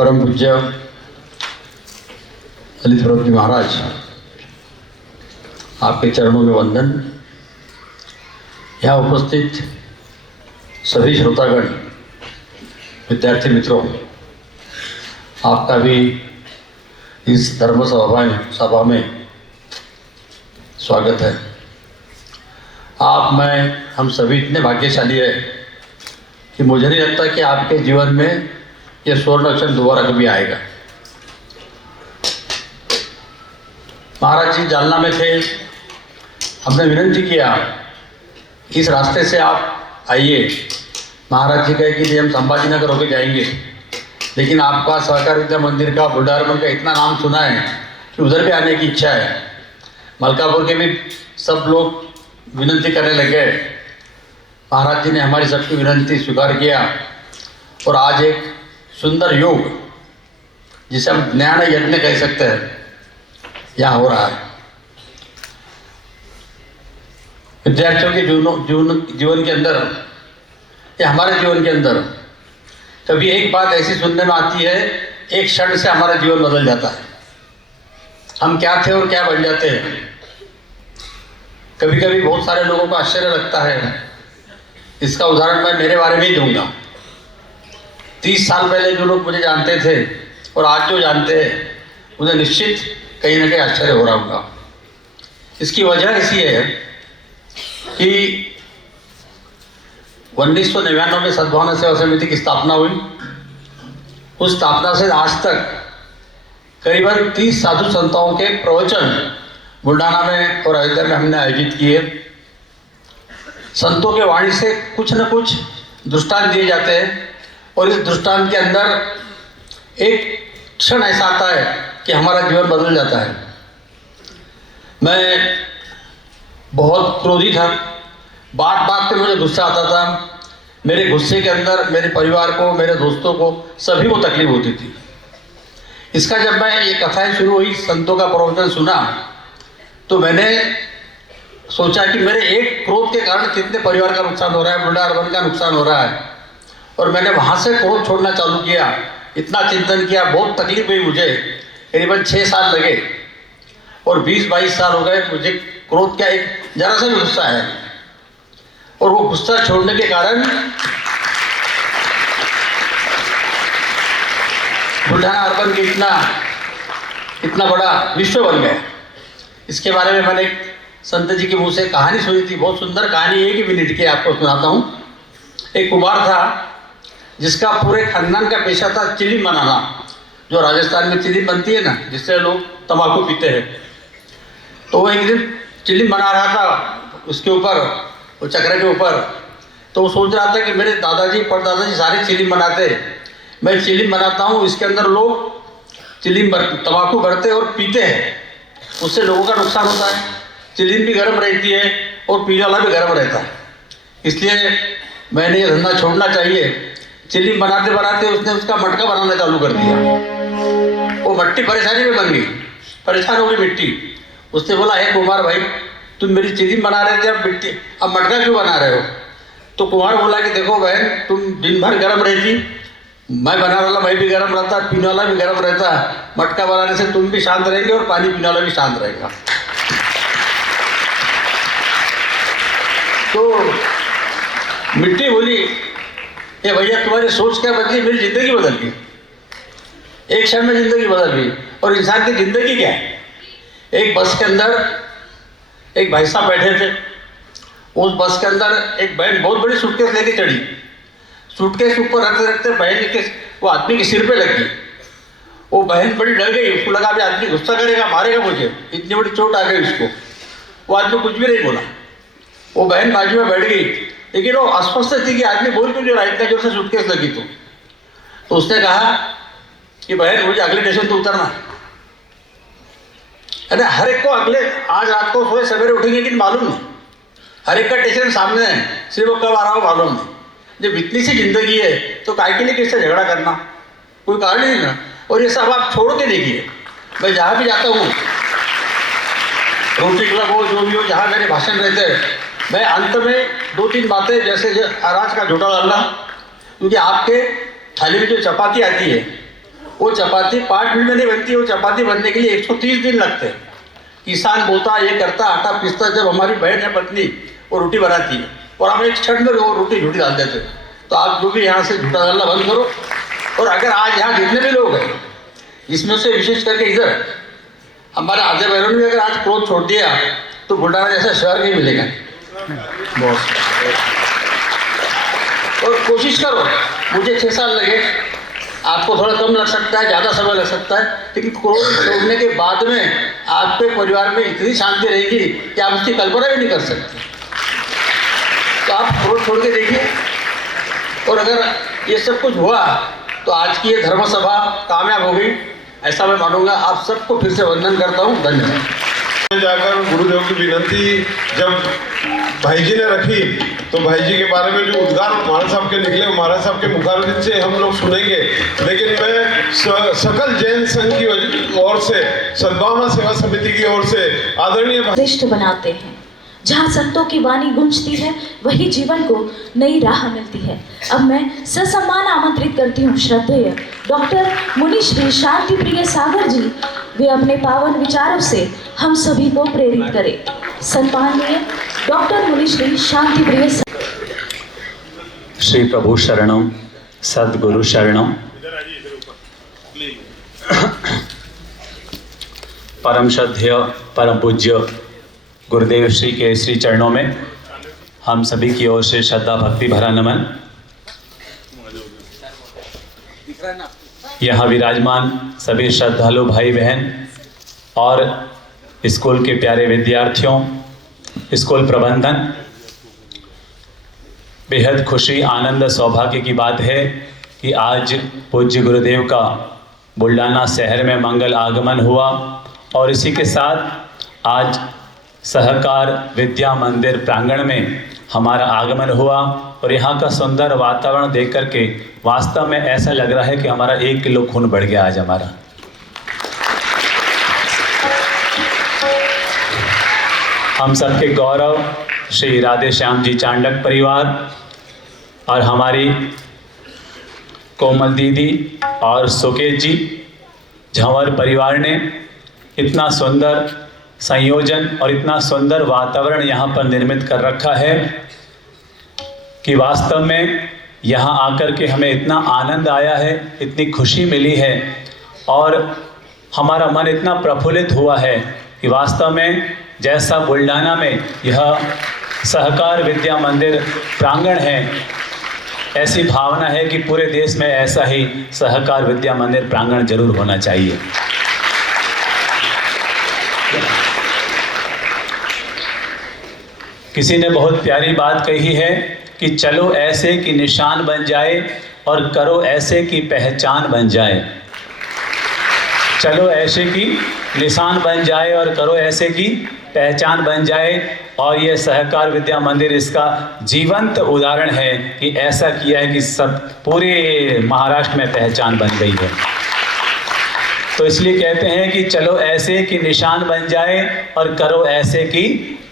परम पूज्य ललित प्रभु जी महाराज, आपके चरणों में वंदन। यहाँ उपस्थित सभी श्रोतागण, विद्यार्थी मित्रों, आपका भी इस धर्म सभा में स्वागत है। आप, मैं, हम सभी इतने भाग्यशाली है कि मुझे नहीं लगता कि आपके जीवन में यह स्वर्ण अक्षर दोबारा कभी आएगा। महाराज जी जालना में थे, हमने विनती किया इस रास्ते से आप आइए। महाराज जी कहे कि हम संभाजी नगर होकर जाएंगे, लेकिन आपका सहकार विद्या मंदिर का, बुढ़ारमन का इतना नाम सुना है कि उधर भी आने की इच्छा है। मलकापुर के भी सब लोग विनती करने लगे। महाराज जी ने हमारी सबकी विनती स्वीकार किया और आज एक सुंदर योग, जिसे हम ज्ञान यज्ञ कह सकते हैं, यहाँ हो रहा है। विद्यार्थियों के जीवन के अंदर, या हमारे जीवन के अंदर कभी एक बात ऐसी सुनने में आती है, एक क्षण से हमारा जीवन बदल जाता है। हम क्या थे और क्या बन जाते हैं। कभी कभी बहुत सारे लोगों को आश्चर्य लगता है। इसका उदाहरण मैं मेरे बारे में ही दूंगा। 30 साल पहले जो लोग मुझे जानते थे और आज जो जानते हैं, उन्हें निश्चित कहीं ना कहीं आश्चर्य हो रहा होगा। इसकी वजह इसी है कि 1999 में सद्भावना सेवा समिति की स्थापना हुई। उस स्थापना से आज तक करीबन 30 साधु संतों के प्रवचन बुल्ढाना में और अयोध्या में हमने आयोजित किए। संतों के वाणी से कुछ न कुछ दृष्टांत दिए जाते हैं और इस दृष्टांत के अंदर एक क्षण ऐसा आता है कि हमारा जीवन बदल जाता है। मैं बहुत क्रोधी था, बात बात पे मुझे गुस्सा आता था। मेरे गुस्से के अंदर मेरे परिवार को, मेरे दोस्तों को, सभी को तकलीफ होती थी। इसका जब मैं ये कथाएं शुरू हुई, संतों का प्रवचन सुना, तो मैंने सोचा कि मेरे एक क्रोध के कारण कितने परिवार का नुकसान हो रहा है, बुल्ढारमन का नुकसान हो रहा है। और मैंने वहाँ से क्रोध छोड़ना चालू किया, इतना चिंतन किया, बहुत तकलीफ हुई मुझे। करीबन 6 साल लगे और 20-22 साल हो गए। मुझे क्रोध का एक जरा सा भी गुस्सा है, और वो गुस्सा छोड़ने के कारण बुल्ढाना अर्बन के इतना बड़ा विश्व बन गया। इसके बारे में मैंने संत जी के मुँह से कहानी सुनी थी, बहुत सुंदर कहानी, 1 मिनट की आपको सुनाता हूँ। एक कुमार था जिसका पूरे खानदान का पेशा था चिलीम बनाना। जो राजस्थान में चिलीम बनती है ना, जिससे लोग तंबाकू पीते हैं। तो वो एक दिन चिलीम बना रहा था, उसके ऊपर, वो चक्र के ऊपर। तो वो सोच रहा था कि मेरे दादाजी परदादाजी सारे चिलीम बनाते, मैं चिलीम बनाता हूँ, इसके अंदर लोग चिलीम तंबाकू भरते और पीते हैं, उससे लोगों का नुकसान होता है। चिलीम भी गर्म रहती है और पीने वाला भी गर्म रहता है, इसलिए मैंने ये धंधा छोड़ना चाहिए। चिलीम बनाते बनाते उसने उसका मटका बनाना चालू कर दिया। वो मट्टी परेशानी में बन गई, परेशान हो गई मिट्टी। उसने बोला, हे कुमार भाई, तुम मेरी चिलीम बना रहे थे, अब मटका क्यों बना रहे हो? तो कुमार बोला कि देखो बहन, तुम दिन भर गर्म रहती, मैं बनाने वाला मैं भी गर्म रहता, पीने वाला भी गर्म रहता। मटका बनाने से तुम भी शांत रहेंगे और पानी पीने वाला भी शांत रहेगा। तो मिट्टी बोली, ये भैया तुम्हारी सोच क्या बदली, मेरी जिंदगी बदल गई। एक क्षण में जिंदगी बदल गई। और इंसान की जिंदगी क्या है? एक बस के अंदर एक भाई साहब बैठे थे। उस बस के अंदर एक बहन बहुत बड़ी सूटकेस लेके चढ़ी। सूटकेस ऊपर रखते रखते बहन के वो आदमी के सिर पे लग गई। वो बहन बड़ी डर गई, उसको लगा भी आदमी गुस्सा करेगा, मारेगा मुझे, इतनी बड़ी चोट आ गई उसको। वो आदमी कुछ भी नहीं बोला। वो बहन बाजू में बैठ गई, लेकिन वो अस्वस्थ थी कि आदमी बोल क्यों रहा, इतना जोर से सूटकेस लगी। तो उसने कहा कि बहन, मुझे अगले स्टेशन तो उतरना है। अरे हर एक को आज रात को सोए सवेरे उठेंगे कि मालूम नहीं, हर एक का स्टेशन सामने है, सिर्फ वो कब आ रहा हो मालूम नहीं। जब इतनी सी जिंदगी है तो काय के लिए किससे झगड़ा करना, कोई कारण नहीं ना। और ये सब आप छोड़ के देखिए, मैं जहाँ भी जाता हूँ, रोटी क्लब हो, जो भी हो, जहाँ मेरे भाषण रहते हैं, मैं अंत में 2-3 बातें, जैसे अनाज का झोटा डालना, क्योंकि आपके थाली में जो चपाती आती है वो चपाती 5 मिनट में नहीं बनती, वो चपाती बनने के लिए 130 दिन लगते हैं। किसान बोता, ये करता, आटा पीसता, जब हमारी बहन है पत्नी वो रोटी बनाती है और हम एक क्षण में वो रोटी झूठी डाल देते। तो आप जो भी यहाँ से झूठा डालना बंद करो। और अगर आज यहाँ जितने भी लोग हैं, इसमें से विशेष करके इधर हमारे आधे बहनों ने अगर आज क्रोध छोड़ दिया तो बुल्ढाना जैसा शहर नहीं मिलेगा। बहुत और कोशिश करो, मुझे 6 साल लगे, आपको थोड़ा कम लग सकता है, ज़्यादा समय लग सकता है, लेकिन क्रोध छोड़ने के बाद में आपके परिवार में इतनी शांति रहेगी कि आप उसकी कल्पना भी नहीं कर सकते। तो आप क्रोध छोड़ के देखिए, और अगर ये सब कुछ हुआ तो आज की ये धर्म सभा कामयाब हो गई, ऐसा मैं मानूंगा। आप सबको फिर से वंदन करता हूँ, धन्यवाद। जाकर गुरुदेव की विनती जब भाई जी ने रखी तो भाई जी के बारे में जो उद्गार महाराज साहब के निकले, महाराज साहब के मुखारबिंद से हम लोग सुनेंगे। लेकिन मैं सकल जैन संघ की ओर से, सद्भावना सेवा समिति की ओर से आदरणीय श्रेष्ठ बनाते हैं। जहाँ संतों की वाणी गूंजती है वही जीवन को नई राह मिलती है। अब मैं ससम्मान आमंत्रित करती हूँ श्रद्धेय डॉक्टर मुनिश्री शांति प्रिय सागर जी, वे अपने पावन विचारों से हम सभी को प्रेरित करें। सम्माननीय डॉक्टर मुनिश्री शांति प्रिय। श्री प्रभु शरणम, सद्गुरु शरणम। परम श्रद्धेय परम पूज्य गुरुदेव श्री के श्री चरणों में हम सभी की ओर से श्रद्धा भक्ति भरा नमन। यहाँ विराजमान सभी श्रद्धालु भाई बहन और स्कूल के प्यारे विद्यार्थियों, स्कूल प्रबंधन, बेहद खुशी, आनंद, सौभाग्य की बात है कि आज पूज्य गुरुदेव का बुल्ढाना शहर में मंगल आगमन हुआ और इसी के साथ आज सहकार विद्या मंदिर प्रांगण में हमारा आगमन हुआ। और यहाँ का सुंदर वातावरण देख करके वास्तव में ऐसा लग रहा है कि हमारा 1 किलो खून बढ़ गया आज हमारा। हम सबके गौरव श्री राधे श्याम जी चांडक परिवार और हमारी कोमल दीदी और सुकेश जी झंवर परिवार ने इतना सुंदर संयोजन और इतना सुंदर वातावरण यहाँ पर निर्मित कर रखा है कि वास्तव में यहाँ आकर के हमें इतना आनंद आया है, इतनी खुशी मिली है और हमारा मन इतना प्रफुल्लित हुआ है कि वास्तव में जैसा बुल्ढाना में यह सहकार विद्या मंदिर प्रांगण है, ऐसी भावना है कि पूरे देश में ऐसा ही सहकार विद्या मंदिर प्रांगण जरूर होना चाहिए। किसी ने बहुत प्यारी बात कही है कि चलो ऐसे कि निशान बन जाए और करो ऐसे कि पहचान बन जाए। चलो ऐसे कि निशान बन जाए और करो ऐसे कि पहचान बन जाए। और ये सहकार विद्या मंदिर इसका जीवंत उदाहरण है कि ऐसा किया है कि सब पूरे महाराष्ट्र में पहचान बन गई है। तो इसलिए कहते हैं कि चलो ऐसे कि निशान बन जाए और करो ऐसे कि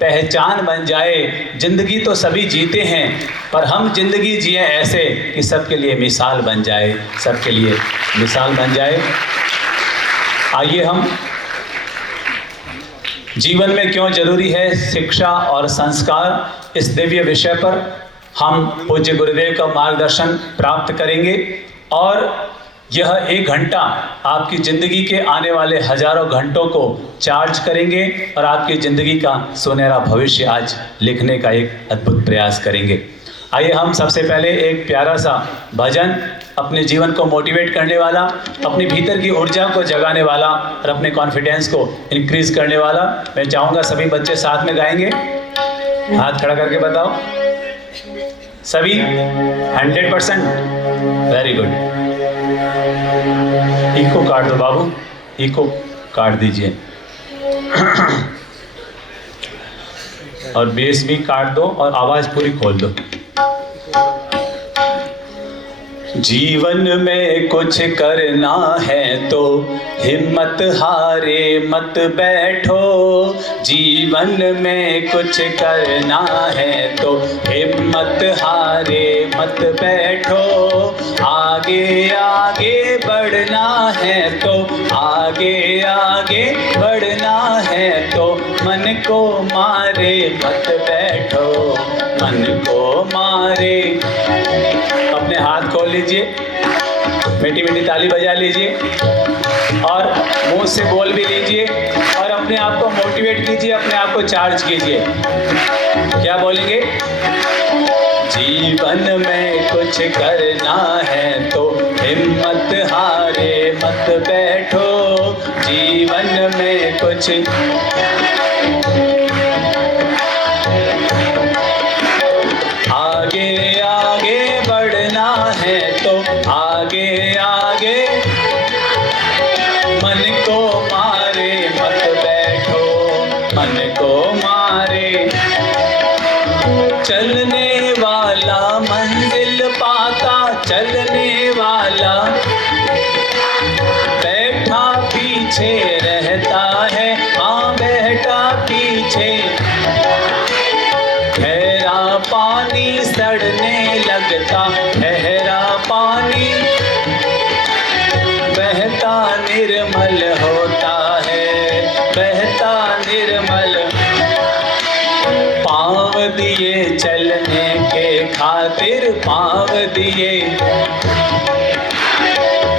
पहचान बन जाए। जिंदगी तो सभी जीते हैं पर हम जिंदगी जिए ऐसे कि सबके लिए मिसाल बन जाए, सबके लिए मिसाल बन जाए। आइए हम जीवन में क्यों जरूरी है शिक्षा और संस्कार, इस दिव्य विषय पर हम पूज्य गुरुदेव का मार्गदर्शन प्राप्त करेंगे और यह 1 घंटा आपकी ज़िंदगी के आने वाले हजारों घंटों को चार्ज करेंगे और आपकी ज़िंदगी का सुनहरा भविष्य आज लिखने का एक अद्भुत प्रयास करेंगे। आइए हम सबसे पहले एक प्यारा सा भजन, अपने जीवन को मोटिवेट करने वाला, अपने भीतर की ऊर्जा को जगाने वाला और अपने कॉन्फिडेंस को इंक्रीज करने वाला मैं चाहूँगा सभी बच्चे साथ में गाएंगे। हाथ खड़ा करके बताओ सभी 100%। Very good. इको काट दो बाबू, इको काट दीजिए और बेस भी काट दो और आवाज़ पूरी खोल दो। जीवन में कुछ करना है तो हिम्मत हारे मत बैठो। जीवन में कुछ करना है तो हिम्मत हारे मत बैठो। आगे आगे बढ़ना है है तो आगे आगे बढ़ना है तो मन को मारे मत बैठो, मन को मारे। अपने हाथ खोल लीजिए, मीठी मीठी ताली बजा लीजिए और मुंह से बोल भी लीजिए और अपने आप को मोटिवेट कीजिए, अपने आप को चार्ज कीजिए। क्या बोलेंगे? जीवन में कुछ करना है तो हिम्मत हारे मत बैठो, जीवन में कुछ आगे आगे बढ़ना है तो आगे आगे मन को मारे मत बैठो, मन को मारे। चलने वाला मंजिल पाता, चलने वाला बैठा पीछे रहता है, हाँ बैठा पीछे। ठहरा पानी सड़ने लगता, ठहरा पानी बहता निर्मल होता है, बहता निर्मल। पाँव दिए चलने के खातिर, पाँव दिए,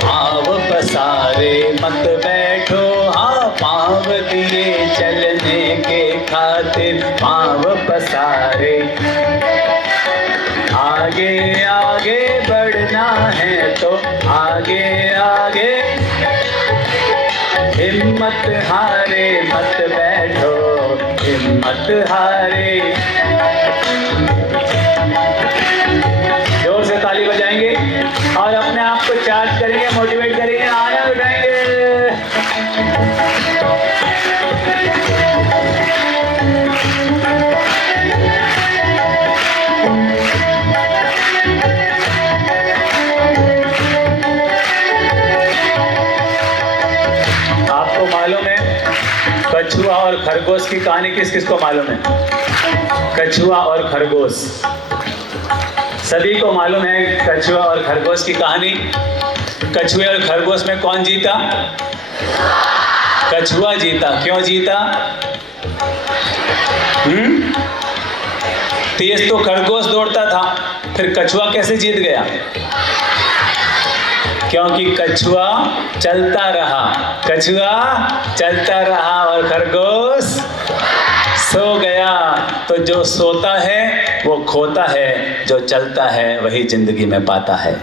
पाँव पसारे मत बैठो, हाँ पाँव दिए चलने के खातिर, पाँव पसारे। आगे आगे बढ़ना है तो आगे आगे हिम्मत हारे मत बैठो, हिम्मत हारे। जोर से ताली बजाएंगे और अपने आप को चार्ज करेंगे, मोटिवेट करेंगे, आनंद उठाएंगे। आपको मालूम है कछुआ और खरगोश की कहानी? किस किस को मालूम है कछुआ और खरगोश? सभी को मालूम है कछुआ और खरगोश की कहानी। कछुए और खरगोश में कौन जीता? कछुआ जीता। क्यों जीता? तेज तो खरगोश दौड़ता था, फिर कछुआ कैसे जीत गया? क्योंकि कछुआ चलता रहा, कछुआ चलता रहा और खरगोश सो गया। तो जो सोता है वो खोता है, जो चलता है वही जिंदगी में पाता है।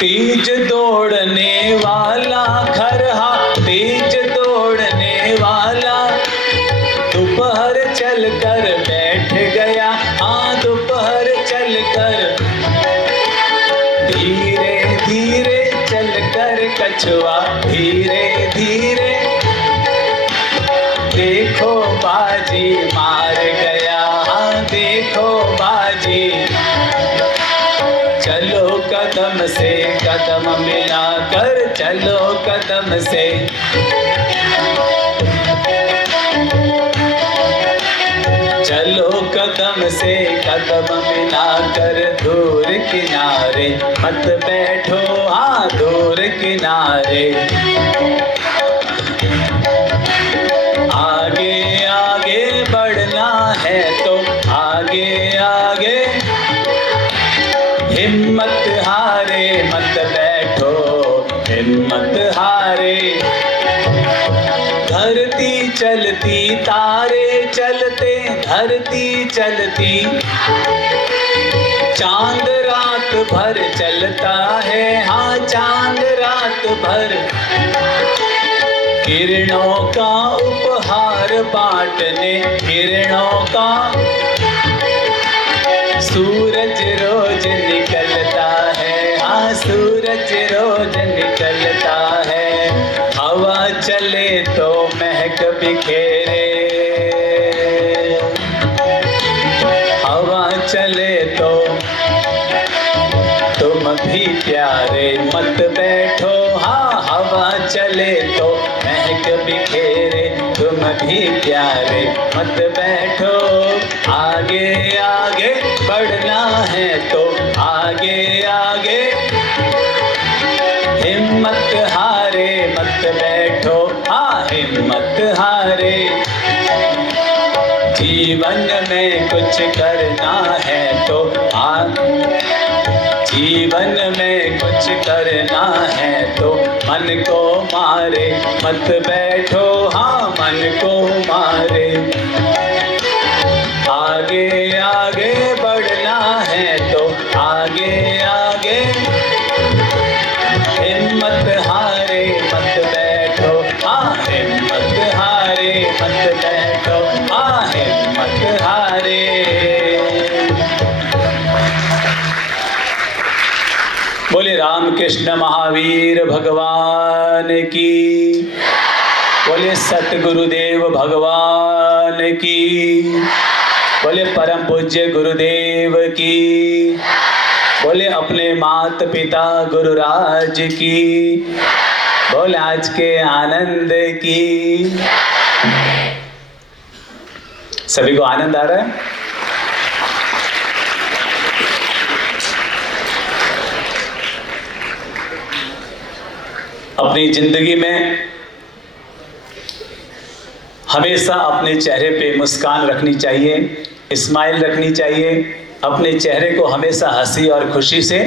तेज दौड़ने वाला खरहा, तेज दौड़ने वाला दोपहर चलकर बैठ गया, हाँ दोपहर चलकर। धीरे धीरे चलकर कछुआ धीरे धीरे देखो बाजी मार गया, हाँ देखो बाजी। चलो कदम से कदम मिलाकर, चलो कदम से। चलो कदम से कदम मिलाकर, दूर किनारे मत बैठो, हाँ दूर किनारे। आगे आगे बढ़ना है तो आगे आगे हिम्मत हारे मत बैठो, हिम्मत हारे। धरती चलती तारे चलते, धरती चलती चांद रात भर चलता है, हाँ चांद रात भर। किरणों का उपहार बांटने, किरणों का सूरज रोज निकलता है, हाँ सूरज रोज निकलता है। हवा चले तो महक बिखेरे, हवा चले तो तुम भी प्यारे मत बैठो, हाँ हवा चले तो महक बिखेरे, तुम भी प्यारे मत बैठो। आगे आगे बढ़ना है तो आगे आगे हिम्मत हारे मत बैठो, हाँ हिम्मत हारे। जीवन में कुछ करना है तो जीवन में कुछ करना है तो मन को मारे मत बैठो, हाँ मन को मारे। आगे आगे बढ़ना है तो आगे आगे हिम्मत हारे मत बैठो, हाँ हिम्मत हारे मत बैठो, हाँ हिम्मत हारे। बोले रामकृष्ण महावीर भगवान की, बोले सतगुरुदेव भगवान की, बोले परम पूज्य गुरुदेव की, बोले अपने मात पिता गुरुराज की, बोले आज के आनंद की। सभी को आनंद आ रहा है? अपनी जिंदगी में हमेशा अपने चेहरे पे मुस्कान रखनी चाहिए, स्माइल रखनी चाहिए। अपने चेहरे को हमेशा हंसी और खुशी से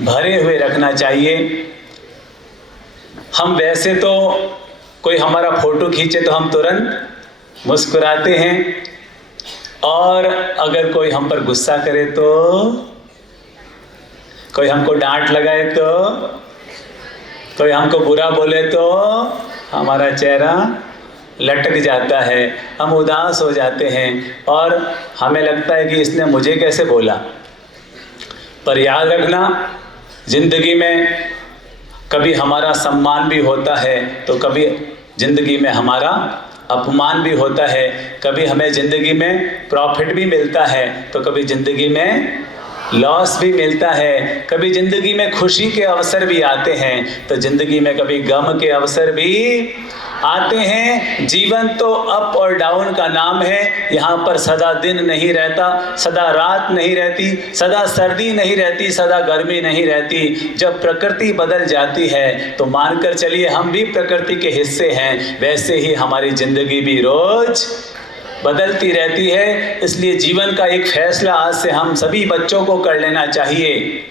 भरे हुए रखना चाहिए। हम वैसे तो कोई हमारा फोटो खींचे तो हम तुरंत मुस्कुराते हैं, और अगर कोई हम पर गुस्सा करे तो, कोई हमको डांट लगाए तो, कोई हमको बुरा बोले तो हमारा चेहरा लटक जाता है, हम उदास हो जाते हैं और हमें लगता है कि इसने मुझे कैसे बोला। पर याद रखना, जिंदगी में कभी हमारा सम्मान भी होता है तो कभी जिंदगी में हमारा अपमान भी होता है। कभी हमें ज़िंदगी में प्रॉफिट भी मिलता है तो कभी ज़िंदगी में लॉस भी मिलता है। कभी ज़िंदगी में खुशी के अवसर भी आते हैं तो ज़िंदगी में कभी गम के अवसर भी आते हैं। जीवन तो अप और डाउन का नाम है। यहाँ पर सदा दिन नहीं रहता, सदा रात नहीं रहती, सदा सर्दी नहीं रहती, सदा गर्मी नहीं रहती। जब प्रकृति बदल जाती है तो मानकर चलिए हम भी प्रकृति के हिस्से हैं। वैसे ही हमारी ज़िंदगी भी रोज़ बदलती रहती है। इसलिए जीवन का एक फैसला आज से हम सभी बच्चों को कर लेना चाहिए,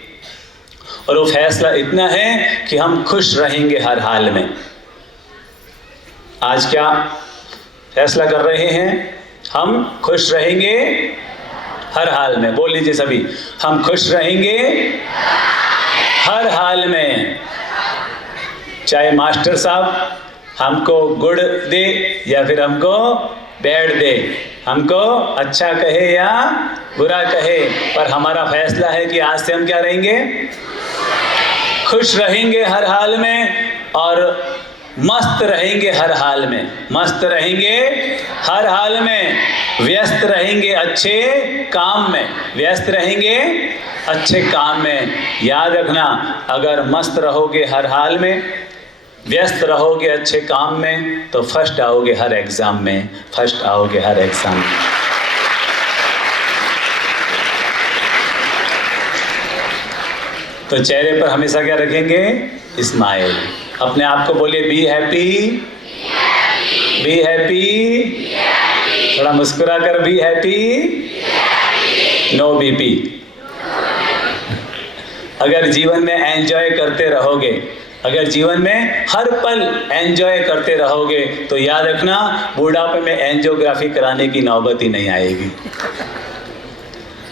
और वो फैसला इतना है कि हम खुश रहेंगे हर हाल में। आज क्या फैसला कर रहे हैं? हम खुश रहेंगे हर हाल में। बोल लीजिए सभी, हम खुश रहेंगे हर हाल में। चाहे मास्टर साहब हमको गुड दे या फिर हमको बैड दे, हमको अच्छा कहे या बुरा कहे, पर हमारा फैसला है कि आज से हम क्या रहेंगे? खुश रहेंगे हर हाल में और मस्त रहेंगे हर हाल में। मस्त रहेंगे हर हाल में, व्यस्त रहेंगे अच्छे काम में, व्यस्त रहेंगे अच्छे काम में। याद रखना, अगर मस्त रहोगे हर हाल में, व्यस्त रहोगे अच्छे काम में, तो फर्स्ट आओगे हर एग्जाम में, फर्स्ट आओगे हर एग्जाम में। तो चेहरे पर हमेशा क्या रखेंगे? स्माइल। अपने आप को बोलिए बी हैप्पी, बी हैप्पी। थोड़ा मुस्कुरा कर बी हैप्पी, नो बीपी। अगर जीवन में एंजॉय करते रहोगे, अगर जीवन में हर पल एंजॉय करते रहोगे, तो याद रखना बुढ़ापे में एंजियोग्राफी कराने की नौबत ही नहीं आएगी।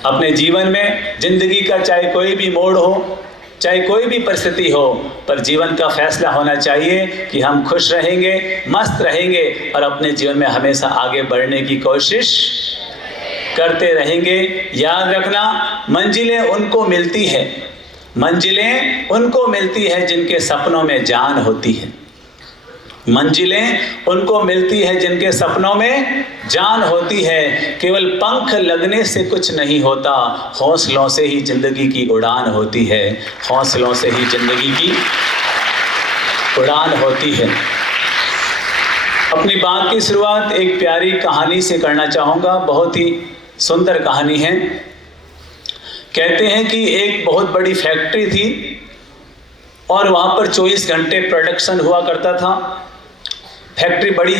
अपने जीवन में जिंदगी का चाहे कोई भी मोड़ हो, चाहे कोई भी परिस्थिति हो, पर जीवन का फैसला होना चाहिए कि हम खुश रहेंगे, मस्त रहेंगे और अपने जीवन में हमेशा आगे बढ़ने की कोशिश करते रहेंगे। याद रखना, मंजिलें उनको मिलती है, मंजिलें उनको मिलती है जिनके सपनों में जान होती है। मंजिलें उनको मिलती है जिनके सपनों में जान होती है। केवल पंख लगने से कुछ नहीं होता, हौसलों से ही जिंदगी की उड़ान होती है, हौसलों से ही जिंदगी की उड़ान होती है। अपनी बात की शुरुआत एक प्यारी कहानी से करना चाहूँगा। बहुत ही सुंदर कहानी है। कहते हैं कि एक बहुत बड़ी फैक्ट्री थी और वहाँ पर 24 घंटे प्रोडक्शन हुआ करता था। फैक्ट्री बड़ी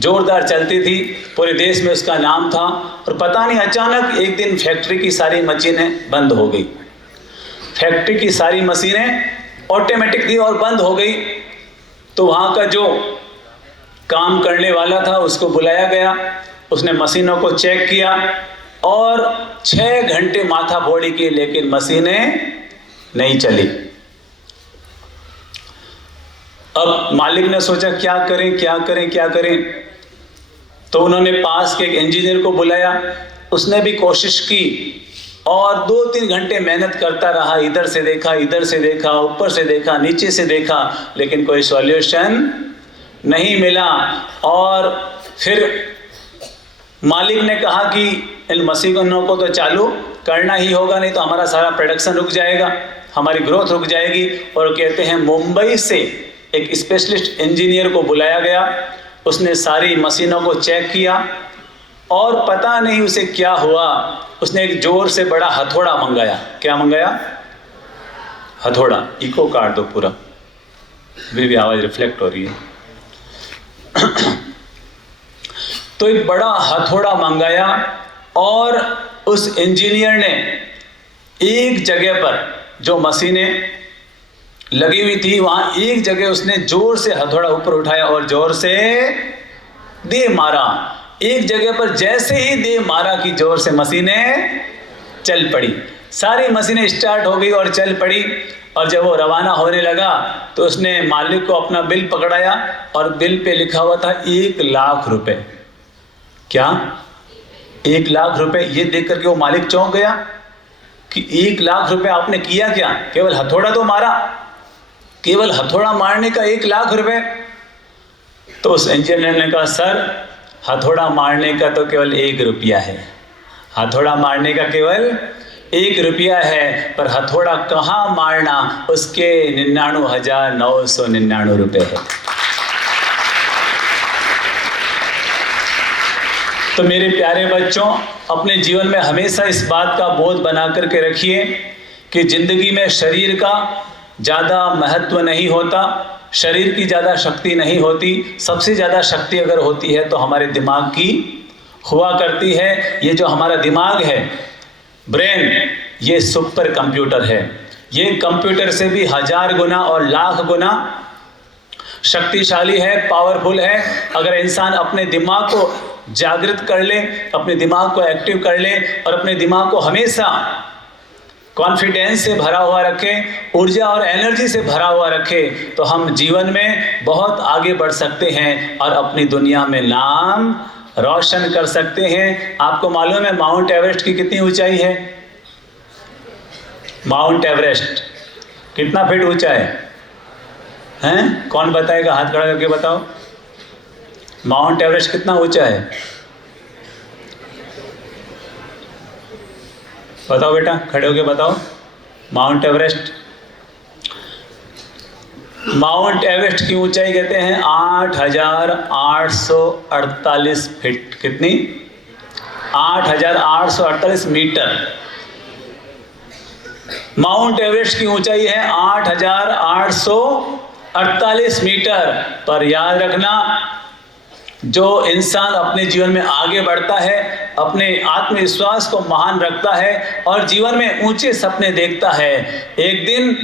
ज़ोरदार चलती थी, पूरे देश में उसका नाम था। और पता नहीं अचानक एक दिन फैक्ट्री की सारी मशीनें बंद हो गई। फैक्ट्री की सारी मशीनें ऑटोमेटिक थी और बंद हो गई। तो वहाँ का जो काम करने वाला था उसको बुलाया गया, उसने मशीनों को चेक किया और 6 घंटे माथा फोड़ी की, लेकिन मशीनें नहीं चली। अब मालिक ने सोचा क्या करें क्या करें क्या करें। तो उन्होंने पास के एक इंजीनियर को बुलाया, उसने भी कोशिश की और 2-3 घंटे मेहनत करता रहा। इधर से देखा, इधर से देखा, ऊपर से देखा, नीचे से देखा, लेकिन कोई सॉल्यूशन नहीं मिला। और फिर मालिक ने कहा कि इन मशीनों को तो चालू करना ही होगा, नहीं तो हमारा सारा प्रोडक्शन रुक जाएगा, हमारी ग्रोथ रुक जाएगी। और कहते हैं मुंबई से एक स्पेशलिस्ट इंजीनियर को बुलाया गया, उसने सारी मशीनों को चेक किया और पता नहीं उसे क्या हुआ, उसने एक जोर से बड़ा हथौड़ा मंगाया। क्या मंगाया? हथौड़ा। इको काट दो पूरा, भी आवाज़ रिफ्लेक्ट हो रही है। तो एक बड़ा हथौड़ा मंगाया और उस इंजीनियर ने एक जगह पर जो मशीनें लगी हुई थी वहां एक जगह उसने जोर से हथौड़ा ऊपर उठाया और जोर से दे मारा। एक जगह पर जैसे ही दे मारा कि जोर से मशीनें चल पड़ी, सारी मशीनें स्टार्ट हो गई और चल पड़ी। और जब वो रवाना होने लगा तो उसने मालिक को अपना बिल पकड़ाया और बिल पे लिखा हुआ था 1 लाख रुपए। क्या? 1 लाख रुपए। ये देख करके वो मालिक चौंक गया कि 1 लाख रुपए आपने किया क्या? केवल हथौड़ा तो मारा, केवल हथौड़ा मारने का 1 लाख रुपए। तो उस इंजीनियर ने कहा, सर हथौड़ा मारने का तो केवल 1 रुपया है, हथौड़ा मारने का केवल 1 रुपया है, पर हथौड़ा कहाँ मारना उसके 99,999 रुपये है। तो मेरे प्यारे बच्चों, अपने जीवन में हमेशा इस बात का बोध बना करके रखिए कि ज़िंदगी में शरीर का ज़्यादा महत्व नहीं होता, शरीर की ज़्यादा शक्ति नहीं होती। सबसे ज़्यादा शक्ति अगर होती है तो हमारे दिमाग की हुआ करती है। ये जो हमारा दिमाग है, ब्रेन, ये सुपर कंप्यूटर है। ये कंप्यूटर से भी 1000 गुना और लाख गुना शक्तिशाली है, पावरफुल है। अगर इंसान अपने दिमाग को जागृत कर ले, अपने दिमाग को एक्टिव कर ले और अपने दिमाग को हमेशा कॉन्फिडेंस से भरा हुआ रखे, ऊर्जा और एनर्जी से भरा हुआ रखे, तो हम जीवन में बहुत आगे बढ़ सकते हैं और अपनी दुनिया में नाम रोशन कर सकते हैं। आपको मालूम है माउंट एवरेस्ट की कितनी ऊंचाई है? माउंट एवरेस्ट कितना फीट ऊंचा है? हैं? कौन बताएगा? हाथ खड़ा करके बताओ। माउंट एवरेस्ट कितना ऊंचा है? बताओ बेटा, खड़े होके बताओ। माउंट एवरेस्ट, माउंट एवरेस्ट की ऊंचाई कहते हैं 8,848 फीट। कितनी? 8,848 मीटर। माउंट एवरेस्ट की ऊंचाई है 8,848 मीटर। पर याद रखना, जो इंसान अपने जीवन में आगे बढ़ता है, अपने आत्मविश्वास को महान रखता है और जीवन में ऊंचे सपने देखता है, एक दिन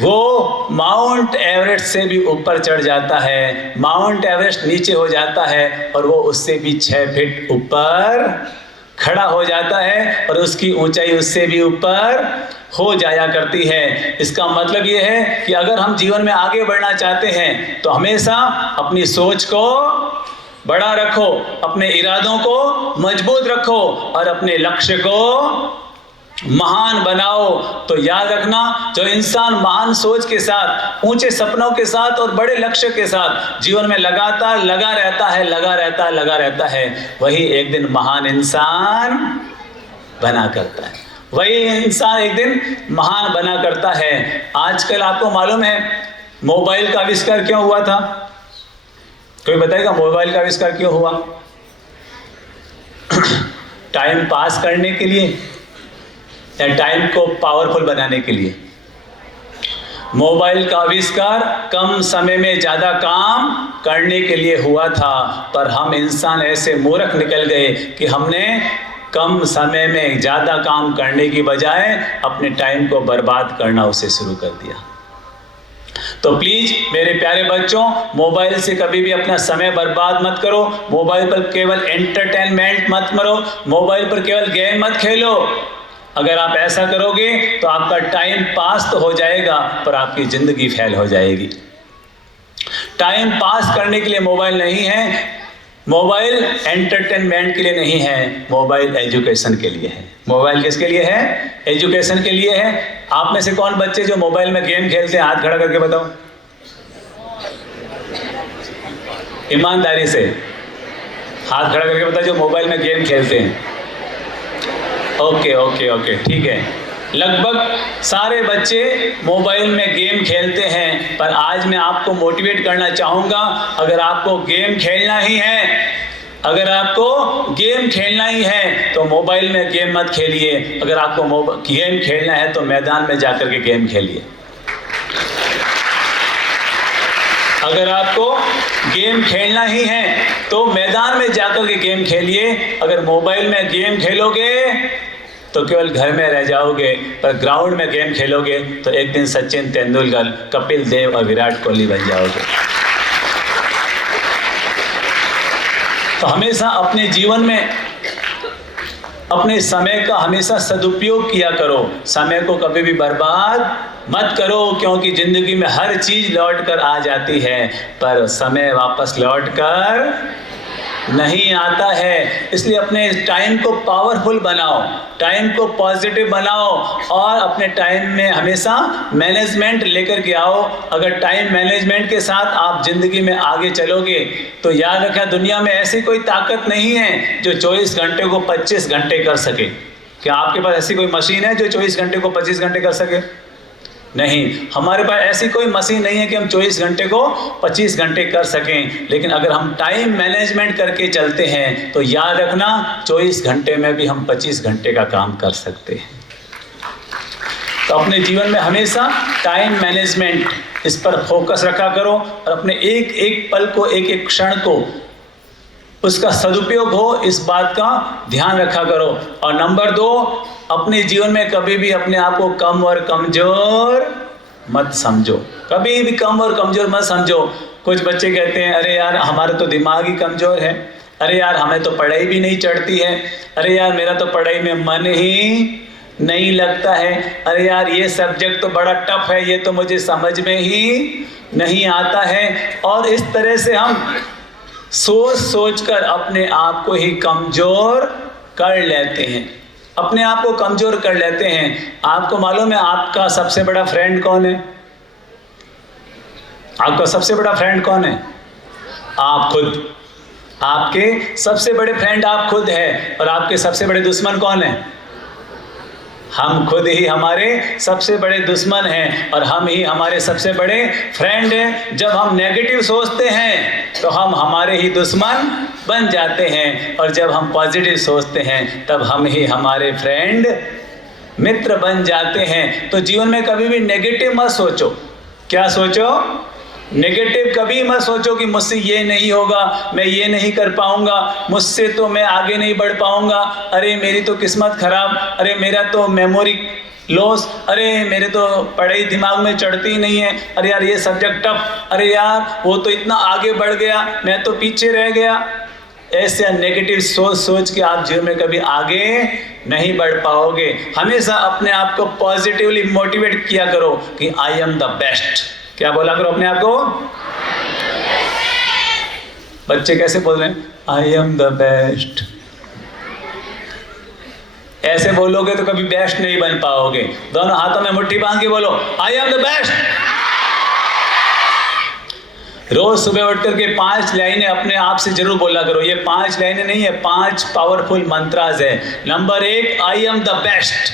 वो माउंट एवरेस्ट से भी ऊपर चढ़ जाता है। माउंट एवरेस्ट नीचे हो जाता है और वो उससे भी 6 फीट ऊपर खड़ा हो जाता है और उसकी ऊंचाई उससे भी ऊपर हो जाया करती है। इसका मतलब ये है कि अगर हम जीवन में आगे बढ़ना चाहते हैं तो हमेशा अपनी सोच को बड़ा रखो, अपने इरादों को मजबूत रखो और अपने लक्ष्य को महान बनाओ। तो याद रखना, जो इंसान महान सोच के साथ, ऊंचे सपनों के साथ और बड़े लक्ष्य के साथ जीवन में लगातार लगा रहता है, वही एक दिन महान इंसान बना करता है। वही इंसान एक दिन महान बना करता है। आजकल आपको मालूम है मोबाइल का आविष्कार क्यों हुआ था? कोई बताएगा मोबाइल का आविष्कार क्यों हुआ? टाइम पास करने के लिए या टाइम को पावरफुल बनाने के लिए। मोबाइल का आविष्कार कम समय में ज़्यादा काम करने के लिए हुआ था, पर हम इंसान ऐसे मूर्ख निकल गए कि हमने कम समय में ज़्यादा काम करने की बजाय अपने टाइम को बर्बाद करना उसे शुरू कर दिया। तो प्लीज़ मेरे प्यारे बच्चों, मोबाइल से कभी भी अपना समय बर्बाद मत करो। मोबाइल पर केवल एंटरटेनमेंट मत करो, मोबाइल पर केवल गेम मत खेलो। अगर आप ऐसा करोगे तो आपका टाइम पास तो हो जाएगा, पर आपकी ज़िंदगी फेल हो जाएगी। टाइम पास करने के लिए मोबाइल नहीं है, मोबाइल एंटरटेनमेंट के लिए नहीं है, मोबाइल एजुकेशन के लिए है। मोबाइल किसके लिए है? एजुकेशन के लिए है। आप में से कौन बच्चे जो मोबाइल में गेम खेलते हैं, हाथ खड़ा करके बताओ, ईमानदारी से हाथ खड़ा करके बताओ जो मोबाइल में गेम खेलते हैं। ओके ओके ओके, ठीक है। लगभग सारे बच्चे मोबाइल में गेम खेलते हैं, पर आज मैं आपको मोटिवेट करना चाहूँगा, अगर आपको गेम खेलना ही है, अगर आपको गेम खेलना ही है तो मोबाइल में गेम मत खेलिए। अगर आपको गेम खेलना है तो मैदान में जाकर के गेम खेलिए। अगर आपको गेम खेलना ही है तो मैदान में जाकर के गेम खेलिए। अगर मोबाइल में गेम खेलोगे तो केवल घर में रह जाओगे, पर ग्राउंड में गेम खेलोगे तो एक दिन सचिन तेंदुलकर, कपिल देव और विराट कोहली बन जाओगे। तो हमेशा अपने जीवन में अपने समय का हमेशा सदुपयोग किया करो, समय को कभी भी बर्बाद मत करो, क्योंकि ज़िंदगी में हर चीज़ लौट कर आ जाती है, पर समय वापस लौट कर नहीं आता है। इसलिए अपने टाइम को पावरफुल बनाओ, टाइम को पॉजिटिव बनाओ और अपने टाइम में हमेशा मैनेजमेंट लेकर के आओ। अगर टाइम मैनेजमेंट के साथ आप ज़िंदगी में आगे चलोगे तो याद रखना, दुनिया में ऐसी कोई ताकत नहीं है जो 24 घंटे को 25 घंटे कर सके। क्या आपके पास ऐसी कोई मशीन है जो 24 घंटे को 25 घंटे कर सके? नहीं, हमारे पास ऐसी कोई मशीन नहीं है कि हम 24 घंटे को 25 घंटे कर सकें। लेकिन अगर हम टाइम मैनेजमेंट करके चलते हैं तो याद रखना, 24 घंटे में भी हम 25 घंटे का काम कर सकते हैं। तो अपने जीवन में हमेशा टाइम मैनेजमेंट, इस पर फोकस रखा करो और अपने एक एक पल को, एक एक क्षण को उसका सदुपयोग हो, इस बात का ध्यान रखा करो। और नंबर 2, अपने जीवन में कभी भी अपने आप को कम और कमज़ोर मत समझो, कभी भी कम और कमज़ोर मत समझो। कुछ बच्चे कहते हैं, अरे यार हमारा तो दिमाग ही कमज़ोर है, अरे यार हमें तो पढ़ाई भी नहीं चढ़ती है, अरे यार मेरा तो पढ़ाई में मन ही नहीं लगता है, अरे यार ये सब्जेक्ट तो बड़ा टफ है, ये तो मुझे समझ में ही नहीं आता है। और इस तरह से हम सोच सोच कर अपने आप को ही कमज़ोर कर लेते हैं, अपने आप को कमज़ोर कर लेते हैं। आपको मालूम है आपका सबसे बड़ा फ्रेंड कौन है? आपका सबसे बड़ा फ्रेंड कौन है? आप खुद। आपके सबसे बड़े फ्रेंड आप खुद हैं। और आपके सबसे बड़े दुश्मन कौन है? हम खुद ही हमारे सबसे बड़े दुश्मन हैं और हम ही हमारे सबसे बड़े फ्रेंड हैं। जब हम नेगेटिव सोचते हैं तो हम हमारे ही दुश्मन बन जाते हैं, और जब हम पॉजिटिव सोचते हैं तब हम ही हमारे फ्रेंड, मित्र बन जाते हैं। तो जीवन में कभी भी नेगेटिव मत सोचो। क्या सोचो? नेगेटिव कभी मत सोचो कि मुझसे ये नहीं होगा, मैं ये नहीं कर पाऊंगा, मुझसे तो मैं आगे नहीं बढ़ पाऊंगा, अरे मेरी तो किस्मत खराब, अरे मेरा तो मेमोरी लॉस, अरे मेरे तो पढ़ाई दिमाग में चढ़ती ही नहीं है, अरे यार ये सब्जेक्ट टफ, अरे यार वो तो इतना आगे बढ़ गया, मैं तो पीछे रह गया। ऐसे नेगेटिव सोच सोच के आप जीवन में कभी आगे नहीं बढ़ पाओगे। हमेशा अपने आप को पॉजिटिवली मोटिवेट किया करो कि आई एम द बेस्ट। क्या बोला करो अपने आप को? बच्चे कैसे बोल रहे हैं? I am the best. ऐसे बोलोगे तो कभी बेस्ट नहीं बन पाओगे। दोनों हाथों में मुट्ठी बांध के बोलो आई एम द बेस्ट। रोज सुबह उठ करके 5 लाइनें अपने आप से जरूर बोला करो। ये 5 लाइनें नहीं है, 5 पावरफुल मंत्राज है। Number 1, I am the best.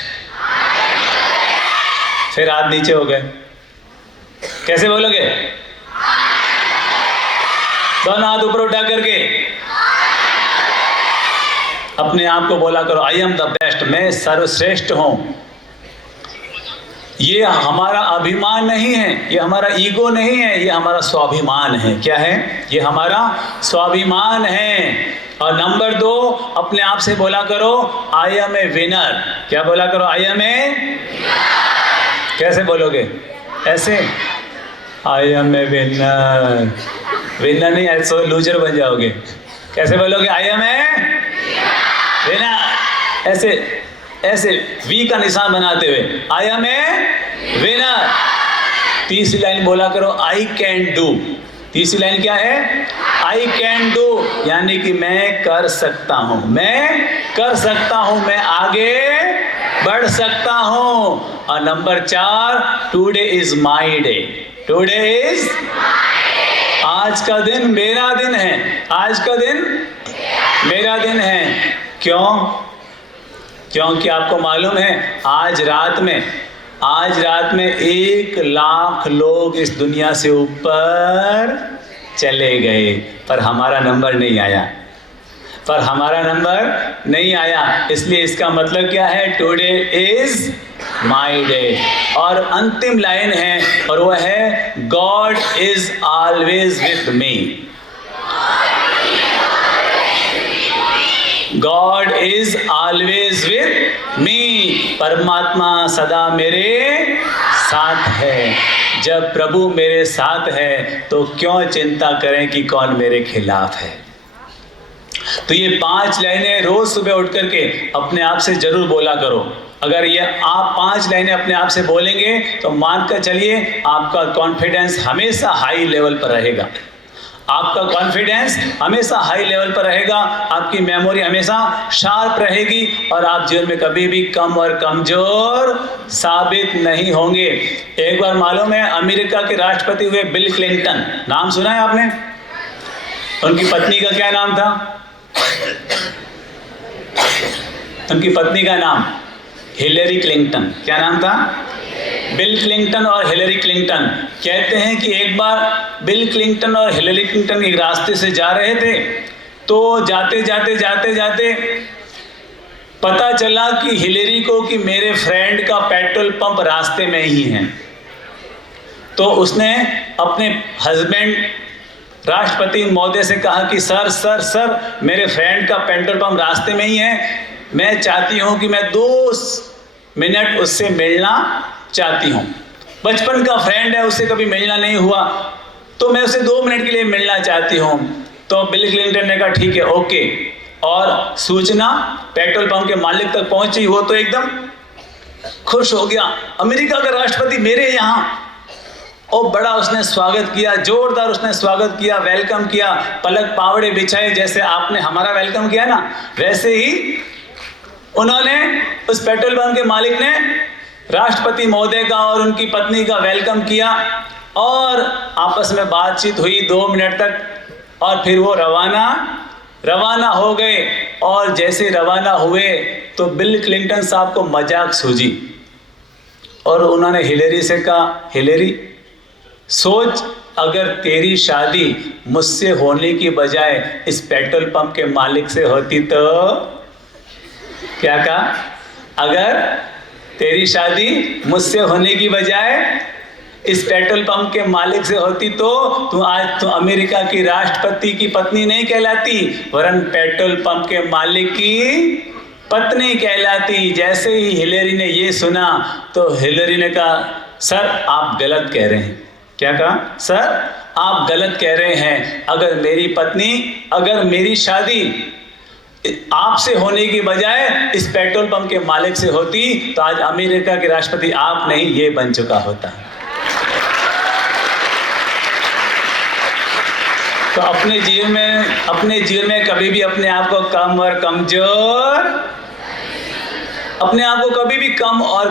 फिर हाथ नीचे हो गए, कैसे बोलोगे? दोनों हाथ ऊपर उठा करके अपने आप को बोला करो आई एम द बेस्ट। मैं सर्वश्रेष्ठ हूं, ये हमारा अभिमान नहीं है, ये हमारा ईगो नहीं है, ये हमारा स्वाभिमान है। क्या है? ये हमारा स्वाभिमान है। और नंबर 2, अपने आप से बोला करो आई एम ए विनर। क्या बोला करो? I am a. कैसे बोलोगे? ऐसे, I am a winner. Winner नहीं, ऐसे लूजर बन जाओगे। कैसे बोलोगे? I am a winner. ऐसे ऐसे वी का निशान बनाते हुए आई एम ए विनर। तीसरी लाइन बोला करो आई कैन डू। तीसरी लाइन क्या है? आई कैन डू, यानी कि मैं कर सकता हूं, मैं कर सकता हूं, मैं आगे बढ़ सकता हूं। और number 4, today is my day. Today is, आज का दिन मेरा दिन है। आज का दिन मेरा दिन है। क्यों? क्योंकि आपको मालूम है आज रात में 1 लाख लोग इस दुनिया से ऊपर चले गए, पर हमारा नंबर नहीं आया। पर हमारा नंबर नहीं आया। इसलिए इसका मतलब क्या है? Today is my day. और अंतिम लाइन है, और वह है God is always with me. God is always with me. परमात्मा सदा मेरे साथ है। जब प्रभु मेरे साथ है तो क्यों चिंता करें कि कौन मेरे खिलाफ है। तो ये 5 लाइनें रोज सुबह उठ करके अपने आप से जरूर बोला करो। अगर ये आप 5 लाइनें अपने आप से बोलेंगे तो मान कर चलिए आपका कॉन्फिडेंस हमेशा हाई लेवल पर रहेगा। आपका कॉन्फिडेंस हमेशा हाई लेवल पर रहेगा, आपकी मेमोरी हमेशा शार्प रहेगी और आप जीवन में कभी भी कम और कमजोर साबित नहीं होंगे। एक बार मालूम है अमेरिका के राष्ट्रपति हुए बिल क्लिंटन, नाम सुना है आपने? उनकी पत्नी का क्या नाम था? उनकी पत्नी का नाम हिलेरी क्लिंटन। क्या नाम था? बिल क्लिंटन और हिलेरी क्लिंटन। कहते हैं कि एक बार बिल क्लिंटन और हिलेरी क्लिंटन एक रास्ते से जा रहे थे, तो जाते जाते पता चला कि हिलेरी को कि मेरे फ्रेंड का पेट्रोल पंप रास्ते में ही है। तो उसने अपने हस्बैंड राष्ट्रपति महोदय से कहा कि सर मेरे फ्रेंड का पेट्रोल पंप रास्ते में ही है, मैं चाहती हूँ कि मैं 2 मिनट उससे मिलना चाहती हूँ। बचपन का फ्रेंड है, उससे कभी मिलना नहीं हुआ, तो मैं उसे 2 मिनट के लिए मिलना चाहती हूँ। तो बिल क्लिंटन ने कहा ठीक है, ओके। और सूचना पेट्रोल पंप के मालिक तक पहुंची। वो तो एकदम खुश हो गया, अमेरिका का राष्ट्रपति मेरे यहाँ। और बड़ा उसने स्वागत किया, जोरदार उसने स्वागत किया, वेलकम किया, पलक पावड़े बिछाए, जैसे आपने हमारा वेलकम किया ना, वैसे ही उन्होंने उस पेट्रोल पंप के मालिक ने राष्ट्रपति महोदय का और उनकी पत्नी का वेलकम किया और आपस में बातचीत हुई 2 मिनट तक। और फिर वो रवाना हो गए। और जैसे रवाना हुए तो बिल क्लिंटन साहब को मजाक सूझी और उन्होंने हिलेरी से कहा, हिलेरी सोच अगर तेरी शादी मुझसे होने की बजाय इस पेट्रोल पंप के मालिक से होती तो। क्या कहा? अगर तेरी शादी मुझसे होने की बजाय इस पेट्रोल पंप के मालिक से होती तो तू आज तो अमेरिका की राष्ट्रपति की पत्नी नहीं कहलाती, वरन पेट्रोल पंप के मालिक की पत्नी कहलाती। जैसे ही हिलेरी ने ये सुना तो हिलेरी ने कहा, सर आप गलत कह रहे हैं। क्या कहा? सर आप गलत कह रहे हैं। अगर मेरी पत्नी, अगर मेरी शादी आपसे होने की बजाय इस पेट्रोल पंप के मालिक से होती तो आज अमेरिका के राष्ट्रपति आप नहीं ये बन चुका होता। तो अपने जीवन में कभी भी अपने आप को कम और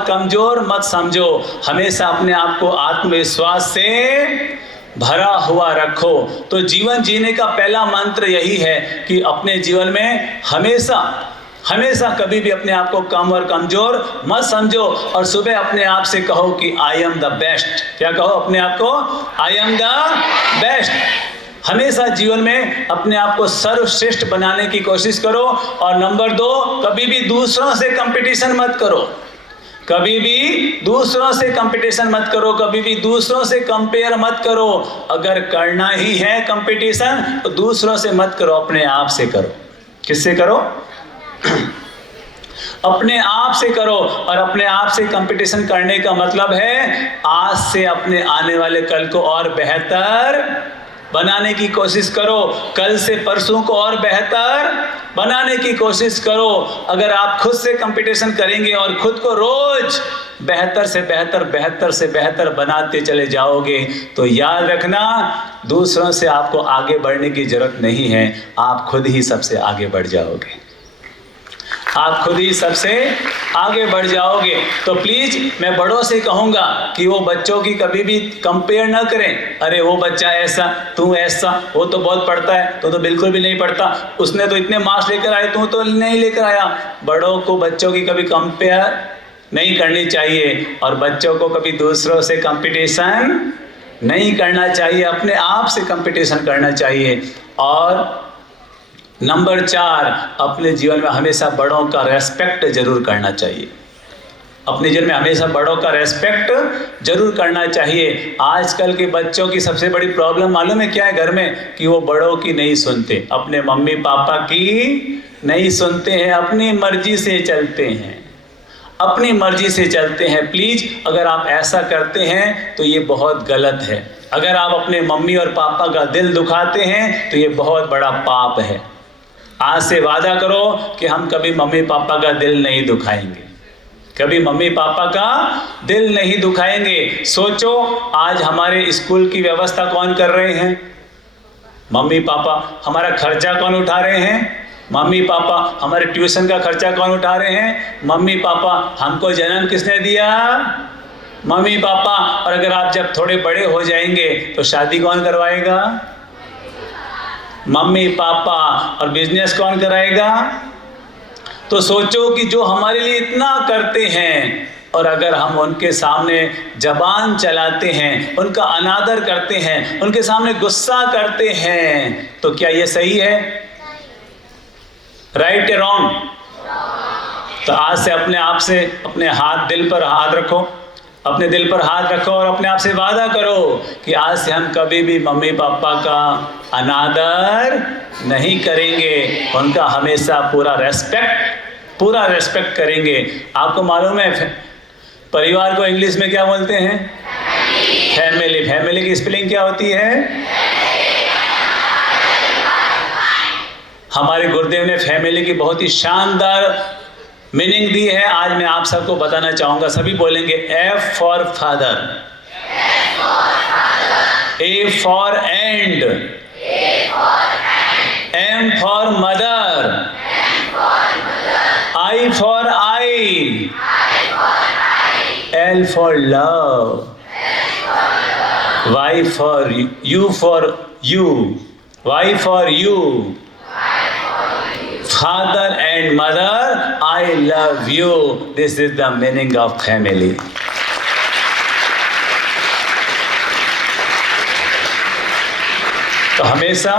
कमजोर मत समझो। हमेशा अपने आप को आत्मविश्वास से भरा हुआ रखो। तो जीवन जीने का पहला मंत्र यही है कि अपने जीवन में हमेशा कभी भी अपने आप को कम और कमजोर मत समझो और सुबह अपने आप से कहो कि आई एम द बेस्ट। क्या कहो अपने आप को? I am the best. हमेशा जीवन में अपने आप को सर्वश्रेष्ठ बनाने की कोशिश करो। और नंबर 2, कभी भी दूसरों से कंपटीशन मत करो। कभी भी दूसरों से कंपटीशन मत करो, कभी भी दूसरों से कंपेयर मत करो। अगर करना ही है कंपटीशन तो दूसरों से मत करो, अपने आप से करो। किससे करो? अपने आप से करो। और अपने आप से कंपटीशन करने का मतलब है आज से अपने आने वाले कल को और बेहतर बनाने की कोशिश करो, कल से परसों को और बेहतर बनाने की कोशिश करो। अगर आप खुद से कंपटीशन करेंगे और खुद को रोज बेहतर से बेहतर बनाते चले जाओगे तो याद रखना दूसरों से आपको आगे बढ़ने की जरूरत नहीं है, आप खुद ही सबसे आगे बढ़ जाओगे। आप खुद ही सबसे आगे बढ़ जाओगे। तो प्लीज मैं बड़ों से कहूँगा कि वो बच्चों की कभी भी कंपेयर ना करें। अरे वो बच्चा ऐसा, तू ऐसा, वो तो बहुत पढ़ता है, तू तो बिल्कुल भी नहीं पढ़ता, उसने तो इतने मार्क्स लेकर आए, तू तो नहीं लेकर आया। बड़ों को बच्चों की कभी कंपेयर नहीं करनी चाहिए और बच्चों को कभी दूसरों से कंपटीशन नहीं करना चाहिए, अपने आप से कंपटीशन करना चाहिए। और नंबर 4, अपने जीवन में हमेशा बड़ों का रेस्पेक्ट जरूर करना चाहिए। अपने जीवन में हमेशा बड़ों का रेस्पेक्ट जरूर करना चाहिए। आजकल के बच्चों की सबसे बड़ी प्रॉब्लम मालूम है क्या है घर में? कि वो बड़ों की नहीं सुनते, अपने मम्मी पापा की नहीं सुनते हैं, अपनी मर्जी से चलते हैं, अपनी मर्जी से चलते हैं। प्लीज अगर आप ऐसा करते हैं तो ये बहुत गलत है। अगर आप अपने मम्मी और पापा का दिल दुखाते हैं तो ये बहुत बड़ा पाप है। आज से वादा करो कि हम कभी मम्मी पापा का दिल नहीं दुखाएंगे, कभी मम्मी पापा का दिल नहीं दुखाएंगे। सोचो आज हमारे स्कूल की व्यवस्था कौन कर रहे हैं? Mummy papa. हमारा खर्चा कौन उठा रहे हैं? Mummy papa. हमारे ट्यूशन का खर्चा कौन उठा रहे हैं? Mummy papa. हमको जन्म किसने दिया? Mummy papa. और अगर आप जब थोड़े बड़े हो जाएंगे तो शादी कौन करवाएगा? Mummy papa. और बिजनेस कौन कराएगा? तो सोचो कि जो हमारे लिए इतना करते हैं और अगर हम उनके सामने जबान चलाते हैं, उनका अनादर करते हैं, उनके सामने गुस्सा करते हैं, तो क्या ये सही है? राइट या रॉन्ग? तो आज से अपने आप से अपने दिल पर हाथ रखो, अपने दिल पर हाथ रखो और अपने आप से वादा करो कि आज से हम कभी भी मम्मी पापा का अनादर नहीं करेंगे, उनका हमेशा पूरा रेस्पेक्ट करेंगे। आपको मालूम है परिवार को इंग्लिश में क्या बोलते हैं? फैमिली। फैमिली की स्पेलिंग क्या होती है? हमारे गुरुदेव ने फैमिली की बहुत ही शानदार मीनिंग दी है। आज मैं आप सबको बताना चाहूंगा। सभी बोलेंगे F for father, A for and, M for mother, I for I, L for love, Y for you, Y for you, Father and mother, I love you. This is the meaning of family. तो हमेशा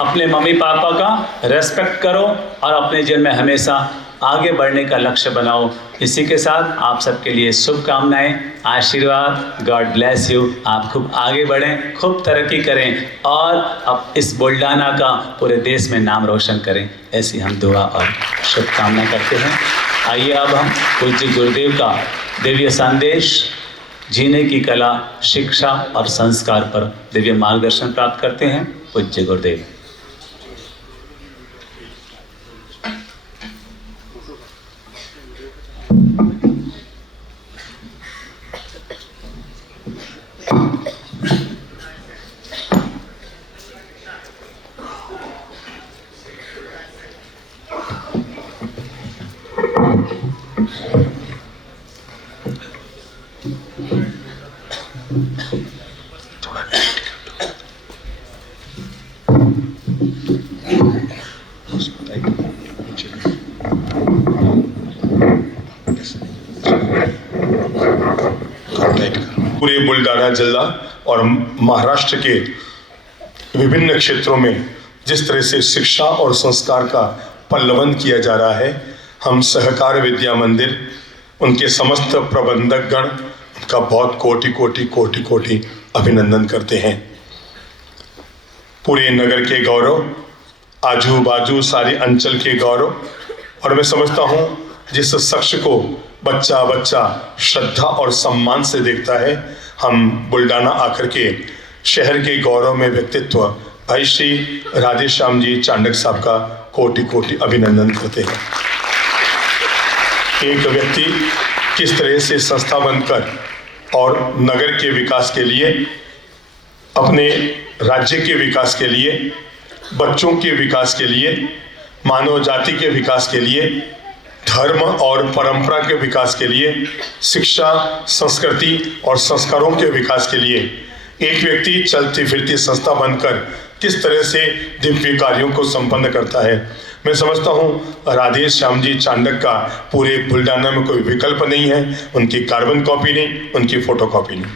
अपने mummy papa का respect करो और अपने जीवन में हमेशा आगे बढ़ने का लक्ष्य बनाओ। इसी के साथ आप सबके लिए शुभकामनाएं, आशीर्वाद। God bless you. आप खूब आगे बढ़ें, खूब तरक्की करें और अब इस बुल्डाना का पूरे देश में नाम रोशन करें, ऐसी हम दुआ और शुभकामना करते हैं। आइए अब हम पूज्य गुरुदेव का दिव्य संदेश, जीने की कला, शिक्षा और संस्कार पर दिव्य मार्गदर्शन प्राप्त करते हैं। पूज्य गुरुदेव। पूरे बुल्डाना जिला और महाराष्ट्र के विभिन्न क्षेत्रों में जिस तरह से शिक्षा और संस्कार का पल्लवन किया जा रहा है, हम सहकार विद्या मंदिर उनके समस्त प्रबंधक गण का बहुत कोटि कोटि कोटि कोटि अभिनंदन करते हैं। पूरे नगर के गौरव, आजू बाजू सारे अंचल के गौरव, और मैं समझता हूँ जिस शख्स को बच्चा बच्चा श्रद्धा और सम्मान से देखता है, हम बुल्डाना आकर के शहर के गौरव में व्यक्तित्व भाई श्री राधे श्याम जी चांडक साहब का कोटि कोटि अभिनंदन करते हैं। एक व्यक्ति किस तरह से संस्था बनकर और नगर के विकास के लिए, अपने राज्य के विकास के लिए, बच्चों के विकास के लिए, मानव जाति के विकास के लिए, धर्म और परंपरा के विकास के लिए, शिक्षा, संस्कृति और संस्कारों के विकास के लिए एक व्यक्ति चलती फिरती संस्था बनकर किस तरह से दिव्य कार्यों को संपन्न करता है। मैं समझता हूँ राधे श्याम जी चांडक का पूरे बुल्डाना में कोई विकल्प नहीं है। उनकी कार्बन कॉपी नहीं, उनकी फोटो कॉपी नहीं,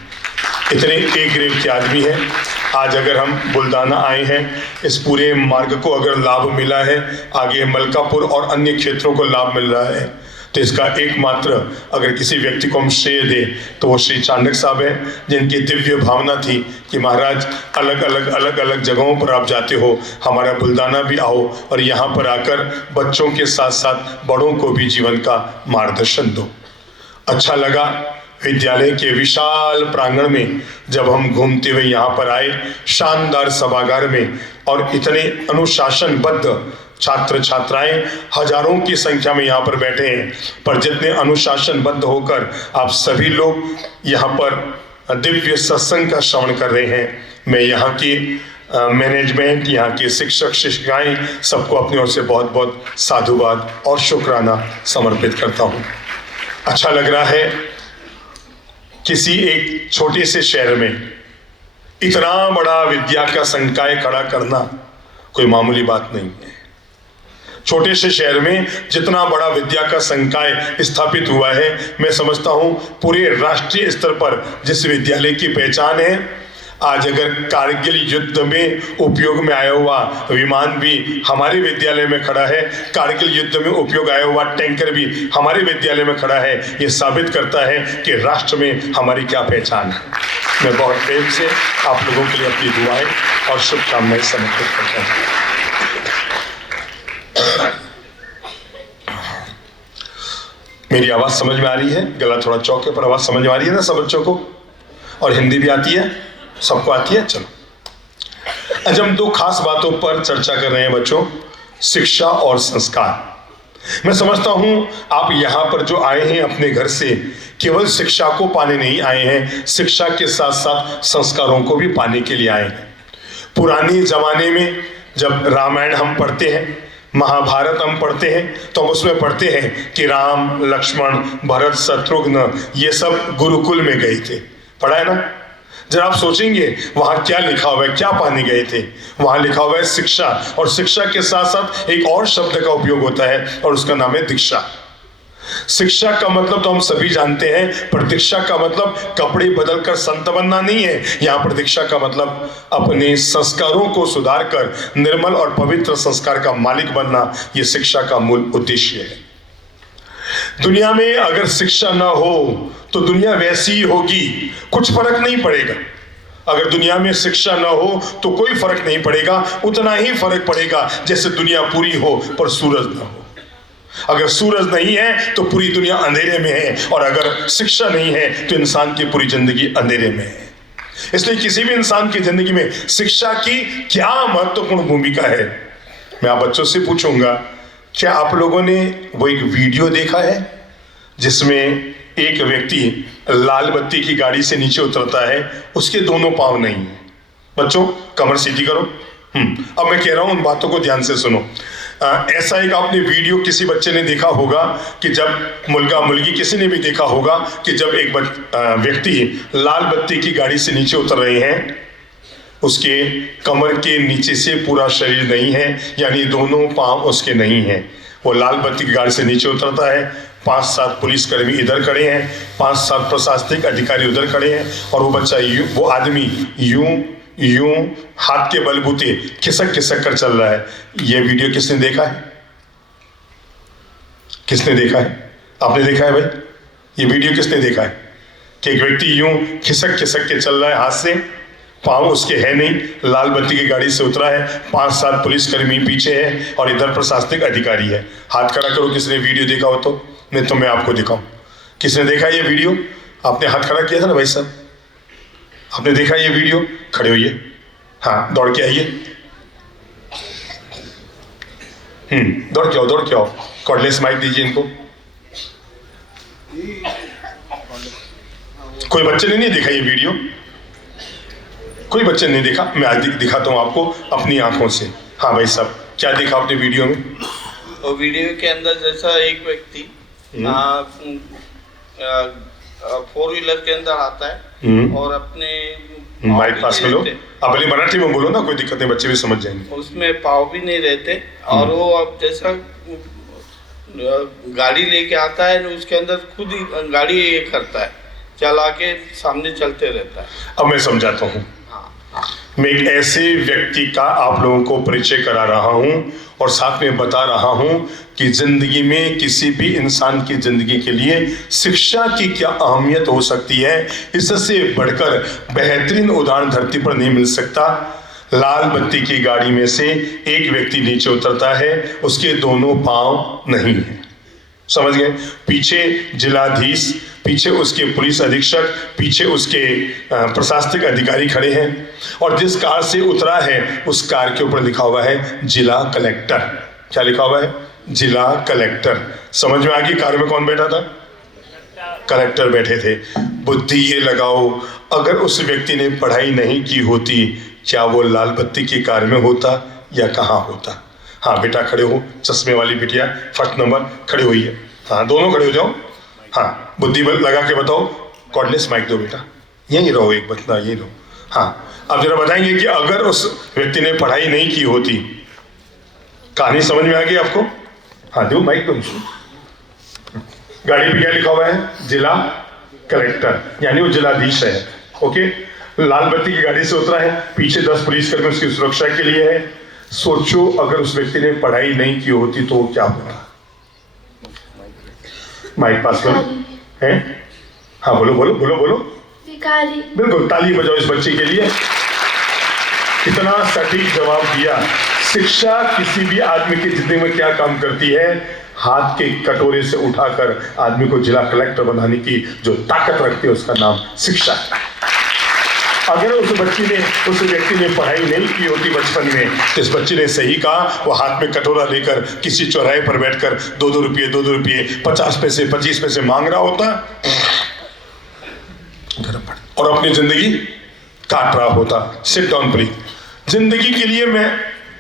इतने एक ग्रेड के आदमी हैं। आज अगर हम बुल्डाना आए हैं, इस पूरे मार्ग को अगर लाभ मिला है, आगे मलकापुर और अन्य क्षेत्रों को लाभ मिल रहा है, तो इसका एकमात्र अगर किसी व्यक्ति को हम श्रेय दें तो वो श्री चांडक साहब हैं, जिनकी दिव्य भावना थी कि महाराज अलग अलग जगहों पर आप जाते हो, हमारा बुल्डाना भी आओ और यहाँ पर आकर बच्चों के साथ साथ बड़ों को भी जीवन का मार्गदर्शन दो। अच्छा लगा विद्यालय के विशाल प्रांगण में जब हम घूमते हुए यहाँ पर आए, शानदार सभागार में, और इतने अनुशासनबद्ध छात्र छात्राएं हजारों की संख्या में यहाँ पर बैठे हैं, पर जितने अनुशासनबद्ध होकर आप सभी लोग यहाँ पर दिव्य सत्संग का श्रवण कर रहे हैं, मैं यहाँ की मैनेजमेंट, यहाँ के शिक्षक शिक्षिकाएं सबको अपनी ओर से बहुत बहुत साधुवाद और शुक्राना समर्पित करता हूँ। अच्छा लग रहा है किसी एक छोटे से शहर में इतना बड़ा विद्या का संकाय खड़ा करना कोई मामूली बात नहीं है। छोटे से शहर में जितना बड़ा विद्या का संकाय स्थापित हुआ है, मैं समझता हूं पूरे राष्ट्रीय स्तर पर जिस विद्यालय की पहचान है, आज अगर कारगिल युद्ध में उपयोग में आया हुआ विमान भी हमारे विद्यालय में खड़ा है, कारगिल युद्ध में उपयोग आया हुआ टैंकर भी हमारे विद्यालय में खड़ा है, ये साबित करता है कि राष्ट्र में हमारी क्या पहचान है। मैं बहुत प्रेम से आप लोगों के लिए अपनी दुआएं और शुभकामनाएं समर्पित करता हूँ। मेरी आवाज़ समझ में आ रही है? गला थोड़ा चौके पर आवाज़ समझ में आ रही है ना सब बच्चों को? और हिंदी भी आती है? सबको आती है? चलो, आज हम दो खास बातों पर चर्चा कर रहे हैं बच्चों, शिक्षा और संस्कार। मैं समझता हूं आप यहां पर जो आए हैं अपने घर से केवल शिक्षा को पाने नहीं आए हैं, शिक्षा के साथ साथ संस्कारों को भी पाने के लिए आए हैं। पुराने जमाने में जब रामायण हम पढ़ते हैं, महाभारत हम पढ़ते हैं, तो हम उसमें पढ़ते हैं कि राम, लक्ष्मण, भरत, शत्रुघ्न ये सब गुरुकुल में गए थे। पढ़ा है ना? जरा आप सोचेंगे वहां क्या लिखा हुआ है, क्या पाने गए थे? वहां लिखा हुआ है शिक्षा, और शिक्षा के साथ साथ एक और शब्द का उपयोग होता है और उसका नाम है दीक्षा। शिक्षा का मतलब तो हम सभी जानते हैं, पर दीक्षा का मतलब कपड़े बदलकर संत बनना नहीं है। यहाँ पर दीक्षा का मतलब अपने संस्कारों को सुधार कर निर्मल और पवित्र संस्कार का मालिक बनना, यह शिक्षा का मूल उद्देश्य है। दुनिया में अगर शिक्षा ना हो तो दुनिया वैसी ही होगी, कुछ फर्क नहीं पड़ेगा। अगर दुनिया में शिक्षा ना हो तो कोई फर्क नहीं पड़ेगा, उतना ही फर्क पड़ेगा जैसे दुनिया पूरी हो पर सूरज ना हो। अगर सूरज नहीं है तो पूरी दुनिया अंधेरे में है, और अगर शिक्षा नहीं है तो इंसान की पूरी जिंदगी अंधेरे में है। इसलिए किसी भी इंसान की जिंदगी में शिक्षा की क्या महत्वपूर्ण भूमिका है, मैं आप बच्चों से पूछूंगा, क्या आप लोगों ने वो एक वीडियो देखा है जिसमें एक व्यक्ति लाल बत्ती की गाड़ी से नीचे उतरता है, उसके दोनों पांव नहीं है? बच्चों कमर सीधी करो। अब मैं कह रहा हूं, उन बातों को ध्यान से सुनो। ऐसा एक आपने वीडियो किसी बच्चे ने देखा होगा कि जब मुलगा मुलगी किसी ने भी देखा होगा कि जब एक व्यक्ति लाल बत्ती की गाड़ी से नीचे उतर रहे हैं, उसके कमर के नीचे से पूरा शरीर नहीं है, यानी दोनों पांव उसके नहीं है। वो लाल बत्ती की गाड़ी से नीचे उतरता है, 5-7 पुलिसकर्मी इधर खड़े हैं, 5-7 प्रशासनिक अधिकारी उधर खड़े हैं, और वो बच्चा वो आदमी यूं हाथ के बलबूते खिसक खिसक कर चल रहा है। ये वीडियो किसने देखा है? किसने देखा है? आपने देखा है भाई? ये वीडियो किसने देखा है कि एक व्यक्ति यूं खिसक खिसक के चल रहा है, हाथ से पाँव उसके है नहीं, लाल बत्ती की गाड़ी से उतरा है, 5-7 पुलिसकर्मी पीछे है और इधर प्रशासनिक अधिकारी है। हाथ खड़ा करो किसने वीडियो देखा हो तो, नहीं तो मैं आपको दिखाऊं। किसने देखा ये वीडियो? आपने हाथ खड़ा किया था ना भाई साहब, आपने देखा ये वीडियो? खड़े होइए, हाँ दौड़ के आइए, दौड़ के आओ। कॉर्डलेस माइक दीजिए इनको। कोई बच्चे ने नहीं देखा ये वीडियो? कोई बच्चे ने नहीं देखा? मैं आज दिखाता हूं आपको अपनी आंखों से। हाँ भाई साहब, क्या देखा आपने वीडियो में? तो वीडियो के अंदर जैसा एक व्यक्ति 4 व्हीलर के अंदर आता है और अपने माइक पास में लो, आप भले मराठी में बोलो ना, कोई दिक्कत नहीं, बच्चे भी समझ जाएंगे। उसमें पाव भी नहीं रहते और वो अब जैसा गाड़ी लेके आता है उसके अंदर खुद ही गाड़ी ये करता है, चला के सामने चलते रहता है। अब मैं समझाता हूँ। मैं एक ऐसे व्यक्ति का आप लोगों को परिचय करा रहा हूं और साथ में बता रहा हूं कि जिंदगी में किसी भी इंसान की जिंदगी के लिए शिक्षा की क्या अहमियत हो सकती है, इससे बढ़कर बेहतरीन उदाहरण धरती पर नहीं मिल सकता। लाल बत्ती की गाड़ी में से एक व्यक्ति नीचे उतरता है, उसके दोनों पांव नहीं है, समझ गए? पीछे जिलाधीश, पीछे उसके पुलिस अधीक्षक, पीछे उसके प्रशासनिक अधिकारी खड़े हैं और जिस कार से उतरा है उस कार के ऊपर लिखा हुआ है जिला कलेक्टर। क्या लिखा हुआ है? जिला कलेक्टर। समझ में आ गई कार में कौन बैठा था? कलेक्टर बैठे थे। बुद्धि ये लगाओ, अगर उस व्यक्ति ने पढ़ाई नहीं की होती, क्या वो लाल बत्ती की कार में होता या कहाँ होता? हाँ बेटा खड़े हो, चश्मे वाली बिटिया फर्स्ट नंबर खड़े हुई है। हाँ दोनों खड़े हो जाओ। हाँ बुद्धि लगा के बताओ। कॉर्डलेस माइक दो बेटा, यहीं रहो, एक बतना यहीं रहो। हाँ अब जरा बताएंगे कि अगर उस व्यक्ति ने पढ़ाई नहीं की होती, कहानी समझ में आ गई आपको? हाँ दो माइक तो। गाड़ी पे क्या लिखा हुआ है? जिला कलेक्टर, यानी वो जिलाधीश है। ओके, लाल बत्ती की गाड़ी से उतरा है, पीछे 10 पुलिसकर्मी उसकी सुरक्षा के लिए है। सोचो अगर उस व्यक्ति ने पढ़ाई नहीं की होती तो क्या होता? माइक पास करो। है? हाँ बोलो बोलो बोलो बोलो। भिखारी। बिल्कुल, ताली बजाओ इस बच्चे के लिए, इतना सटीक जवाब दिया। शिक्षा किसी भी आदमी की जिंदगी में क्या काम करती है? हाथ के कटोरे से उठाकर आदमी को जिला कलेक्टर बनाने की जो ताकत रखती है उसका नाम शिक्षा है। अगर उस व्यक्ति ने पढ़ाई नहीं की होती बचपन में, तो इस बच्चे ने सही कहा, वो हाथ में कटोरा लेकर किसी चौराहे पर बैठकर 2-2 रुपये 50 पैसे 25 पैसे मांग रहा होता और अपनी जिंदगी काट रहा होता। Sit down please. जिंदगी के लिए मैं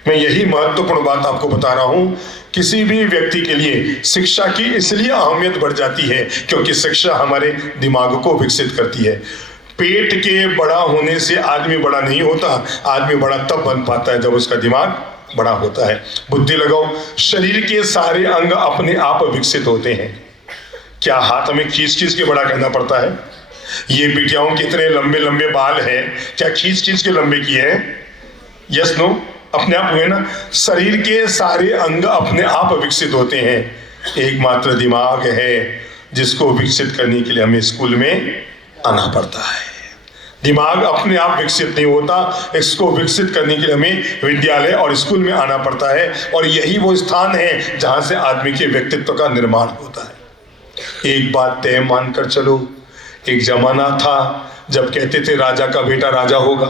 यही महत्वपूर्ण बात आपको बता रहा हूं। किसी भी व्यक्ति के लिए शिक्षा की इसलिए अहमियत बढ़ जाती है क्योंकि शिक्षा हमारे दिमाग को विकसित करती है। पेट के बड़ा होने से आदमी बड़ा नहीं होता, आदमी बड़ा तब बन पाता है जब उसका दिमाग बड़ा होता है। बुद्धि लगाओ, शरीर के सारे अंग अपने आप विकसित होते हैं। क्या हाथ हमें खींच के बड़ा करना पड़ता है? ये बिटियाओं के इतने लंबे लंबे बाल हैं, क्या खींच के लंबे किए हैं? Yes no? अपने आप हुए ना? शरीर के सारे अंग अपने आप विकसित होते हैं, एकमात्र दिमाग है जिसको विकसित करने के लिए हमें स्कूल में आना पड़ता है। दिमाग अपने आप विकसित नहीं होता, इसको विकसित करने के लिए हमें विद्यालय और स्कूल में आना पड़ता है और यही वो स्थान है जहां से आदमी के व्यक्तित्व का निर्माण होता है। एक बात तय मानकर चलो, एक जमाना था जब कहते थे राजा का बेटा राजा होगा,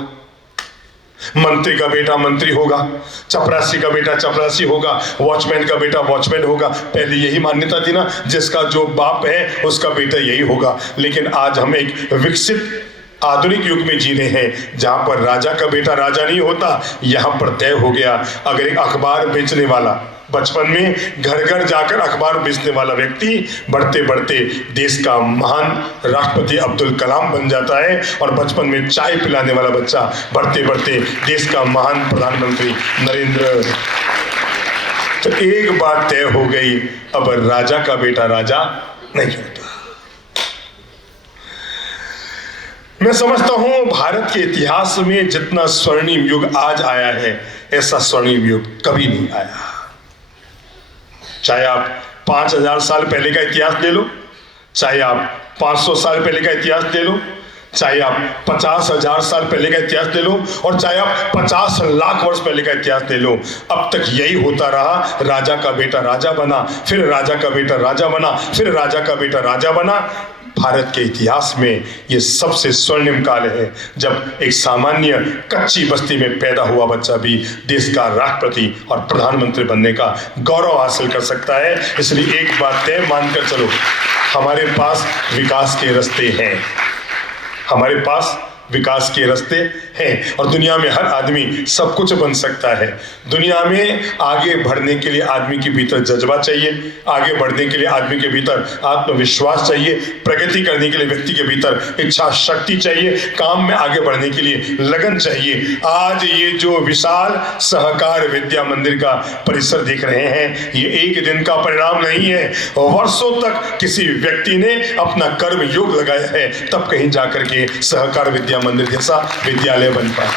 मंत्री का बेटा मंत्री होगा, चपरासी का बेटा चपरासी होगा, वॉचमैन का बेटा वॉचमैन होगा। पहले यही मान्यता थी ना, जिसका जो बाप है उसका बेटा यही होगा। लेकिन आज हम एक विकसित आधुनिक युग में जी रहे हैं जहां पर राजा का बेटा राजा नहीं होता। यहां पर तय हो गया, अगर एक अखबार बेचने वाला बचपन में घर घर जाकर अखबार बेचने वाला व्यक्ति बढ़ते बढ़ते देश का महान राष्ट्रपति अब्दुल कलाम बन जाता है और बचपन में चाय पिलाने वाला बच्चा बढ़ते बढ़ते देश का महान प्रधानमंत्री नरेंद्र। तो एक बात तय हो गई, अब राजा का बेटा राजा नहीं होता। मैं समझता हूं भारत के इतिहास में जितना स्वर्णिम युग आज आया है, ऐसा स्वर्णिम युग कभी नहीं आया। चाहे आप 5000 साल पहले का इतिहास ले लो, चाहे आप 500 साल पहले का इतिहास ले लो, चाहे आप 50,000 साल पहले का इतिहास ले लो, और चाहे आप 50 लाख वर्ष पहले का इतिहास ले लो, अब तक यही होता रहा। राजा का बेटा राजा बना, फिर राजा का बेटा राजा बना, फिर राजा का बेटा राजा बना। भारत के इतिहास में ये सबसे स्वर्णिम काल है जब एक सामान्य कच्ची बस्ती में पैदा हुआ बच्चा भी देश का राष्ट्रपति और प्रधानमंत्री बनने का गौरव हासिल कर सकता है। इसलिए एक बात तय मानकर चलो, हमारे पास विकास के रास्ते हैं, हमारे पास विकास के रास्ते हैं, और दुनिया में हर आदमी सब कुछ बन सकता है। दुनिया में आगे बढ़ने के लिए आदमी के भीतर जज्बा चाहिए, आगे बढ़ने के लिए आदमी के भीतर आत्मविश्वास चाहिए, प्रगति करने के लिए व्यक्ति के भीतर इच्छा शक्ति चाहिए, काम में आगे बढ़ने के लिए लगन चाहिए। आज ये जो विशाल सहकार विद्या मंदिर का परिसर देख रहे हैं, ये एक दिन का परिणाम नहीं है, वर्षों तक किसी व्यक्ति ने अपना कर्म योग लगाया है, तब कहीं जाकर के सहकार विद्या मंदिर जैसा विद्यालय बन पाया।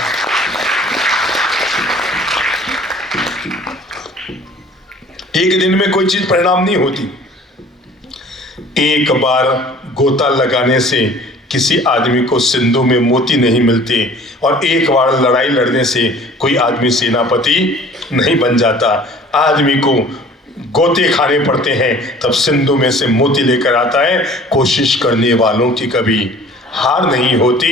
एक दिन में कोई चीज परिणाम नहीं होती। एक बार गोता लगाने से किसी आदमी को सिंधु में मोती नहीं मिलते, और एक बार लड़ाई लड़ने से कोई आदमी सेनापति नहीं बन जाता। आदमी को गोते खाने पड़ते हैं तब सिंधु में से मोती लेकर आता है। कोशिश करने वालों की कभी हार नहीं होती,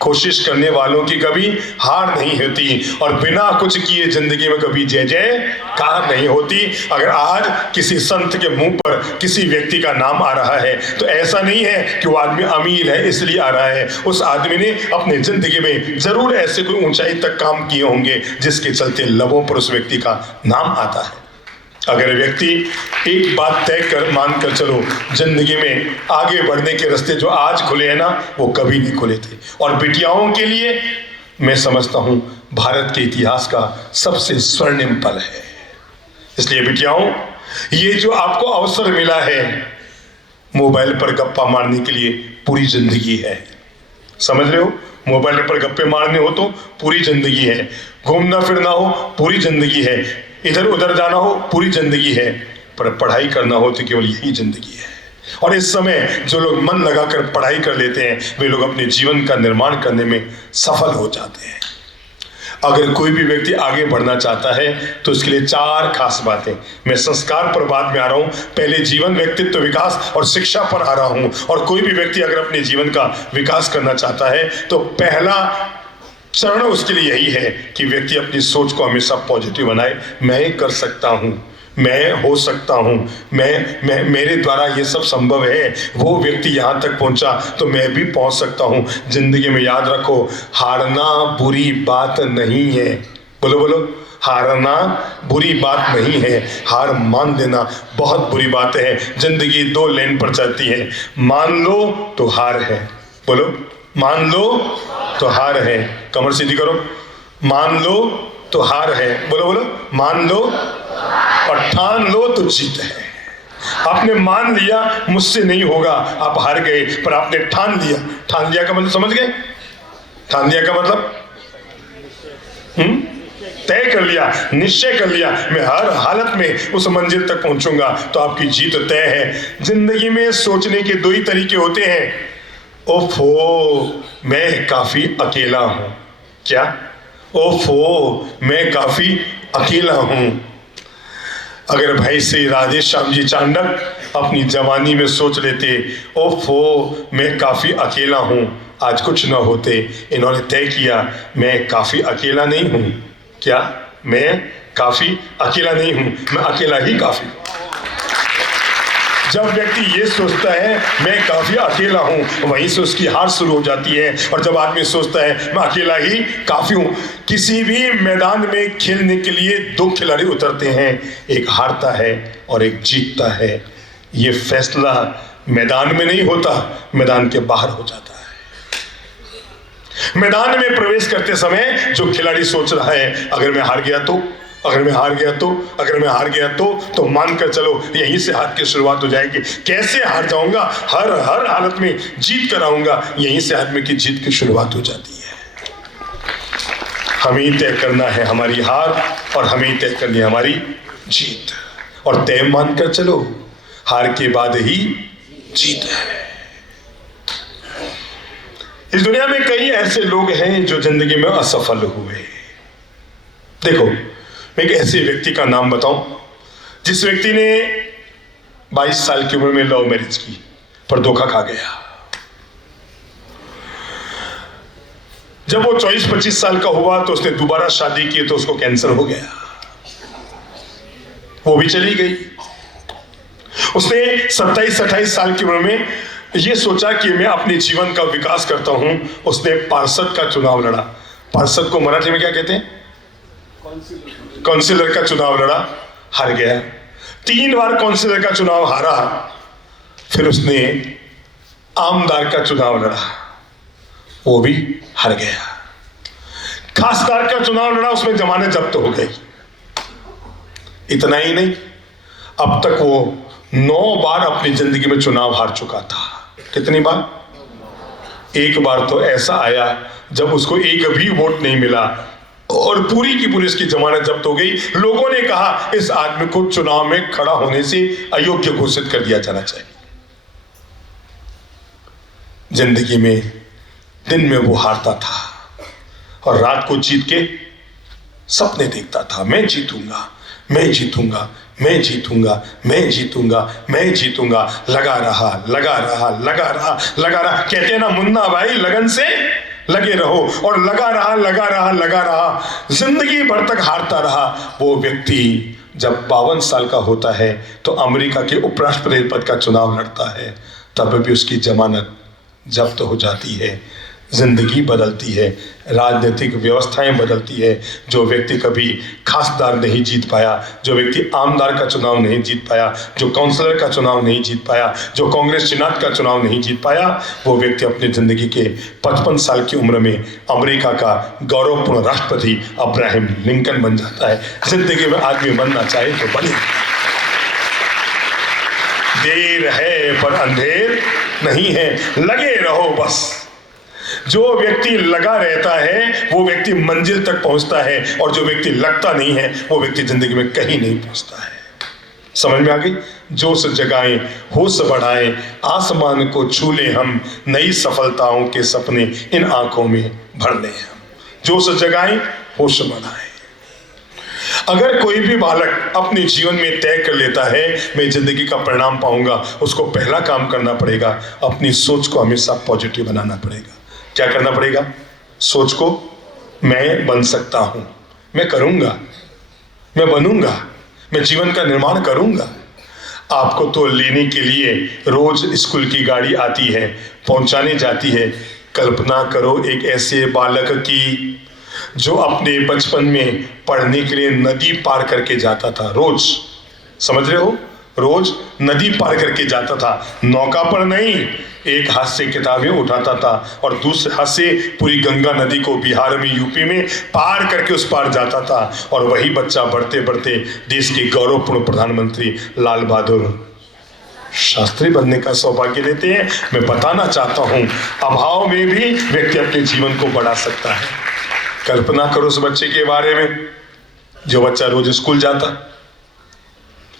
कोशिश करने वालों की कभी हार नहीं होती, और बिना कुछ किए जिंदगी में कभी जय जयकार नहीं होती। अगर आज किसी संत के मुंह पर किसी व्यक्ति का नाम आ रहा है तो ऐसा नहीं है कि वो आदमी अमीर है इसलिए आ रहा है, उस आदमी ने अपनी जिंदगी में जरूर ऐसे कोई ऊंचाई तक काम किए होंगे जिसके चलते लबों पर उस व्यक्ति का नाम आता है। अगर व्यक्ति एक बात तय कर मानकर चलो, जिंदगी में आगे बढ़ने के रास्ते जो आज खुले हैं ना, वो कभी नहीं खुले थे। और बिटियाओं के लिए मैं समझता हूं भारत के इतिहास का सबसे स्वर्णिम पल है। इसलिए बिटियाओं, ये जो आपको अवसर मिला है मोबाइल पर गप्पा मारने के लिए, पूरी जिंदगी है। समझ रहे हो? मोबाइल पर गप्पे मारने हो तो पूरी जिंदगी है, घूमना फिरना हो पूरी जिंदगी है, इधर उधर जाना हो पूरी जिंदगी है, पर पढ़ाई करना हो तो केवल यही जिंदगी है। और इस समय जो लोग मन लगाकर पढ़ाई कर लेते हैं वे लोग अपने जीवन का निर्माण करने में सफल हो जाते हैं। अगर कोई भी व्यक्ति आगे बढ़ना चाहता है तो उसके लिए 4 खास बातें, मैं संस्कार पर बाद में आ रहा हूं, पहले जीवन व्यक्तित्व विकास और शिक्षा पर आ रहा हूं। और कोई भी व्यक्ति अगर अपने जीवन का विकास करना चाहता है तो पहला चरण उसके लिए यही है कि व्यक्ति अपनी सोच को हमेशा पॉजिटिव बनाए। मैं कर सकता हूं, मैं हो सकता हूं, मैं मेरे द्वारा ये सब संभव है। वो व्यक्ति यहां तक पहुंचा तो मैं भी पहुंच सकता हूं। जिंदगी में याद रखो, हारना बुरी बात नहीं है। बोलो बोलो, हारना बुरी बात नहीं है, हार मान लेना बहुत बुरी बात है। जिंदगी 2 लेन पर चलती है, मान लो तो हार है। बोलो, मान लो तो हार है। कमर सीधी करो, मान लो तो हार है। बोलो बोलो, मान लो और ठान लो तो जीत है। आपने मान लिया मुझसे नहीं होगा, आप हार गए, पर आपने ठान लिया। ठान लिया का मतलब समझ गए? ठान लिया का मतलब तय कर लिया, निश्चय कर लिया, मैं हर हालत में उस मंजिल तक पहुंचूंगा, तो आपकी जीत तय है। जिंदगी में सोचने के 2 ही तरीके होते हैं। ओफो, मैं काफी अकेला हूं। क्या? ओफो, मैं काफी अकेला हूं। अगर भाई श्री राधे श्याम जी चांडक अपनी जवानी में सोच लेते, ओफो मैं काफी अकेला हूं, आज कुछ न होते। इन्होंने तय किया, मैं काफी अकेला नहीं हूं। क्या? मैं काफी अकेला नहीं हूं, मैं अकेला ही काफी। जब व्यक्ति ये सोचता है मैं काफी अकेला हूं, वहीं से उसकी हार शुरू हो जाती है। और जब आदमी सोचता है मैं अकेला ही काफी हूं, किसी भी मैदान में खेलने के लिए 2 खिलाड़ी उतरते हैं, एक हारता है और एक जीतता है। ये फैसला मैदान में नहीं होता, मैदान के बाहर हो जाता है। मैदान में प्रवेश करते समय जो खिलाड़ी सोच रहा है अगर मैं हार गया तो, अगर मैं हार गया तो, अगर मैं हार गया तो मानकर चलो यहीं से हार की शुरुआत हो जाएगी। कैसे हार जाऊंगा, हर हालत में जीत कर आऊंगा, यहीं से आदमी की जीत की शुरुआत हो जाती है। हमें तय करना है हमारी हार और हमें तय करनी है हमारी जीत। और तय मानकर चलो, हार के बाद ही जीत है। इस दुनिया में कई ऐसे लोग हैं जो जिंदगी में असफल हुए। देखो, मैं एक ऐसे व्यक्ति का नाम बताऊं जिस व्यक्ति ने 22 साल की उम्र में लव मैरिज की पर धोखा खा गया। जब वो 24-25 साल का हुआ तो उसने दोबारा शादी की तो उसको कैंसर हो गया, वो भी चली गई। उसने 27-28 साल की उम्र में ये सोचा कि मैं अपने जीवन का विकास करता हूं। उसने पार्षद का चुनाव लड़ा। पार्षद को मराठी में क्या कहते हैं? काउंसिलर का चुनाव लड़ा, हार गया। 3 बार काउंसिलर का चुनाव हारा। फिर उसने आमदार का चुनाव लड़ा, वो भी हार गया। खासदार का चुनाव लड़ा, उसमें जमानत जब्त हो गई। इतना ही नहीं, अब तक वो 9 बार अपनी जिंदगी में चुनाव हार चुका था। कितनी बार? एक बार तो ऐसा आया जब उसको एक भी वोट नहीं मिला और पूरी की पूरी उसकी जमानत जब्त हो गई। लोगों ने कहा इस आदमी को चुनाव में खड़ा होने से अयोग्य घोषित कर दिया जाना चाहिए। जिंदगी में दिन में वो हारता था और रात को जीत के सपने देखता था, मैं जीतूंगा, मैं जीतूंगा, मैं जीतूंगा, मैं जीतूंगा, मैं जीतूंगा। लगा रहा, लगा रहा, लगा रहा, लगा रहा। कहते हैं ना मुन्ना भाई, लगन से लगे रहो। और लगा रहा, लगा रहा, लगा रहा, जिंदगी भर तक हारता रहा। वो व्यक्ति जब 52 साल का होता है तो अमेरिका के उपराष्ट्रपति पद का चुनाव लड़ता है, तब भी उसकी जमानत जब्त हो जाती है। जिंदगी बदलती है, राजनीतिक व्यवस्थाएं बदलती है। जो व्यक्ति कभी खासदार नहीं जीत पाया, जो व्यक्ति आमदार का चुनाव नहीं जीत पाया, जो काउंसलर का चुनाव नहीं जीत पाया, जो कांग्रेस चुनाव का चुनाव नहीं जीत पाया, वो व्यक्ति अपनी जिंदगी के 55 साल की उम्र में अमेरिका का गौरवपूर्ण राष्ट्रपति अब्राहम लिंकन बन जाता है। जिंदगी में आदमी बनना चाहे तो बने। देर है पर अंधेर नहीं है, लगे रहो बस। जो व्यक्ति लगा रहता है वो व्यक्ति मंजिल तक पहुंचता है, और जो व्यक्ति लगता नहीं है वो व्यक्ति जिंदगी में कहीं नहीं पहुंचता है। समझ में आ गई? जोश जगाएं, होश बढ़ाएं, आसमान को छू लें हम, नई सफलताओं के सपने इन आंखों में भर लें हम। जोश जगाएं, होश बढ़ाएं। अगर कोई भी बालक अपने जीवन में तय कर लेता है मैं जिंदगी का परिणाम पाऊंगा, उसको पहला काम करना पड़ेगा, अपनी सोच को हमेशा पॉजिटिव बनाना पड़ेगा। क्या करना पड़ेगा? सोच को मैं बन सकता हूं, मैं करूंगा, मैं बनूंगा, मैं जीवन का निर्माण करूंगा। आपको तो लेने के लिए रोज स्कूल की गाड़ी आती है, पहुंचाने जाती है। कल्पना करो एक ऐसे बालक की जो अपने बचपन में पढ़ने के लिए नदी पार करके जाता था रोज। समझ रहे हो? रोज नदी पार करके जाता था, नौका पर नहीं। एक हाथ से किताबें उठाता था और दूसरे हाथ से पूरी गंगा नदी को बिहार में, यूपी में पार करके उस पार जाता था। और वही बच्चा बढ़ते बढ़ते देश के गौरवपूर्ण प्रधानमंत्री लाल बहादुर शास्त्री बनने का सौभाग्य लेते हैं। मैं बताना चाहता हूं, अभाव में भी व्यक्ति अपने जीवन को बढ़ा सकता है। कल्पना करो उस बच्चे के बारे में जो बच्चा रोज स्कूल जाता,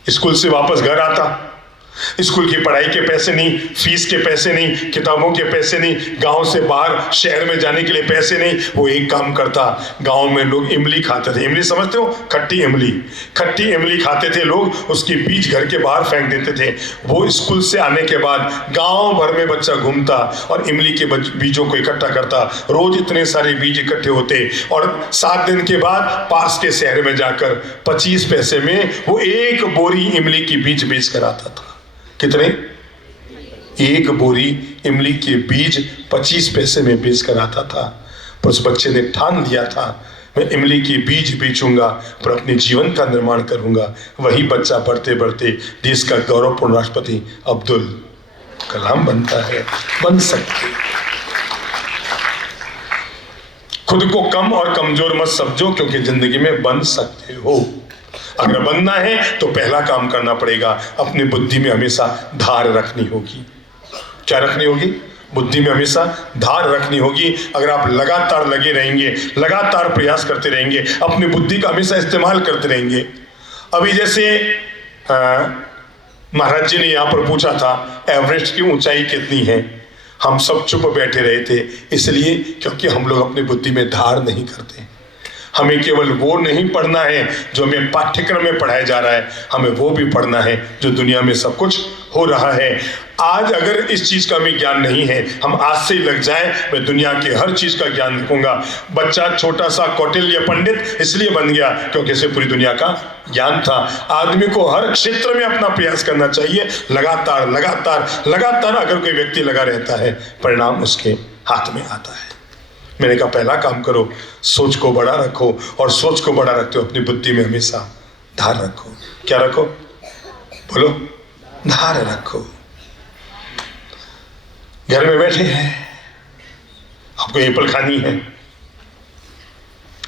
स्कूल से वापस घर आता, स्कूल की पढ़ाई के पैसे नहीं, फीस के पैसे नहीं, किताबों के पैसे नहीं, गांव से बाहर शहर में जाने के लिए पैसे नहीं। वो एक काम करता, गांव में लोग इमली खाते थे। इमली समझते हो? खट्टी इमली। खट्टी इमली खाते थे लोग, उसके बीज घर के बाहर फेंक देते थे। वो स्कूल से आने के बाद गांव भर में बच्चा घूमता और इमली के बीजों को इकट्ठा करता। रोज इतने सारे बीज इकट्ठे होते और 7 दिन के बाद पास के शहर में जाकर 25 पैसे में वो 1 बोरी इमली की बीज बेच कर आता था। कितने? 1 बोरी इमली के बीज 25 पैसे में बेच कर आता था। पर उस बच्चे ने ठान लिया था मैं इमली के बीज बेचूंगा पर अपने जीवन का निर्माण करूंगा। वही बच्चा बढ़ते बढ़ते देश का गौरवपूर्ण राष्ट्रपति अब्दुल कलाम बनता है। बन सकते। खुद को कम और कमजोर मत समझो, क्योंकि जिंदगी में बन सकते हो। अगर बनना है तो पहला काम करना पड़ेगा, अपनी बुद्धि में हमेशा धार रखनी होगी। क्या रखनी होगी? बुद्धि में हमेशा धार रखनी होगी। अगर आप लगातार लगे रहेंगे, लगातार प्रयास करते रहेंगे, अपनी बुद्धि का हमेशा इस्तेमाल करते रहेंगे। अभी जैसे महाराज जी ने यहाँ पर पूछा था एवरेस्ट की ऊंचाई कितनी है। हम सब चुप बैठे रहे थे, इसलिए क्योंकि हम लोग अपनी बुद्धि में धार नहीं करते। हमें केवल वो नहीं पढ़ना है जो हमें पाठ्यक्रम में पढ़ाया जा रहा है, हमें वो भी पढ़ना है जो दुनिया में सब कुछ हो रहा है। आज अगर इस चीज का हमें ज्ञान नहीं है, हम आज से ही लग जाए, मैं दुनिया के हर चीज का ज्ञान रखूंगा। बच्चा छोटा सा कौटिल्य पंडित इसलिए बन गया क्योंकि इसे पूरी दुनिया का ज्ञान था। आदमी को हर क्षेत्र में अपना प्रयास करना चाहिए, लगातार लगातार लगातार। अगर कोई व्यक्ति लगा रहता है, परिणाम उसके हाथ में आता है। मैंने कहा पहला काम करो, सोच को बड़ा रखो, और सोच को बड़ा रखते हो अपनी बुद्धि में हमेशा धार रखो। क्या रखो? बोलो, धार रखो। घर में बैठे हैं, आपको एप्पल खानी है,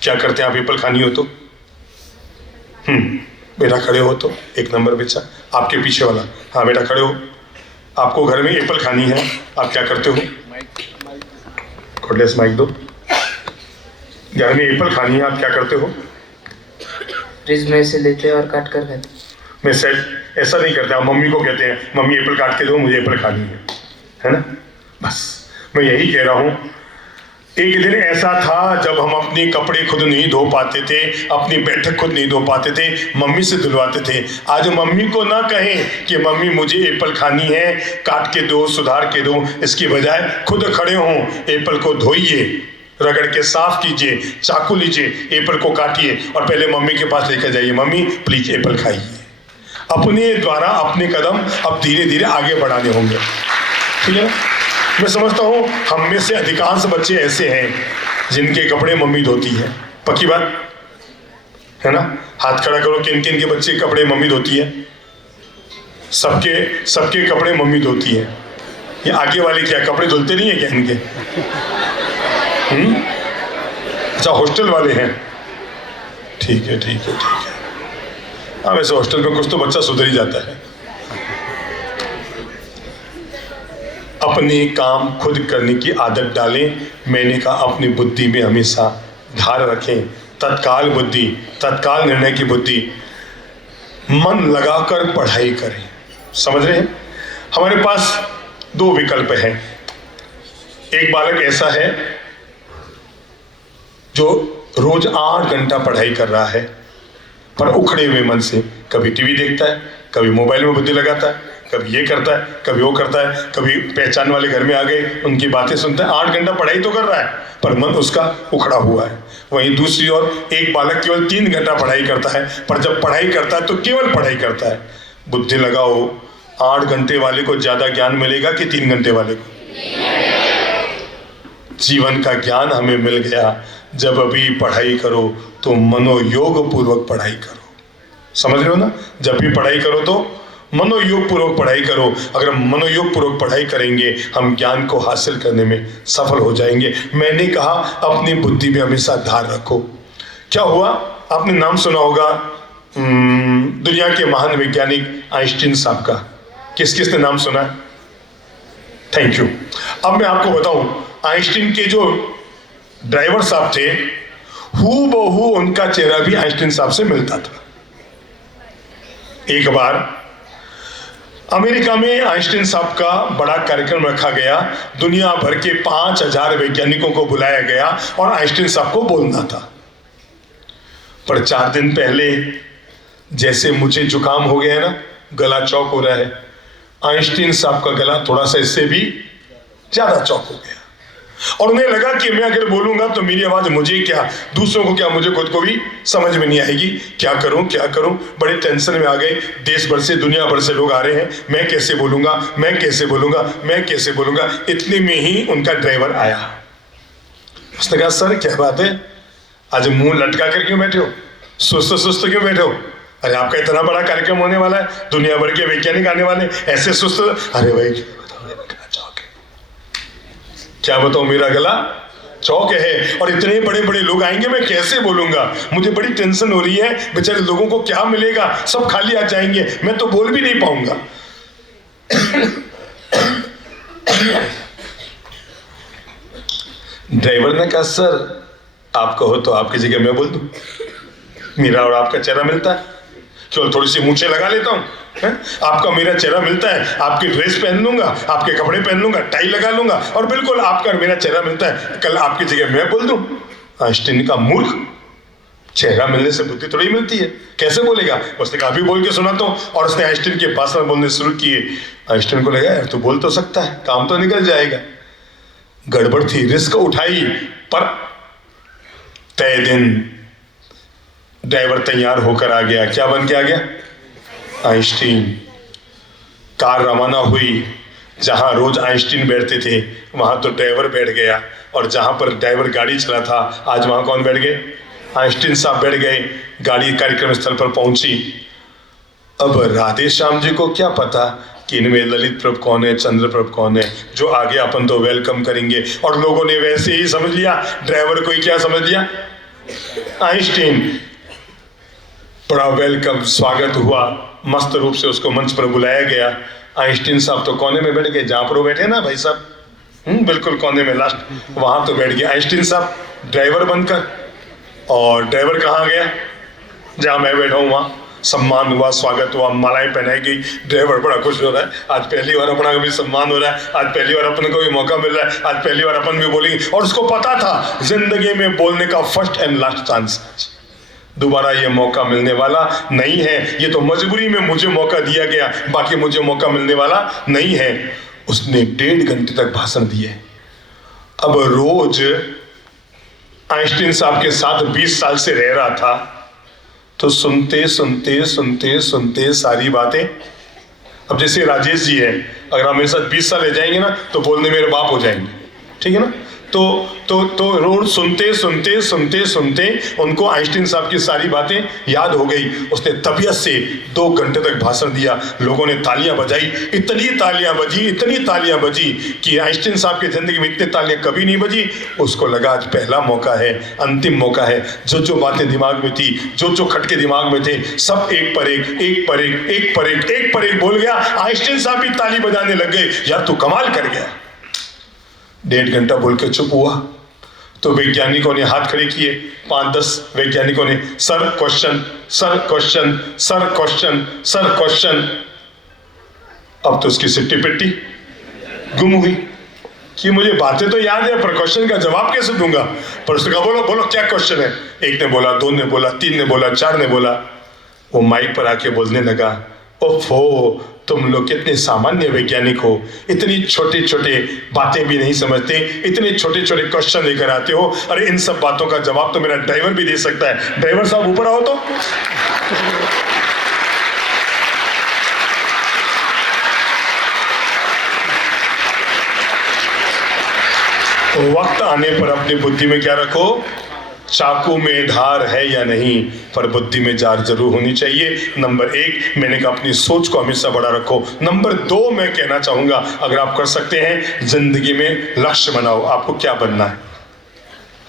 क्या करते हैं आप? एप्पल खानी हो तो बेटा खड़े हो तो एक नंबर बेचा आपके पीछे वाला, हाँ बेटा खड़े हो। आपको घर में एप्पल खानी है, आप क्या करते हो? कोडलेस माइक दो। घर में एप्पल खानी है, आप क्या करते हो? फ्रिज में से लेते हैं और काट कर खाते। मैं सेट ऐसा नहीं करते, आप मम्मी को कहते हैं मम्मी एप्पल काट के दो, मुझे एप्पल खानी है ना? बस मैं यही कह रहा हूं। एक दिन ऐसा था जब हम अपने कपड़े खुद नहीं धो पाते थे, अपनी बैठक खुद नहीं धो पाते थे, मम्मी से धुलवाते थे। आज मम्मी को ना कहें कि मम्मी मुझे एप्पल खानी है, काट के दो, सुधार के दो, इसकी बजाय खुद खड़े हों, एप्पल को धोइए, रगड़ के साफ कीजिए, चाकू लीजिए, एप्पल को काटिए और पहले मम्मी के पास लेकर जाइए, मम्मी प्लीज एप्पल खाइए। अपने द्वारा अपने कदम अब धीरे धीरे आगे बढ़ाने होंगे, ठीक है ना? मैं समझता हूँ हम में से अधिकांश बच्चे ऐसे हैं जिनके कपड़े मम्मी धोती है। पक्की बात है ना? हाथ खड़ा करो, किन किन के बच्चे कपड़े मम्मी धोती है? सबके कपड़े मम्मी धोती है। ये आगे वाले क्या कपड़े धुलते नहीं है क्या इनके? अच्छा, हॉस्टल वाले हैं, ठीक है ठीक है ठीक है। हाँ, वैसे हॉस्टल में कुछ तो बच्चा सुधर ही जाता है। अपने काम खुद करने की आदत डालें। मैंने कहा अपनी बुद्धि में हमेशा धार रखें, तत्काल बुद्धि, तत्काल निर्णय की बुद्धि, मन लगाकर पढ़ाई करें। समझ रहे हैं? हमारे पास दो विकल्प हैं। एक बालक ऐसा है जो रोज 8 घंटा पढ़ाई कर रहा है, पर उखड़े हुए मन से कभी टीवी देखता है, कभी मोबाइल में बुद्धि लगाता है, कभी ये करता है, कभी वो करता है, कभी पहचान वाले घर में आ गए उनकी बातें सुनता है। 8 घंटा पढ़ाई तो कर रहा है पर मन उसका उखड़ा हुआ है। वहीं दूसरी ओर एक बालक केवल 3 घंटा पढ़ाई करता है, पर जब पढ़ाई करता है तो केवल पढ़ाई करता है। बुद्धि लगाओ, 8 घंटे वाले को ज्यादा ज्ञान मिलेगा कि 3 घंटे वाले को? जीवन का ज्ञान हमें मिल गया जब अभी पढ़ाई करो तो मनोयोग पूर्वक पढ़ाई करो। समझ रहे हो ना? जब भी पढ़ाई करो तो मनोयोग पूर्वक पढ़ाई करो। अगर मनोयोग पूर्वक पढ़ाई करेंगे हम ज्ञान को हासिल करने में सफल हो जाएंगे। मैंने कहा अपनी बुद्धि में हमेशा धार रखो। क्या हुआ? आपने नाम सुना होगा दुनिया के महान वैज्ञानिक आइंस्टीन साहब का। किस किस ने नाम सुना है? Thank you. अब मैं आपको बताऊं, आइंस्टीन के जो ड्राइवर साहब थे, हूबहू उनका चेहरा भी आइंस्टीन साहब से मिलता था। एक बार अमेरिका में आइंस्टीन साहब का बड़ा कार्यक्रम रखा गया। दुनिया भर के 5000 वैज्ञानिकों को बुलाया गया और आइंस्टीन साहब को बोलना था। पर 4 दिन पहले जैसे मुझे जुकाम हो गया ना, गला चौक हो रहा है, आइंस्टीन साहब का गला थोड़ा सा इससे भी ज्यादा चौक हो गया और उन्हें लगा कि मैं अगर बोलूंगा तो मेरी आवाज मुझे क्या, दूसरों को क्या, मुझे खुद को भी समझ में नहीं आएगी। क्या करूं क्या करूं? बड़े टेंशन में आ गए। देश भर से, दुनिया भर से लोग आ रहे हैं, मैं कैसे बोलूंगा, मैं कैसे बोलूंगा, मैं कैसे बोलूंगा। इतने में ही उनका ड्राइवर आया। उसने कहा सर क्या बात है, आज मुंह लटका कर क्यों बैठे हो, सुस्त सुस्त क्यों बैठे हो? अरे आपका इतना बड़ा कार्यक्रम होने वाला है, दुनिया भर के वैज्ञानिक आने वाले, ऐसे सुस्त? अरे भाई क्या बताऊं, मेरा गला चौक है और इतने बड़े बड़े लोग आएंगे, मैं कैसे बोलूंगा? मुझे बड़ी टेंशन हो रही है, बेचारे लोगों को क्या मिलेगा, सब खाली आ जाएंगे, मैं तो बोल भी नहीं पाऊंगा। ड्राइवर ने कहा सर आप कहो तो आपकी जगह मैं बोल दूं, मेरा और आपका चेहरा मिलता है। केवल थोड़ी सी मूछें लगा लेता हूँ, आपका मेरा चेहरा मिलता है, आपकी ड्रेस पहन लूंगा, आपके कपड़े पहन लूंगा, टाई लगा लूंगा और बिल्कुल आपका मेरा चेहरा मिलता है, कल आपकी जगह मैं बोल दूं आइंस्टीन का मूर्ख, चेहरा मिलने से बुद्धि थोड़ी मिलती है, कैसे बोलेगा? उसने कहा अभी बोल के सुनाता हूँ, और उसने आइंस्टीन के भाषण बोलने शुरू किए। आइंस्टीन को लगा यार तू बोल तो सकता है, काम तो निकल जाएगा। गड़बड़ थी, रिस्क उठाई, पर तय दिन ड्राइवर तैयार होकर आ गया। क्या बन के आ गया? आइंस्टीन। कार रवाना हुई, जहां रोज आइंस्टीन बैठते थे वहां तो ड्राइवर बैठ गया, और जहां पर ड्राइवर गाड़ी चला था आज वहां कौन बैठ गए? आइंस्टीन साहब बैठ गए। गाड़ी कार्यक्रम स्थल पर पहुंची। अब राधे श्याम जी को क्या पता कि इनमें ललित प्रभ कौन है, चंद्र प्रभ कौन है, जो आगे अपन तो वेलकम करेंगे, और लोगों ने वैसे ही समझ लिया, ड्राइवर को ही क्या समझ लिया? आइंस्टीन। बड़ा वेलकम, स्वागत हुआ, मस्त रूप से उसको मंच पर बुलाया गया। आइंस्टीन साहब तो कोने में बैठ गए, जहां पर वो बैठे ना भाई साहब, बिल्कुल कोने में लास्ट, वहां तो बैठ गए आइंस्टीन साहब ड्राइवर बनकर। और ड्राइवर कहाँ गया? जहां मैं बैठा हूं वहां। सम्मान हुआ, स्वागत हुआ, मालाएं पहनाई गई। ड्राइवर बड़ा खुश हो रहा है, आज पहली बार अपना भी सम्मान हो रहा है, आज पहली बार अपन को भी मौका मिल रहा है, आज पहली बार अपन भी बोलेंगे। और उसको पता था जिंदगी में बोलने का फर्स्ट एंड लास्ट चांस, दोबारा ये मौका मिलने वाला नहीं है। ये तो मजबूरी में मुझे मौका दिया गया, बाकी मुझे मौका मिलने वाला नहीं है। उसने 1.5 घंटे तक भाषण दिए। अब रोज आइंस्टीन साहब के साथ 20 साल से रह रहा था, तो सुनते सुनते सुनते सुनते सारी बातें। अब जैसे राजेश जी है, अगर हमारे साथ 20 साल रह जाएंगे ना तो बोलने मेरे बाप हो जाएंगे, ठीक है ना? तो रोज सुनते सुनते सुनते सुनते उनको आइंस्टीन साहब की सारी बातें याद हो गई। उसने तबीयत से 2 घंटे तक भाषण दिया। लोगों ने तालियां बजाई, इतनी तालियां बजी, इतनी तालियां बजी कि आइंस्टीन साहब की जिंदगी में इतनी तालियां कभी नहीं बजी। उसको लगा आज पहला मौका है, अंतिम मौका है। जो बातें दिमाग में थी, जो खटके दिमाग में थे, सब एक पर एक बोल गया। आइंस्टीन साहब भी ताली बजाने लग गए, यार तू कमाल कर गया। 1.5 घंटा बोल के चुप हुआ तो वैज्ञानिकों ने हाथ खड़े किए। 5-10 वैज्ञानिकों ने sir question, sir question, sir question, sir question. अब तो उसकी सिट्टी पिट्टी गुम हुई कि मुझे बातें तो याद है, पर क्वेश्चन का जवाब कैसे दूंगा? पर उसने कहा बोलो बोलो क्या क्वेश्चन है। एक ने बोला, 2 ने बोला, 3 ने बोला, 4 ने बोला। वो माइक पर आके बोलने लगा, ओफो तुम लोग कितने सामान्य वैज्ञानिक हो, इतनी छोटे छोटे बातें भी नहीं समझते, इतने छोटे छोटे क्वेश्चन लेकर आते हो। अरे इन सब बातों का जवाब तो मेरा ड्राइवर भी दे सकता है। ड्राइवर साहब ऊपर आओ तो। वक्त आने पर अपनी बुद्धि में क्या रखो? चाकू में धार है या नहीं, पर बुद्धि में जार जरूर होनी चाहिए। नंबर 1 मैंने कहा अपनी सोच को हमेशा बड़ा रखो। नंबर 2 मैं कहना चाहूंगा, अगर आप कर सकते हैं, जिंदगी में लक्ष्य बनाओ। आपको क्या बनना है?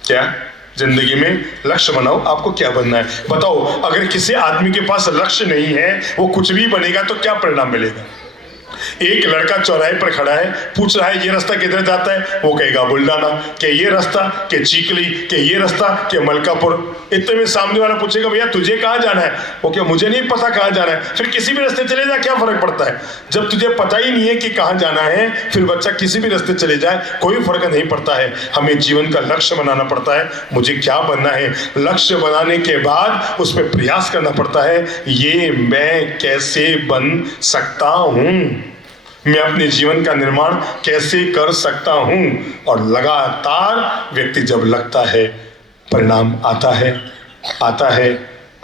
क्या जिंदगी में लक्ष्य बनाओ, आपको क्या बनना है बताओ। अगर किसी आदमी के पास लक्ष्य नहीं है, वो कुछ भी बनेगा तो क्या परिणाम मिलेगा? एक लड़का चौराहे पर खड़ा है, पूछ रहा है ये रास्ता किधर जाता है? वो कहेगा बुल्डाना, के ये रास्ता, के चीकली, के ये रास्ता, के मलकापुर। इतने में सामने वाला पूछेगा भैया तुझे कहाँ जाना है? वो क्या मुझे नहीं पता कहाँ जाना है। फिर किसी भी रास्ते चले जा, क्या फर्क पड़ता है? जब तुझे पता ही नहीं है कि कहाँ जाना है, फिर बच्चा किसी भी रास्ते चले जाए, कोई फर्क नहीं पड़ता है। हमें जीवन का लक्ष्य बनाना पड़ता है, मुझे क्या बनना है। लक्ष्य बनाने के बाद उस पर प्रयास करना पड़ता है, ये मैं कैसे बन सकता हूँ, मैं अपने जीवन का निर्माण कैसे कर सकता हूं। और लगातार व्यक्ति जब लगता है, परिणाम आता है, आता है,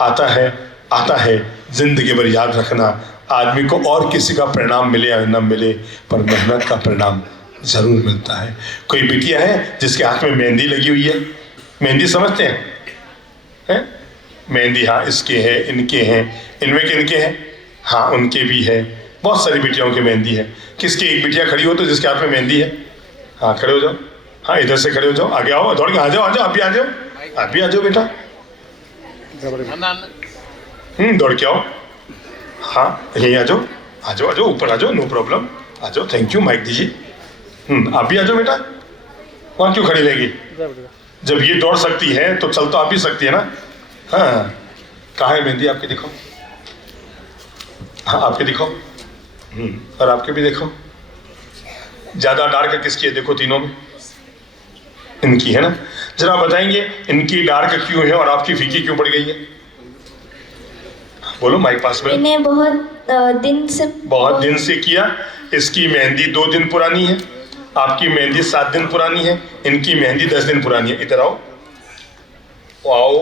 आता है, आता है। जिंदगी भर याद रखना, आदमी को और किसी का परिणाम मिले या न मिले, पर मेहनत का परिणाम जरूर मिलता है। कोई बिटिया है जिसके हाथ में मेहंदी लगी हुई है, मेहंदी समझते हैं? मेहंदी, हाँ इसके हैं, इनके हैं, इनमें किनके हैं? हाँ उनके भी है। बहुत सारी बिटियाओं की मेहंदी है। किसकी? एक बिटिया खड़ी हो तो जिसके हाथ में मेहंदी है। हाँ खड़े हो जाओ, हाँ इधर से खड़े हो जाओ, आगे आओ, दौड़ के आ जाओ, आ जाओ, आप भी आ जाओ, आप भी आ जाओ बेटा, दौड़ के आओ। हाँ यहीं आ जाओ, आ जाओ, आ जाओ, ऊपर आ जाओ, नो प्रॉब्लम, आ जाओ, थैंक यू, माइक दीजिए। आप भी आ जाओ बेटा, वहाँ क्यों खड़ी रहेगी? जब ये दौड़ सकती है तो चल तो आप भी सकती है ना। हाँ कहाँ है मेहंदी आपकी? दिखाओ, हाँ आपके दिखाओ। और आपके भी देखो। ज्यादा डार्क किसकी है? देखो तीनों में इनकी है ना। जरा बताएंगे इनकी डार्क क्यों है और आपकी फीकी क्यों पड़ गई है? बोलो माइक पास में। इन्हें बहुत दिन से किया। इसकी मेहंदी 2 दिन पुरानी है, आपकी मेहंदी 7 दिन पुरानी है, इनकी मेहंदी 10 दिन पुरानी है। इधर आओ। वाओ,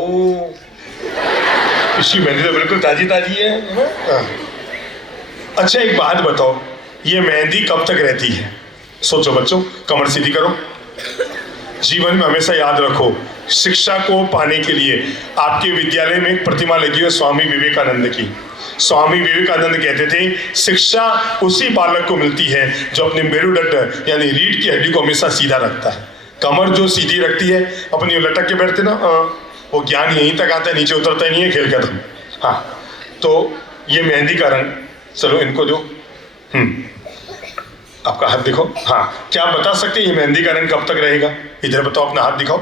इसकी मेहंदी तो बिल्कुल ताजी ताजी है। अच्छा एक बात बताओ, ये मेहंदी कब तक रहती है? सोचो बच्चों, कमर सीधी करो। जीवन में हमेशा याद रखो, शिक्षा को पाने के लिए आपके विद्यालय में एक प्रतिमा लगी है स्वामी विवेकानंद की। स्वामी विवेकानंद कहते थे शिक्षा उसी बालक को मिलती है जो अपने मेरुदंड यानी रीढ़ की हड्डी को हमेशा सीधा रखता है। कमर जो सीधी रखती है, अपनी लटक के बैठते ना, वो ज्ञान यहीं तक आता है, नीचे उतरता ही नहीं है, खेल खत्म। हाँ, तो ये मेहंदी का रंग, चलो इनको दो। आपका हाथ दिखाओ। हाँ, क्या आप बता सकते हैं ये मेहंदी का रंग कब तक रहेगा? इधर बताओ, अपना हाथ दिखाओ।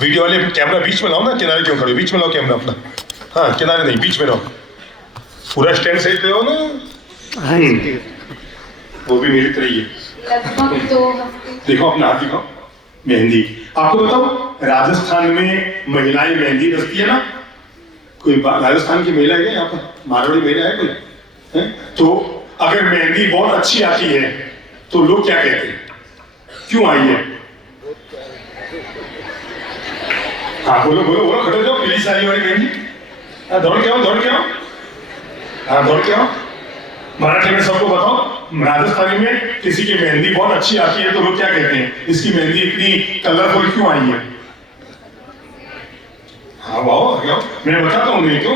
वीडियो वाले कैमरा बीच में लाओ ना, किनारे क्यों खड़े? बीच में लाओ कैमरा अपना। हाँ, किनारे नहीं, बीच में लाओ। पूरा स्टैंड सही पे हो ना। वो भी मेरी तरह ही है। देखो अपना हाथ दिखाओ। मेहंदी आपको बताओ, राजस्थान में महिलाएं मेहंदी रचती है ना। कोई राजस्थान की महिला है यहाँ पर? मारवाड़ी महिला है कोई है? तो अगर मेहंदी बहुत अच्छी आती है तो लोग क्या कहते हैं? क्यों आई है? हाँ बोलो बोलो बोलो, खड़े जाओ। पीली साड़ी वाली मेहंदी, दौड़ के आओ, दौड़ के आओ। हाँ दौड़ के आओ। मराठी में सबको बताओ, राजस्थानी में किसी की मेहंदी बहुत अच्छी आती है तो लोग क्या कहते हैं? इसकी मेहंदी इतनी कलरफुल क्यों आई है? हाँ वाओ, मैं बताता हूँ, नहीं तो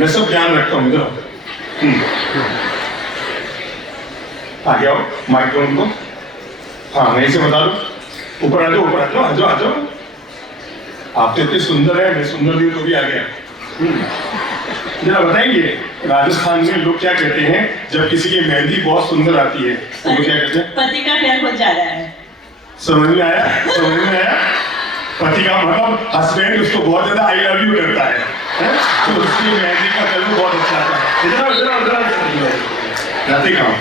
मैं सब ध्यान रखता हूँ। इधर आगे आओ, माइक दो उनको। हाँ मैं इसे बता दो। ऊपर आ जाओ, ऊपर आ जाओ, आ जाओ, आ जाओ। आप तो इतने सुंदर है, मैं सुंदर नहीं तो भी आ गया। जरा बताएंगे राजस्थान में लोग क्या कहते हैं जब किसी की मेहंदी बहुत सुंदर आती है तो वो क्या कहते हैं? पति का प्यार हो जा रहा है। समझ में आया? समझ में आया? पति का मतलब हस्बैंड उसको बहुत ज्यादा आई लव यू करता है, तो उसकी मेहंदी का कलर बहुत अच्छा आता है। जाते कहाँ?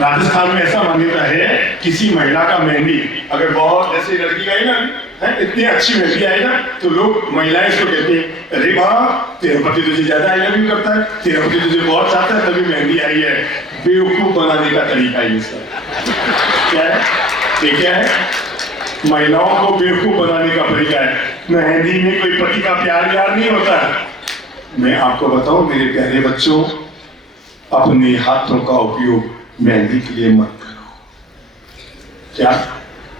राजस्थान में ऐसा मान्यता है, किसी महिला का मेहंदी अगर बहुत, जैसे लड़की का ही ना इतनी अच्छी मेहंदी आई ना, तो लोग महिलाएं इसको कहते हैं, अरे वाह तेरा पति तुझे ज्यादा आई लव यू करता है, तेरा पति तुझे बहुत चाहता है, तभी मेहंदी आई है। बेवकूफ बनाने का तरीका है इसका। क्या है ये? क्या है? महिलाओं को बेवकूफ बनाने का तरीका है। मेहंदी में कोई पति का प्यार यार नहीं होता। मैं आपको बताऊं मेरे प्यारे बच्चों, अपने हाथों का उपयोग मेहंदी के लिए मत करो। क्या?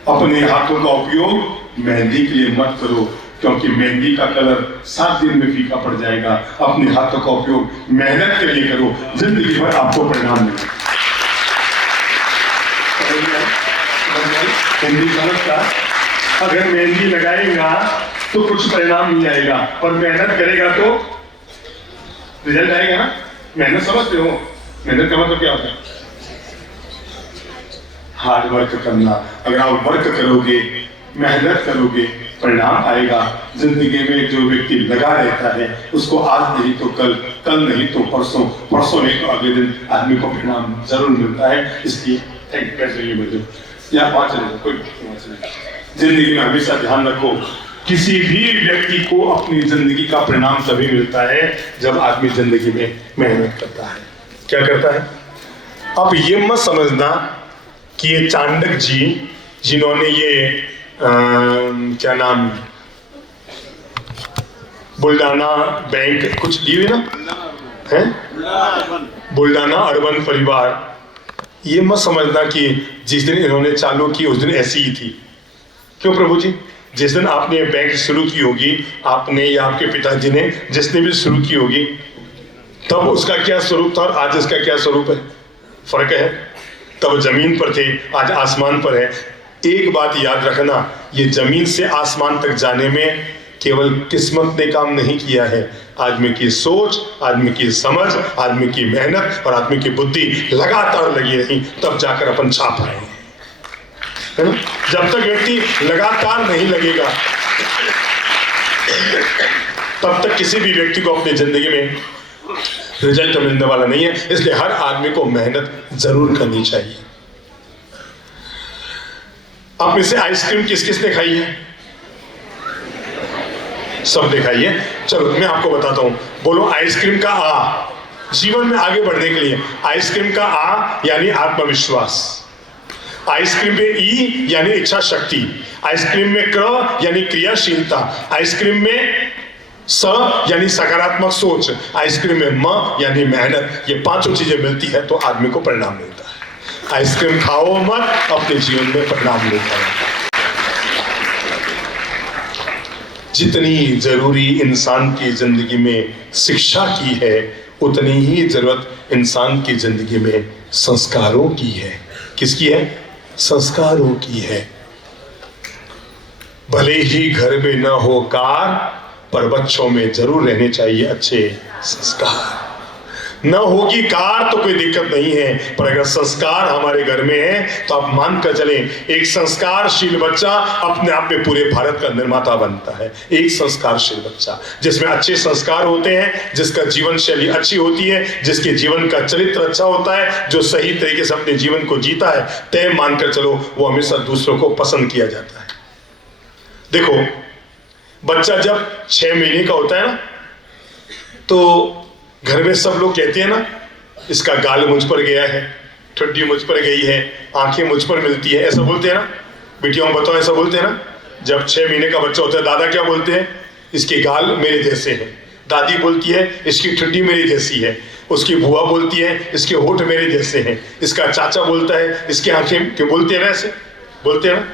अपने हाथों का उपयोग मेहंदी के लिए मत करो, क्योंकि मेहंदी का कलर 7 दिन में फीका पड़ जाएगा। अपने हाथों का उपयोग मेहनत के लिए करो, जिंदगी भर आपको परिणाम मिलेगा। हिंदी समझता? अगर मेहंदी लगाएगा तो कुछ परिणाम नहीं आएगा, पर मेहनत करेगा तो रिजल्ट आएगा ना। मेहनत समझते हो? मेहनत का मतलब क्या होता है? हार्ड वर्क करना। अगर आप वर्क करोगे, मेहनत करोगे, परिणाम आएगा। जिंदगी में जो व्यक्ति लगा रहता है उसको आज नहीं तो कल, कल नहीं तो परसों, परसों नहीं तो अगले दिन आदमी को परिणाम जरूर मिलता है। इसलिए या कोई जिंदगी में हमेशा ध्यान रखो, किसी भी व्यक्ति को अपनी जिंदगी का परिणाम तभी मिलता है जब आदमी जिंदगी में मेहनत करता है। क्या करता है? अब ये मत समझना कि ये चाणक्य जी जिन्होंने ये क्या नाम, बुल्डाना बैंक कुछ लिए ना है, बुल्डाना अर्बन परिवार, ये मत समझना कि जिस दिन इन्होंने चालू की उस दिन ऐसी ही थी। क्यों प्रभु जी? जिस दिन आपने ये बैंक शुरू की होगी, आपने या आपके पिताजी ने जिसने भी शुरू की होगी, तब उसका क्या स्वरूप था और आज इसका क्या स्वरूप है? फर्क है। तब जमीन पर थे, आज आसमान पर है। एक बात याद रखना, ये जमीन से आसमान तक जाने में केवल किस्मत ने काम नहीं किया है, आदमी की सोच, आदमी की समझ, आदमी की मेहनत और आदमी की बुद्धि लगातार लगी रही, तब जाकर अपन छाप आए हैं, है ना। जब तक व्यक्ति लगातार नहीं लगेगा तब तक किसी भी व्यक्ति को अपनी जिंदगी में रिजल्ट मिलने वाला नहीं है, इसलिए हर आदमी को मेहनत जरूर करनी चाहिए। आप में से आइसक्रीम किस किस ने खाई है? सब ने खाई है। चलो मैं आपको बताता हूं, बोलो आइसक्रीम का आ। जीवन में आगे बढ़ने के लिए आइसक्रीम का आ यानी आत्मविश्वास, आइसक्रीम में ई यानी इच्छा शक्ति, आइसक्रीम में क यानी क्रियाशीलता, आइसक्रीम में स यानी सकारात्मक सोच, आइसक्रीम में म यानी मेहनत। ये पांचों चीजें मिलती है तो आदमी को परिणाम मिलता है। आइसक्रीम खाओ मत, अपने जीवन में परिणाम मिलता है। जितनी जरूरी इंसान की जिंदगी में शिक्षा की है, उतनी ही जरूरत इंसान की जिंदगी में संस्कारों की है। किसकी है? संस्कारों की है। भले ही घर में न हो कार, पर बच्चों में जरूर रहने चाहिए अच्छे संस्कार। न होगी कार तो कोई दिक्कत नहीं है, पर अगर संस्कार हमारे घर में है तो आप मान कर चलें, एक संस्कारशील बच्चा अपने आप में पूरे भारत का निर्माता बनता है। एक संस्कारशील बच्चा जिसमें अच्छे संस्कार होते हैं, जिसका जीवन शैली अच्छी होती है, जिसके जीवन का चरित्र अच्छा होता है, जो सही तरीके से अपने जीवन को जीता है, तय मानकर चलो वो हमेशा दूसरों को पसंद किया जाता है। देखो, बच्चा जब 6 महीने का होता है ना, तो घर में सब लोग कहते हैं ना, इसका गाल मुझ पर गया है, ठुड्डी मुझ पर गई है, आंखें मुझ पर मिलती है, ऐसा बोलते हैं ना। बेटियों बताओ, ऐसा बोलते हैं ना। जब 6 महीने का बच्चा होता है, दादा क्या बोलते हैं? इसके गाल मेरे जैसे हैं। दादी बोलती है इसकी ठुड्डी मेरी जैसी है। उसकी बुआ बोलती है इसके होठ मेरे जैसे हैं। इसका चाचा बोलता है इसकी आंखें, क्यों बोलते हैं ना, ऐसे बोलते हैं ना।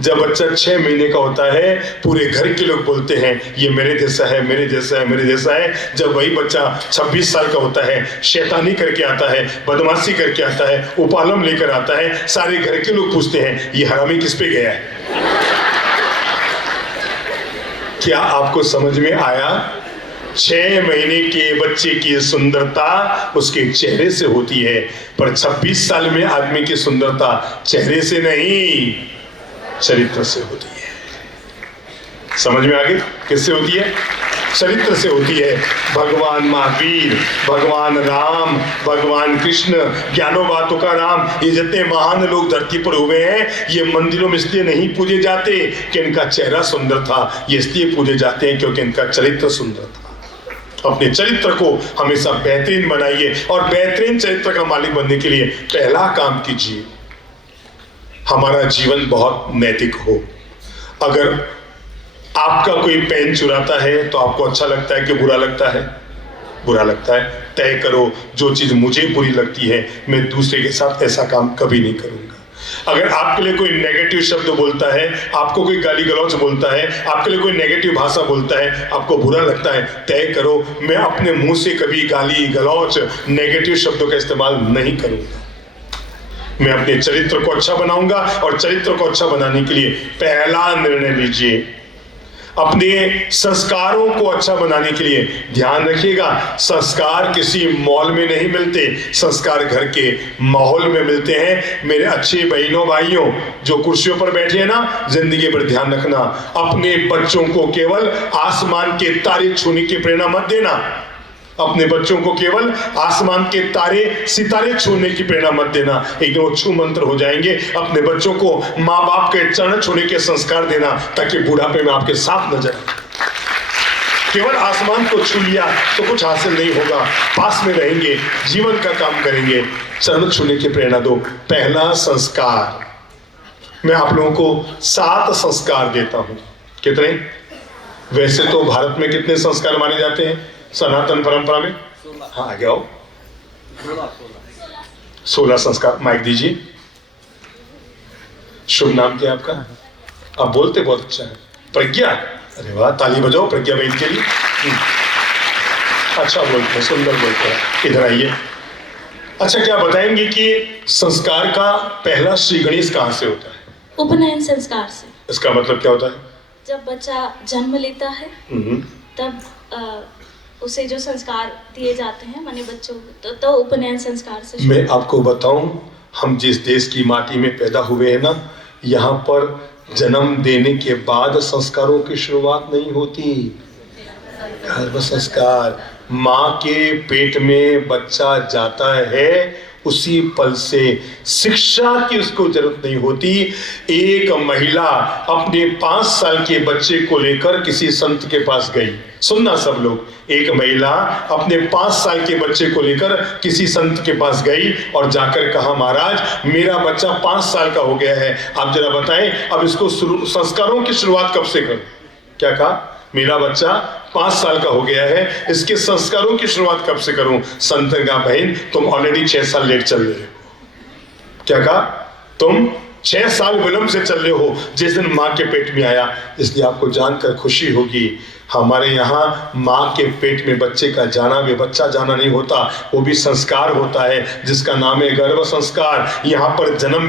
जब बच्चा 6 महीने का होता है, पूरे घर के लोग बोलते हैं ये मेरे जैसा है, मेरे जैसा है, मेरे जैसा है। जब वही बच्चा 26 साल का होता है, शैतानी करके आता है, बदमाशी करके आता है, उपालम लेकर आता है, सारे घर के लोग पूछते हैं ये हरामी किस पे गया है? क्या आपको समझ में आया? 6 महीने के बच्चे की सुंदरता उसके चेहरे से होती है, पर 26 साल में आदमी की सुंदरता चेहरे से नहीं, चरित्र से होती है। समझ में आ गई? किससे होती है? चरित्र से होती है। भगवान महावीर, भगवान राम, भगवान कृष्ण, ज्ञानोबा तुकाराम, ये जितने महान लोग धरती पर हुए हैं, ये मंदिरों में इसलिए नहीं पूजे जाते कि इनका चेहरा सुंदर था, ये इसलिए पूजे जाते हैं क्योंकि इनका चरित्र सुंदर था। अपने चरित्र को हमेशा बेहतरीन बनाइए, और बेहतरीन चरित्र का मालिक बनने के लिए पहला काम कीजिए, हमारा जीवन बहुत नैतिक हो। अगर आपका कोई पेन चुराता है तो आपको अच्छा लगता है कि बुरा लगता है? बुरा लगता है। तय करो, जो चीज मुझे बुरी लगती है मैं दूसरे के साथ ऐसा काम कभी नहीं करूंगा। अगर आपके लिए कोई नेगेटिव शब्द बोलता है, आपको कोई गाली गलौज बोलता है, आपके लिए कोई नेगेटिव भाषा बोलता है, आपको बुरा लगता है, तय करो मैं अपने मुंह से कभी गाली गलौज नेगेटिव शब्दों का इस्तेमाल नहीं करूंगा। मैं अपने चरित्र को अच्छा बनाऊंगा, और चरित्र को अच्छा बनाने के लिए पहला निर्णय लीजिए, अपने संस्कारों को अच्छा बनाने के लिए ध्यान रखिएगा, संस्कार किसी मॉल में नहीं मिलते, संस्कार घर के माहौल में मिलते हैं। मेरे अच्छे बहनों भाइयों जो कुर्सियों पर बैठे हैं ना, जिंदगी पर ध्यान रखना, अपने बच्चों को केवल आसमान के तारे छूने की प्रेरणा मत देना। अपने बच्चों को केवल आसमान के तारे सितारे छूने की प्रेरणा मत देना, एक दिन वो छू मंत्र हो जाएंगे। अपने बच्चों को माँ बाप के चरण छूने के संस्कार देना, ताकि बुढ़ापे में आपके साथ न जाए। केवल आसमान को छू लिया तो कुछ हासिल नहीं होगा, पास में रहेंगे, जीवन का काम करेंगे। चरण छूने की प्रेरणा दो। पहला संस्कार, मैं आप लोगों को 7 संस्कार देता हूं। कितने? वैसे तो भारत में कितने संस्कार माने जाते हैं सनातन परंपरा में? हाँ, आगे आओ। 16 संस्कार। माइक दीजिए। शुभ नाम क्या आपका? आप बोलते बहुत अच्छा है। प्रज्ञा। अरे वाह, ताली बजाओ प्रज्ञा बेन के लिए। अच्छा बोलते हैं, सुंदर बोलते हैं। इधर आइए। अच्छा, क्या बताएंगे कि संस्कार का पहला श्री गणेश कहाँ से होता है? उपनयन संस्कार से। इसका मतलब क्या होता है? जब बच्चा जन्म लेता है तब उसे जो संस्कार दिए जाते हैं माने बच्चों को, तो उपनयन संस्कार से। मैं आपको बताऊं, हम जिस देश की माटी में पैदा हुए हैं ना, यहाँ पर जन्म देने के बाद संस्कारों की शुरुआत नहीं होती। गर्भ संस्कार, माँ के पेट में बच्चा जाता है उसी पल से शिक्षा की उसको जरूरत नहीं होती। एक महिला अपने 5 साल के बच्चे को लेकर किसी संत के पास गई। सुनना सब लोग, एक महिला अपने 5 साल के बच्चे को लेकर किसी संत के पास गई और जाकर कहा, महाराज मेरा बच्चा 5 साल का हो गया है, आप जरा बताएं अब इसको संस्कारों की शुरुआत कब से करूं। क्या कहा? मेरा बच्चा 5 साल का हो गया है, इसके संस्कारों की शुरुआत कब से करूं। संत ने कहा, बहन तुम ऑलरेडी 6 साल लेट चल रहे हो। क्या कहा? तुम 6 साल विलंब से चल रहे हो जिस दिन माँ के पेट में आया। इसलिए आपको जानकर खुशी होगी, हमारे यहाँ माँ के पेट में बच्चे का जाना भी बच्चा जाना नहीं होता, वो भी संस्कार होता है जिसका नाम है गर्भ संस्कार। यहाँ पर जन्म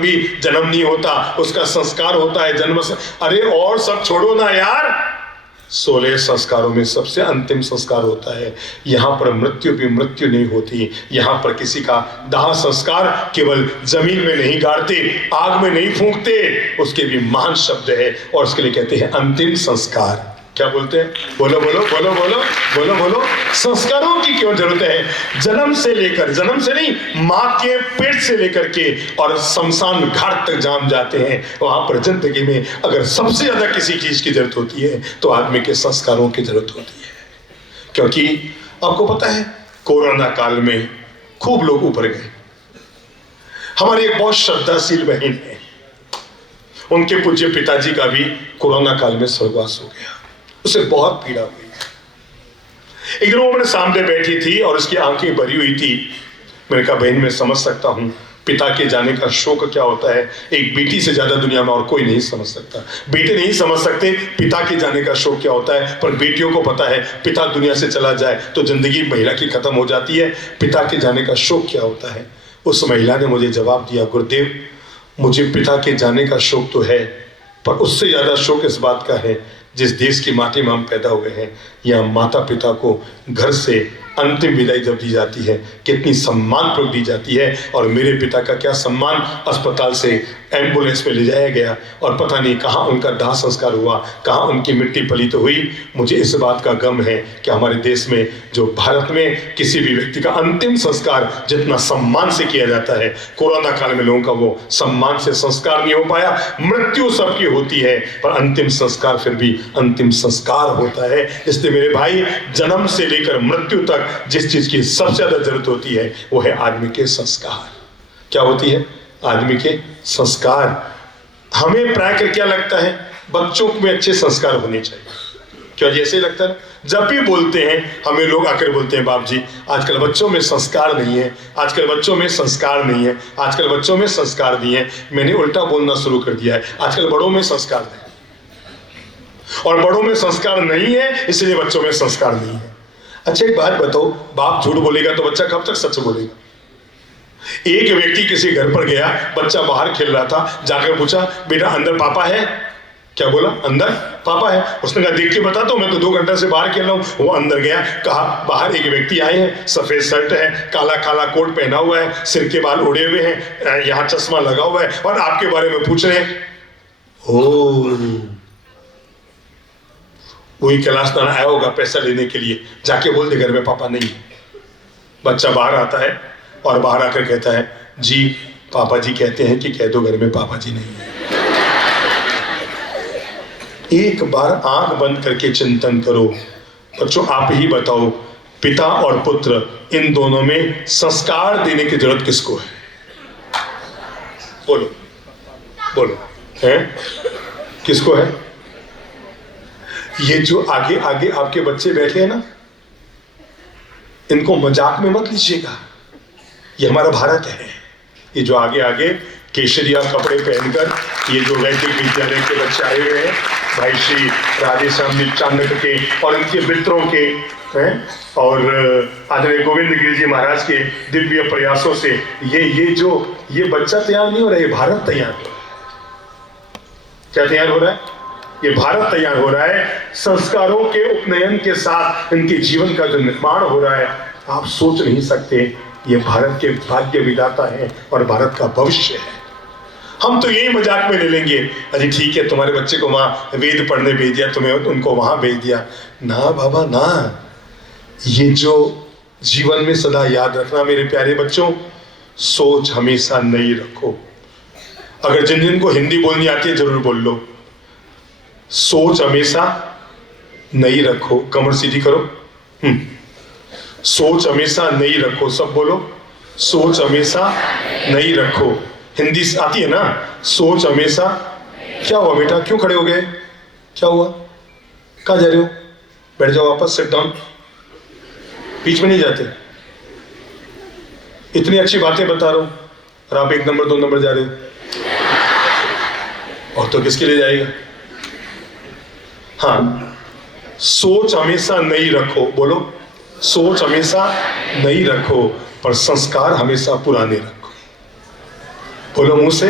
नहीं होता, उसका संस्कार होता है जन्म। अरे और सब छोड़ो ना यार, 16 संस्कारों में सबसे अंतिम संस्कार होता है। यहाँ पर मृत्यु भी मृत्यु नहीं होती। यहाँ पर किसी का दाह संस्कार केवल जमीन में नहीं गाड़ते, आग में नहीं फूंकते, उसके भी महान शब्द है और उसके लिए कहते हैं अंतिम संस्कार। क्या बोलते हैं? बोलो बोलो बोलो बोलो बोलो बोलो। संस्कारों की क्यों जरूरत है? जन्म से लेकर, जन्म से नहीं, माँ के पेट से लेकर के और शमशान घाट तक जाम जाते हैं। वहां पर जिंदगी में अगर सबसे ज्यादा किसी चीज की जरूरत होती है तो आदमी के संस्कारों की जरूरत होती है। क्योंकि आपको पता है कोरोना काल में खूब लोग उभर गए। हमारी एक बहुत श्रद्धाशील बहन है, उनके पूज्य पिताजी का भी कोरोना काल में स्वर्गवास हो गया। उसे बहुत पीड़ा हुई। एक दिन वो मेरे सामने बैठी थी और उसकी आंखें भरी हुई थी। मैंने कहा, बहन मैं समझ सकता हूं पिता के जाने का शोक क्या होता है। एक बेटी से ज्यादा दुनिया में और कोई नहीं समझ सकता। बेटे नहीं समझ सकते पिता के जाने का शोक क्या होता है, पर बेटियों को पता है पिता दुनिया से चला जाए तो जिंदगी महिला की खत्म हो जाती है। पिता के जाने का शोक क्या होता है। उस महिला ने मुझे जवाब दिया, गुरुदेव मुझे पिता के जाने का शोक तो है, पर उससे ज्यादा शोक इस बात का है जिस देश की माटी में हम पैदा हुए हैं, यहाँ माता पिता को घर से अंतिम विदाई जब दी जाती है कितनी सम्मानपूर्वक दी जाती है। और मेरे पिता का क्या सम्मान, अस्पताल से एम्बुलेंस में ले जाया गया और पता नहीं कहाँ उनका दाह संस्कार हुआ, कहाँ उनकी मिट्टी पलीत हुई। मुझे इस बात का गम है कि हमारे देश में, जो भारत में किसी भी व्यक्ति का अंतिम संस्कार जितना सम्मान से किया जाता है, कोरोना काल में लोगों का वो सम्मान से संस्कार नहीं हो पाया। मृत्यु सबकी होती है पर अंतिम संस्कार फिर भी अंतिम संस्कार होता है। इसलिए मेरे भाई, जन्म से लेकर मृत्यु तक जिस चीज की सबसे ज्यादा जरूरत होती है वो है आदमी के संस्कार। क्या होती है? आदमी के संस्कार। हमें प्राय कर क्या लगता है, बच्चों में अच्छे संस्कार होने चाहिए। क्यों? जैसे लगता है जब भी बोलते हैं हमें लोग आकर बोलते हैं, बाप जी आजकल बच्चों में संस्कार नहीं है, आजकल बच्चों में संस्कार नहीं है, आजकल बच्चों में संस्कार नहीं है। मैंने उल्टा बोलना शुरू कर दिया है, आजकल बड़ों में संस्कार नहीं, और बड़ों में संस्कार नहीं है इसलिए बच्चों में संस्कार नहीं है। अच्छा एक बात बताओ, बाप झूठ बोलेगा तो बच्चा कब तक सच बोलेगा? एक व्यक्ति किसी घर पर गया, बच्चा बाहर खेल रहा था, जाकर पूछा, बेटा अंदर पापा है? क्या बोला? अंदर पापा है। उसने कहा देख के बता, तो मैं तो 2 घंटे से बाहर खेल रहा हूं। वो अंदर गया, कहा बाहर एक व्यक्ति आए हैं, सफेद शर्ट है, काला काला कोट पहना हुआ है, सिर के बाल उड़े हुए हैं, यहाँ चश्मा लगा हुआ है और आपके बारे में पूछ रहे हैं। वही कैलाश नाना आया होगा पैसा लेने के लिए, जाके बोल दे घर में पापा नहीं। बच्चा बाहर आता है और बाहर आकर कहता है, जी पापा जी कहते हैं कि कह दो घर में पापा जी नहीं है। एक बार आंख बंद करके चिंतन करो बच्चों, आप ही बताओ पिता और पुत्र इन दोनों में संस्कार देने की जरूरत किसको है? बोलो बोलो, है किसको है? ये जो आगे आगे आपके बच्चे बैठे हैं ना, इनको मजाक में मत लीजिएगा। ये हमारा भारत है। ये जो आगे आगे केशरिया कपड़े पहनकर ये जो वैदिक विद्यालय के बच्चे आए हुए हैं, भाई श्री राधेश्याम चाणक्य के और इनके मित्रों के हैं, और आदरणीय गोविंद गिरी जी महाराज के दिव्य प्रयासों से ये बच्चा तैयार नहीं हो रहा है, ये भारत तैयार हो रहा है। क्या तैयार हो रहा है? ये भारत तैयार हो रहा है। संस्कारों के उपनयन के साथ इनके जीवन का जो निर्माण हो रहा है, आप सोच नहीं सकते। ये भारत के भाग्य विधाता है और भारत का भविष्य है। हम तो यही मजाक में ले लेंगे, अरे ठीक है तुम्हारे बच्चे को वहां वेद पढ़ने भेज दिया, तुम्हें उनको वहां भेज दिया। ना बाबा ना, ये जो जीवन में सदा याद रखना मेरे प्यारे बच्चों, सोच हमेशा नई रखो। अगर जिन जिनको हिंदी बोलनी आती है जरूर बोल लो। सोच हमेशा नई रखो, कमर सीधी करो। सोच हमेशा नई रखो, सब बोलो। सोच हमेशा नई रखो। हिंदी आती है ना? सोच हमेशा। क्या हुआ बेटा, क्यों खड़े हो गए? क्या हुआ, कहाँ जा रहे हो? बैठ जाओ वापस, सिट डाउन। बीच में नहीं जाते। इतनी अच्छी बातें बता रहा हूं और आप 1 नंबर 2 नंबर जा रहे हो। और तो किसके लिए जाएगा? हाँ, सोच हमेशा नई रखो, बोलो। सोच हमेशा नई रखो, पर संस्कार हमेशा पुराने रखो। बोलो मुंह से।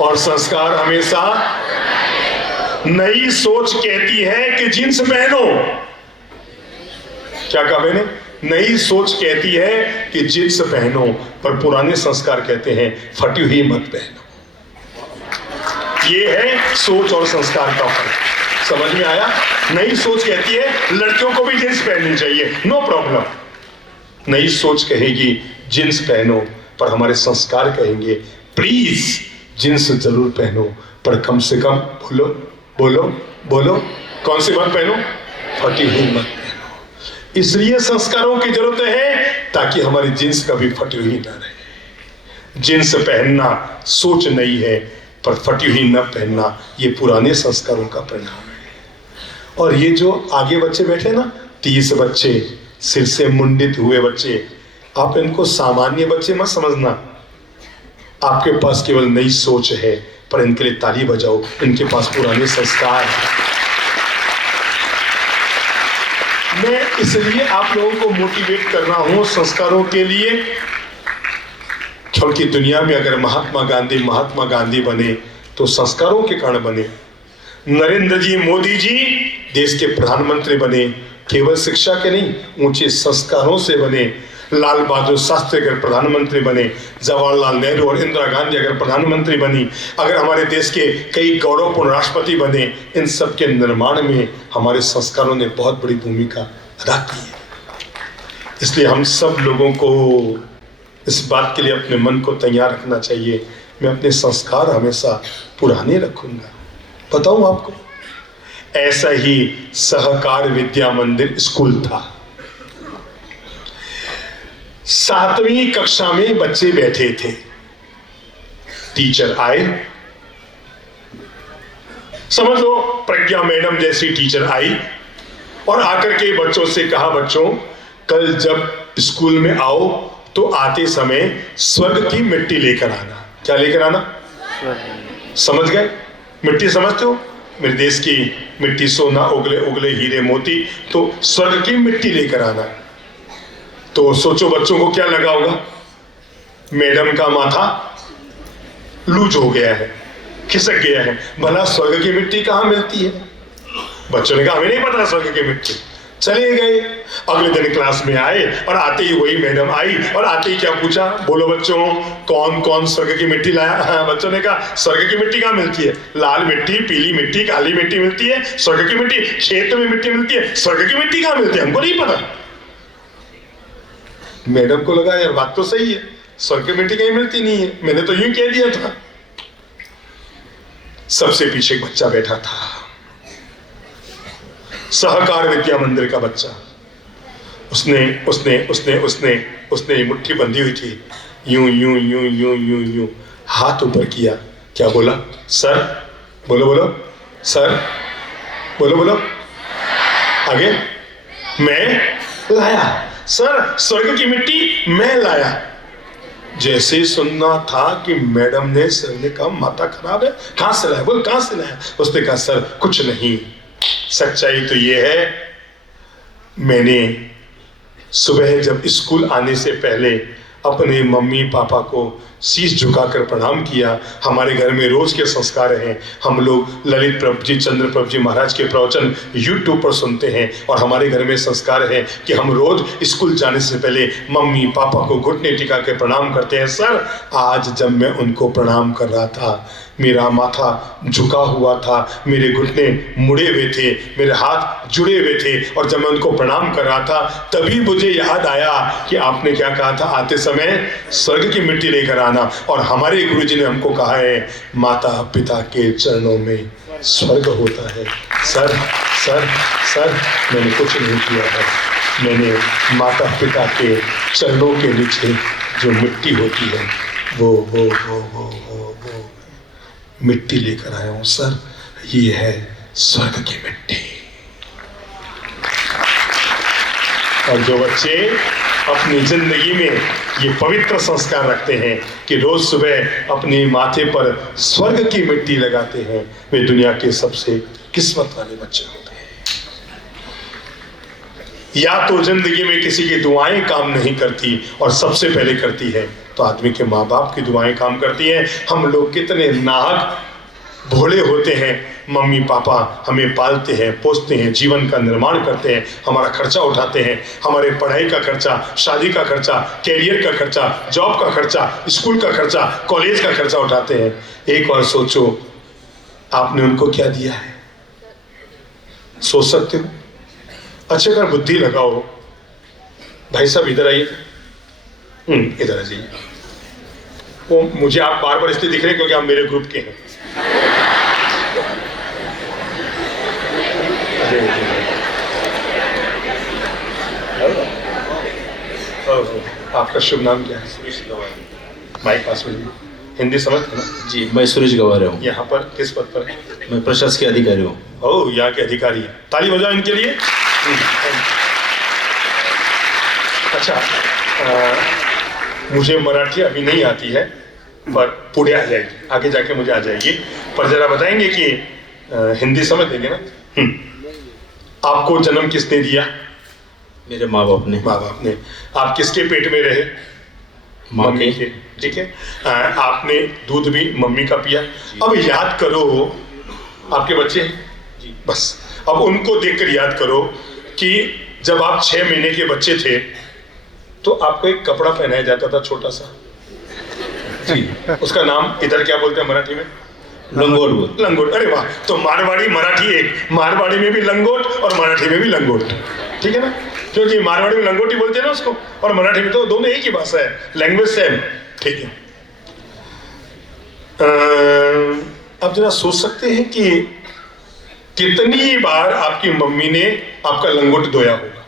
और संस्कार हमेशा। नई सोच कहती है कि जींस पहनो। क्या कहा मैंने? नई सोच कहती है कि जींस पहनो, पर पुराने संस्कार कहते हैं फटी हुई मत पहनो। ये है सोच और संस्कार का फर्क। समझ में आया? नई सोच कहती है लड़कियों को भी जींस पहननी चाहिए, नो प्रॉब्लम। नई सोच कहेगी जींस पहनो, पर हमारे संस्कार कहेंगे प्लीज जींस जरूर पहनो, पर कम से कम बोलो बोलो बोलो, कौन सी मत पहनो? फटी हुई मत पहनो। इसलिए संस्कारों की जरूरत है ताकि हमारी जींस कभी फटी हुई ना रहे। जींस पहनना सोच नहीं है, पर फटी हुई न पहनना ये पुराने संस्कारों का परिणाम है। और ये जो आगे बच्चे बैठे ना, 30 बच्चे, सिर से मुंडित हुए बच्चे, आप इनको सामान्य बच्चे मत समझना। आपके पास केवल नई सोच है, पर इनके लिए ताली बजाओ, इनके पास पुराने संस्कार हैं। मैं इसलिए आप लोगों को मोटिवेट कर रहा हूं संस्कारों के लिए, क्योंकि दुनिया में अगर महात्मा गांधी बने तो संस्कारों के कारण बने। नरेंद्र जी मोदी जी देश के प्रधानमंत्री बने केवल शिक्षा के नहीं, ऊंचे संस्कारों से बने। लाल बहादुर शास्त्री अगर प्रधानमंत्री बने, जवाहरलाल नेहरू और इंदिरा गांधी अगर प्रधानमंत्री बनी, अगर हमारे देश के कई गौरवपूर्ण राष्ट्रपति बने, इन सब के निर्माण में हमारे संस्कारों ने बहुत बड़ी भूमिका अदा की है। इसलिए हम सब लोगों को इस बात के लिए अपने मन को तैयार रखना चाहिए, मैं अपने संस्कार हमेशा पुराने रखूंगा। बताऊं आपको, ऐसा ही सहकार विद्या मंदिर स्कूल था। 7वीं कक्षा में बच्चे बैठे थे, टीचर आए, समझ लो प्रज्ञा मैडम जैसी टीचर आई और आकर के बच्चों से कहा, बच्चों कल जब स्कूल में आओ तो आते समय स्वर्ग की मिट्टी लेकर आना। क्या लेकर आना? समझ गए? मिट्टी समझते हो? मेरे देश की मिट्टी सोना, उगले उगले हीरे मोती, तो स्वर्ग की मिट्टी लेकर आना। तो सोचो बच्चों को क्या लगा होगा? मैडम का माथा लूज हो गया है, खिसक गया है, भला स्वर्ग की मिट्टी कहां मिलती है? बच्चों ने कहा हमें नहीं पता स्वर्ग की मिट्टी। चले गए। अगले दिन क्लास में आए और आते ही वही मैडम आई और आते ही क्या पूछा? बोलो बच्चों, कौन कौन स्वर्ग की मिट्टी लाया? हाँ, बच्चों ने कहा स्वर्ग की मिट्टी कहाँ मिलती है? लाल मिट्टी, पीली मिट्टी, काली मिट्टी मिलती है। स्वर्ग की मिट्टी खेत में मिट्टी मिलती है, स्वर्ग की मिट्टी कहाँ मिलती है? हमको नहीं पता। मैडम को लगा यार बात तो सही है, स्वर्ग की मिट्टी कहीं मिलती नहीं है, मैंने तो यूं कह दिया था। सबसे पीछे एक बच्चा बैठा था, सहकार विद्या मंदिर का बच्चा। उसने उसने उसने उसने उसने मुट्ठी बंधी हुई थी, यूं यूं यूं यूं यूं यूं हाथ ऊपर किया। क्या बोला? सर। बोलो बोलो सर। बोलो बोलो आगे। मैं लाया सर, स्वर्ग की मिट्टी मैं लाया। जैसे सुनना था कि मैडम ने, सर ने कहा माता खराब है, कहां से लाया? बोल कहां से लाया? उसने कहा सर कुछ नहीं, सच्चाई तो ये है मैंने सुबह जब स्कूल आने से पहले अपने मम्मी पापा को शीश झुकाकर प्रणाम किया। हमारे घर में रोज के संस्कार हैं, हम लोग ललित प्रभु जी, चंद्र प्रभु जी महाराज के प्रवचन यूट्यूब पर सुनते हैं, और हमारे घर में संस्कार है कि हम रोज स्कूल जाने से पहले मम्मी पापा को घुटने टिका के प्रणाम करते हैं। सर, आज जब मैं उनको प्रणाम कर रहा था, मेरा माथा झुका हुआ था, मेरे घुटने मुड़े हुए थे, मेरे हाथ जुड़े हुए थे, और जब मैं उनको प्रणाम कर रहा था तभी मुझे याद आया कि आपने क्या कहा था, आते समय स्वर्ग की मिट्टी लेकर आना। और हमारे गुरुजी ने हमको कहा है, माता पिता के चरणों में स्वर्ग होता है। सर सर सर, मैंने कुछ नहीं किया है, मैंने माता पिता के चरणों के नीचे जो मिट्टी होती है वो मिट्टी लेकर आया हूं। सर, ये है स्वर्ग की मिट्टी। और जो बच्चे अपनी जिंदगी में ये पवित्र संस्कार रखते हैं कि रोज सुबह अपने माथे पर स्वर्ग की मिट्टी लगाते हैं, वे दुनिया के सबसे किस्मत वाले बच्चे होते हैं। या तो जिंदगी में किसी की दुआएं काम नहीं करती और सबसे पहले करती है तो आदमी के माँ बाप की दुआएं काम करती हैं। हम लोग कितने नाहक भोले होते हैं, मम्मी पापा हमें पालते हैं, पोसते हैं, जीवन का निर्माण करते हैं, हमारा खर्चा उठाते हैं, हमारे पढ़ाई का खर्चा, शादी का खर्चा, कैरियर का खर्चा, जॉब का खर्चा, स्कूल का खर्चा, कॉलेज का खर्चा उठाते हैं। एक बार सोचो, आपने उनको क्या दिया है? सोच सकते हो? अच्छे कर बुद्धि लगाओ। भाई साहब इधर आइए, इधर आ जाइए। वो मुझे आप बार बार इसलिए दिख रहे हैं क्योंकि आप मेरे ग्रुप के हैं। आपका शुभ नाम क्या है? सुरेश गवारे। माइक पास में हिंदी समझते ना? जी, मैं सुरेश गवारे हूँ। यहाँ पर किस पद पर है? मैं प्रशासकीय अधिकारी हूँ। ओह, यहाँ के अधिकारी हैं, ताली बजाओ इनके लिए। अच्छा, मुझे मराठी अभी नहीं आती है, पर पुढे आ जाएगी, आगे जाके मुझे आ जाएगी। पर जरा बताएंगे कि हिंदी समझ देंगे ना? आपको जन्म किसने दिया? मेरे माँ बाप ने। माँ बाप ने। आप किसके पेट में रहे? मम्मी के। ठीक है। आपने दूध भी मम्मी का पिया। अब याद करो, आपके बच्चे जी, बस अब उनको देखकर याद करो कि जब आप 6 महीने के बच्चे थे तो आपको एक कपड़ा पहनाया जाता था छोटा सा जी, उसका नाम इधर क्या बोलते हैं मराठी में? लंगोट। लंगोट। अरे वाह, तो मारवाड़ी मराठी एक, मारवाड़ी में भी लंगोट और मराठी में भी लंगोट, ठीक है ना? क्योंकि मारवाड़ी में लंगोटी बोलते हैं ना उसको, और मराठी में तो दोनों एक ही भाषा है, लैंग्वेज सेम, ठीक है। अब जरा सोच सकते हैं कि कितनी बार आपकी मम्मी ने आपका लंगोट धोया होगा?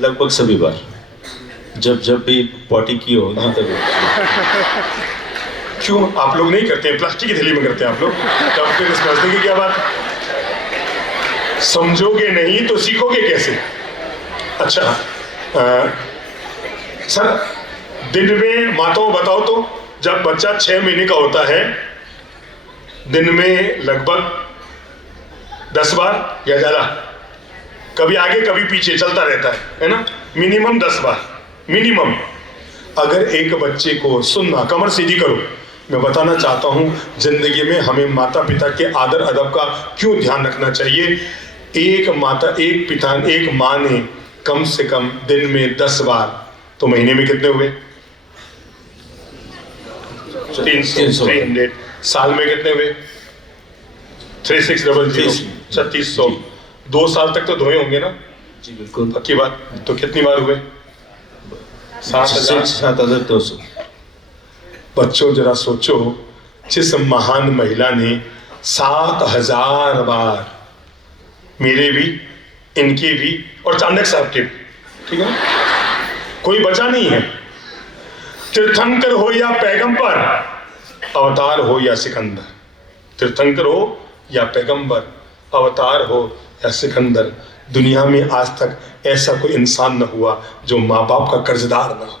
लगभग सभी बार, जब भी पॉटी की होगी तभी। क्यों आप लोग नहीं करते हैं? प्लास्टिक की थैली में करते हैं आप लोग, तब फिर इसमें हंसने की क्या बात? समझोगे नहीं तो सीखोगे कैसे? अच्छा, सर, दिन में माताओं बताओ तो, जब बच्चा 6 महीने का होता है, दिन में लगभग 10 बार या ज्यादा, कभी आगे कभी पीछे चलता रहता है ना? मिनिमम 10 बार, मिनिमम। अगर एक बच्चे को, सुनना, कमर सीधी करो, मैं बताना चाहता हूं जिंदगी में हमें माता पिता के आदर अदब का क्यों ध्यान रखना चाहिए। एक माता, एक पिता, एक माँ ने कम से कम दिन में 10 बार, तो महीने में कितने हुए? 300। साल में कितने हुए? 3600, 3600। 2 साल तक तो धोए होंगे ना? जी बिल्कुल, पक्की बात। तो कितनी बार हुए? 7200। बच्चों जरा सोचो, जिस महान महिला ने 7000 बार, मेरे भी, इनके भी और चाणक्य साहब के भी, ठीक है ना? कोई बचा नहीं है। तीर्थंकर हो या पैगंबर, अवतार हो या सिकंदर, तीर्थंकर हो या पैगंबर, अवतार हो या सिकंदर, दुनिया में आज तक ऐसा कोई इंसान न हुआ जो माँ बाप का कर्जदार ना हो।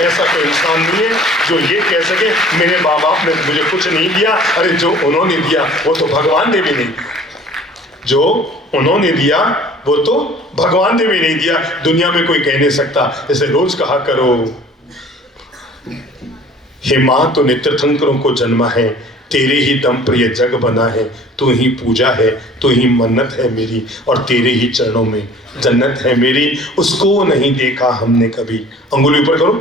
ऐसा कोई इंसान नहीं है जो ये कह सके मेरे माँ बाप ने मुझे कुछ नहीं दिया, अरे जो उन्होंने दिया वो तो भगवान ने भी नहीं दिया। जो उन्होंने दिया वो तो भगवान ने भी नहीं दिया, दुनिया में कोई कह नहीं सकता। इसे रोज कहा करो, हे माँ तो तीर्थंकरों को जन्मा है, तेरे ही दम पर ये जग बना है, तू ही पूजा है, तू ही मन्नत है मेरी, और तेरे ही चरणों में जन्नत है मेरी। उसको नहीं देखा हमने कभी, अंगुली ऊपर करो,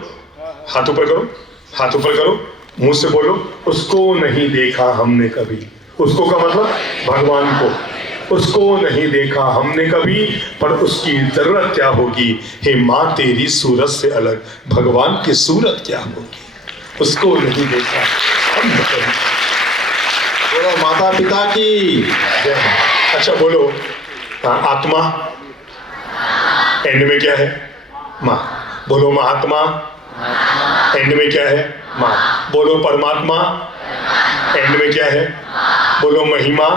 हाथ ऊपर करो, हाथ ऊपर करो, मुंह से बोलो, उसको नहीं देखा हमने कभी। उसको का मतलब भगवान को, उसको नहीं देखा हमने कभी, पर उसकी जरूरत क्या होगी। हे माँ तेरी सूरत से अलग भगवान की सूरत क्या होगी, उसको नहीं देखा हमने कभी। बोलो माता पिता की जय। अच्छा बोलो, आत्मा एंड में क्या है, माँ। बोलो महात्मा एंड में क्या है, माँ। बोलो परमात्मा एंड में क्या है, बोलो महिमा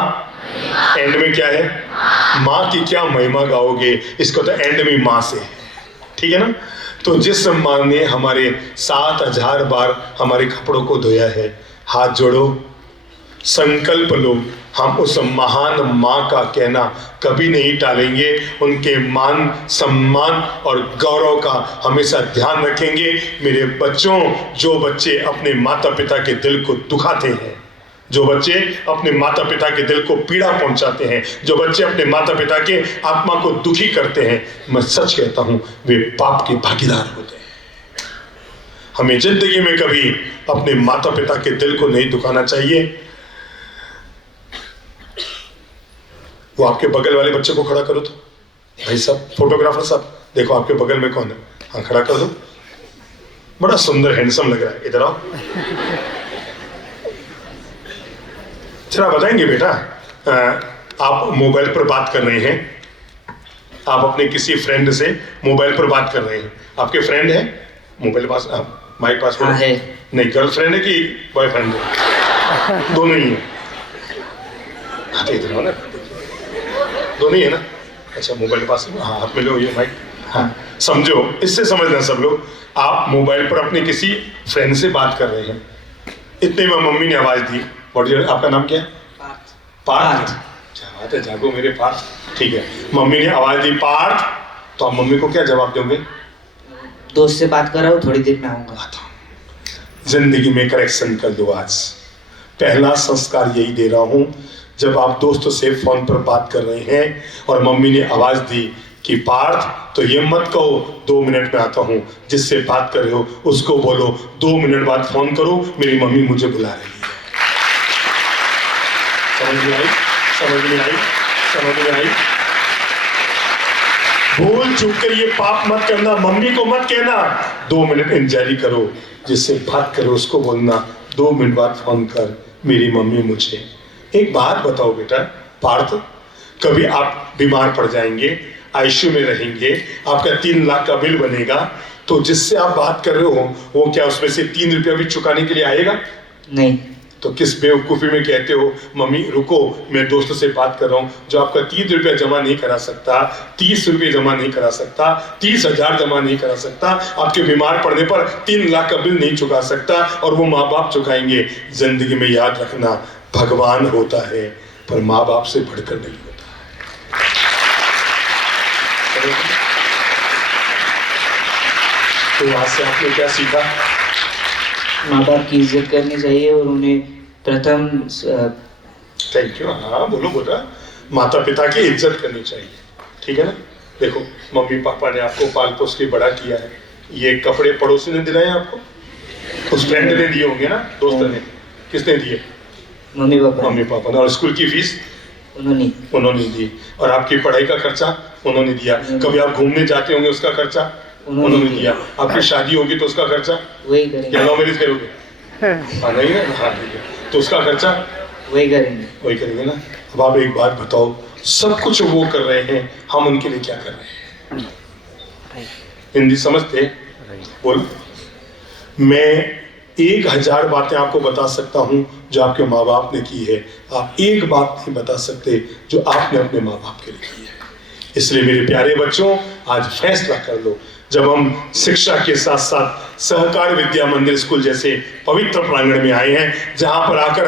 एंड में क्या है, माँ की क्या महिमा गाओगे, इसको तो एंड में माँ से, ठीक है ना। तो जिस माँ ने हमारे 7000 बार हमारे कपड़ों को धोया है, हाथ जोड़ो, संकल्प लो, हम उस महान माँ का कहना कभी नहीं टालेंगे। उनके मान सम्मान और गौरव का हमेशा ध्यान रखेंगे। मेरे बच्चों, जो बच्चे अपने माता पिता के दिल को दुखाते हैं, जो बच्चे अपने माता पिता के दिल को पीड़ा पहुंचाते हैं, जो बच्चे अपने माता पिता के आत्मा को दुखी करते हैं, मैं सच कहता हूं वे पाप के भागीदार होते हैं। हमें जिंदगी में कभी अपने माता पिता के दिल को नहीं दुखाना चाहिए। वो आपके बगल वाले बच्चे को खड़ा करो तो, भाई साहब फोटोग्राफर साहब देखो आपके बगल में कौन है, हाँ खड़ा कर दो, बड़ा सुंदर हैंडसम लग रहा है, इधर आओ। जरा बताएंगे बेटा, आप मोबाइल पर बात कर रहे हैं, आप अपने किसी फ्रेंड से मोबाइल पर बात कर रहे हैं, आपके फ्रेंड है मोबाइल पास, माइक पास है नहीं, गर्लफ्रेंड है कि बॉयफ्रेंड है, दोनों ही है, हाँ तो इधर आओ ना, दोनों ही है ना। अच्छा मोबाइल पास, हाँ हाथ में लो ये माइक, हाँ समझो, इससे समझना सब लोग, आप मोबाइल पर अपने किसी फ्रेंड से बात कर रहे हैं, इतने में मम्मी ने आवाज दी, आपका नाम क्या है, पार्थ। बात है, जागो मेरे पार्थ, ठीक है। मम्मी ने आवाज दी पार्थ, तो आप मम्मी को क्या जवाब दोगे, दोस्त से बात कर रहा हूँ, थोड़ी देर में आऊंगा। जिंदगी में करेक्शन कर दो। आज पहला संस्कार यही दे रहा हूं, जब आप दोस्तों से फोन पर बात कर रहे हैं और मम्मी ने आवाज दी कि पार्थ, तो ये मत कहो 2 मिनट में आता हूं, जिससे बात कर रहे हो उसको बोलो 2 मिनट बाद फोन करो, मेरी मम्मी मुझे बुला रही है। समझ में आई, समझ में आई, समझ में आई। भूल चूक कर ये पाप मत करना, मम्मी को मत कहना 2 मिनट इंतजारी करो, जिससे बात करो उसको बोलना 2 मिनट बाद फोन कर, मेरी मम्मी मुझे। एक बात बताओ बेटा पार्थ, कभी आप बीमार पड़ जाएंगे, आईसीयू में रहेंगे, आपका 3 लाख का बिल बनेगा, तो जिससे आप बात कर रहे हो वो क्या उसमें से 3 रुपया भी चुकाने के लिए आएगा? नहीं। तो किस बेवकूफ़ी में कहते हो मम्मी रुको मैं दोस्त से बात कर रहा हूँ, जो आपका 3 रुपया जमा नहीं करा सकता, 30 रुपये जमा नहीं करा सकता, 30,000 जमा नहीं करा सकता, आपके बीमार पड़ने पर 3 लाख का बिल नहीं चुका सकता, और वो माँ बाप चुकाएंगे। जिंदगी में याद रखना, भगवान होता है पर माँ बाप से बढ़कर नहीं होता। तो यहाँ से आपने क्या सीखा? माँ बाप की इज्जत करनी चाहिए और उन्हें प्रथम। Thank you. हाँ बोलो बेटा, माता पिता की इज्जत करनी चाहिए, ठीक है ना। देखो मम्मी पापा ने आपको पाल पोस के बड़ा किया है, ये कपड़े पड़ोसी ने दिलाए आपको, उस फ्रेंड ने दिए होंगे ना, दोस्त ने, किसने दिए? Mummy papa. मम्मी पापा ने। और स्कूल की फीस उन्होंने दी, और आपकी पढ़ाई का खर्चा उन्होंने दिया। कभी आप घूमने जाते होंगे उसका खर्चा उन्होंने दिया। आपकी शादी होगी तो उसका खर्चा वही करेंगे। लव मैरिज करोगे? हाँ नहीं ना, हाँ ठीक है, तो उसका खर्चा वही करेंगे ना। अब आप एक बात बताओ, सब कुछ वो कर रहे हैं, हम उनके लिए क्या कर रहे हैं? हिंदी समझते? बोल। मैं 1000 बातें आपको बता सकता हूं जो आपके माँ बाप ने की है, आप एक बात नहीं बता सकते जो आपने अपने माँ बाप के लिए की है। इसलिए मेरे प्यारे बच्चों, आज फैसला कर लो, जब हम शिक्षा के साथ साथ सहकार विद्या मंदिर स्कूल जैसे पवित्र प्रांगण में आए हैं, जहां पर आकर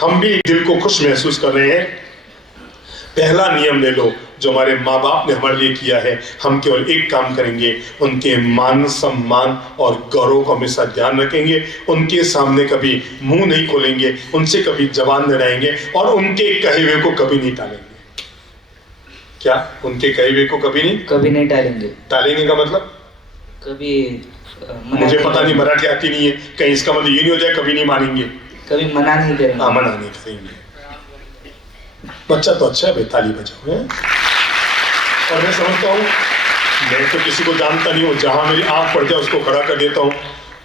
हम भी दिल को खुश महसूस कर रहे हैं, पहला नियम ले लो जो हमारे माँ बाप ने हमारे लिए किया है, हम केवल एक काम करेंगे, उनके मान सम्मान और गौरव को हमेशा ध्यान रखेंगे, उनके सामने कभी मुंह नहीं खोलेंगे, उनसे कभी जबान नहीं लड़ाएंगे और उनके कहे हुए को कभी नहीं टालेंगे। क्या उनके कहे हुए को कभी नहीं टालेंगे। टालेंगे का मतलब कभी मुझे पता नहीं, मराठी आती नहीं है, कहीं इसका मतलब ये नहीं हो जाए कभी नहीं मानेंगे, कभी मना नहीं करेंगे। हाँ, मना नहीं करेंगे। बच्चा तो अच्छा है भाई, ताली बजाओ है। और मैं समझता हूँ, मैं तो किसी को जानता नहीं हूँ, जहाँ मेरी आँख पड़ जाए उसको खड़ा कर देता हूँ,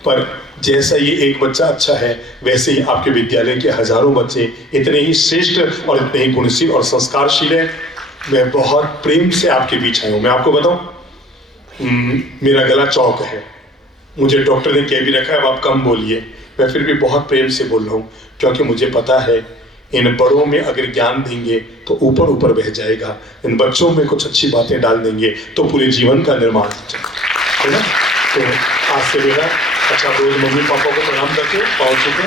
पर जैसा ये एक बच्चा अच्छा है वैसे ही आपके विद्यालय के हजारों बच्चे इतने ही श्रेष्ठ और इतने ही गुणशील और संस्कारशील हैं। मैं बहुत प्रेम से आपके बीच आया हूँ। मैं आपको बताऊँ, मेरा गला चौक है, मुझे डॉक्टर ने कह भी रखा है अब आप कम बोलिए, मैं फिर भी बहुत प्रेम से बोल रहा हूँ, क्योंकि मुझे पता है इन बड़ों में अगर ज्ञान देंगे तो ऊपर ऊपर बह जाएगा, इन बच्चों में कुछ अच्छी बातें डाल देंगे तो पूरे जीवन का निर्माण हो जाएगा, है ना। तो आज से मेरा अच्छा, रोज मम्मी पापा को प्रणाम करते हो, पाँव छूते?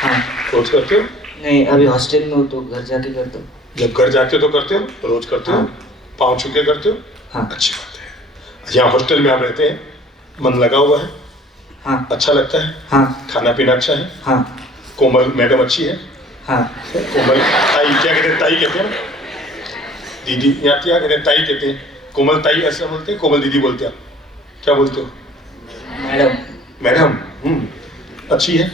हाँ। रोज करते हो? नहीं, अभी हॉस्टल में हो तो घर जाके करता हूँ। जब घर जाते हो तो करते हो, रोज करते हो? पाँव छू के करते हो? हाँ। अच्छी बात है। यहाँ हॉस्टल में आप रहते हैं, मन लगा हुआ है? हाँ। अच्छा लगता है? हाँ। खाना पीना अच्छा है? हाँ। कोमल मैडम अच्छी है? हाँ। कोमल ताई, क्या कहते हैं, ताई कहते हैं ना? दीदी यहाँ क्या कहते हैं, ताई कहते हैं। कोमल ताई ऐसा बोलते हैं, कोमल दीदी बोलते हैं, क्या बोलते हो? मैडम। मैडम अच्छी है?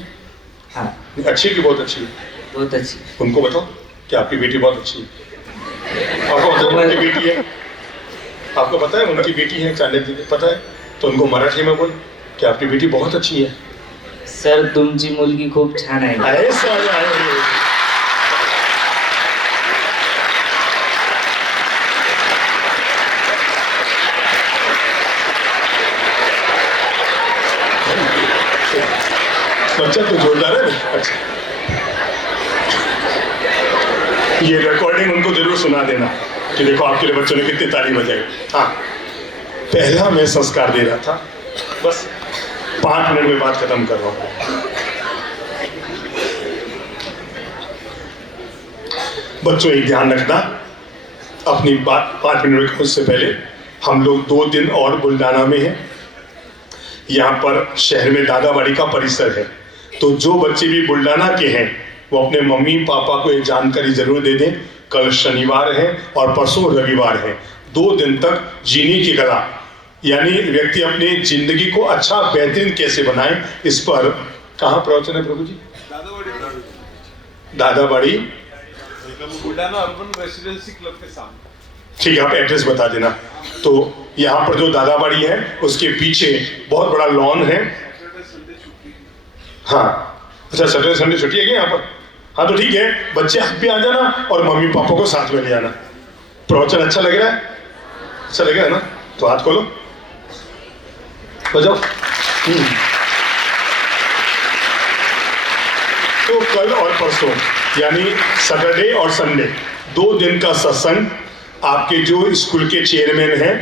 हाँ। अच्छी की बहुत अच्छी है? बहुत अच्छी। उनको बताओ कि आपकी बेटी बहुत अच्छी है। आपको पता है उनकी बेटी है? आपको पता है उनकी बेटी है, चांदनी दीदी, पता है? तो उनको मराठी में बोल कि आपकी बेटी बहुत अच्छी है। सर तुमची मुलगी खूप छान आहे। ऐसा आहे। बच्चा तो जोरदार है। अच्छा, ये रिकॉर्डिंग उनको जरूर सुना देना कि देखो आपके लिए बच्चों ने कितनी ताली बजाई। हाँ, पहला मैं संस्कार दे रहा था, बस 5 मिनट में बात खत्म कर रहा हूँ। बच्चों एक ध्यान रखना, अपनी बात 5 मिनट में उससे पहले हम लोग 2 दिन और बुल्डाना में हैं। यहाँ पर शहर में दादाबाड़ी का परिसर है, तो जो बच्चे भी बुल्डाना के हैं वो अपने मम्मी पापा को ये जानकारी जरूर दे दें। कल शनिवार है और परसों रविवार है, 2 दिन तक जीने की कला, यानी व्यक्ति अपनी जिंदगी को अच्छा बेहतरीन कैसे बनाए, इस पर कहाँ प्रवचन है प्रभु जी? Dadabadi Buldhana urban residency club के सामने। ठीक है, आप एड्रेस बता देना। तो यहाँ पर जो दादाबाड़ी है उसके पीछे बहुत बड़ा लॉन है। हाँ, अच्छा, सैटरडे संडे छुट्टी है क्या यहाँ पर? हाँ, तो ठीक है, बच्चे आप भी आ जाना और मम्मी पापा को साथ में ले आना। प्रवचन अच्छा लग रहा है? अच्छा लग रहा है ना? तो हाथ खोलो, बजाओ। तो कल और परसों यानी सैटरडे और संडे 2 दिन का सत्संग आपके जो स्कूल के चेयरमैन हैं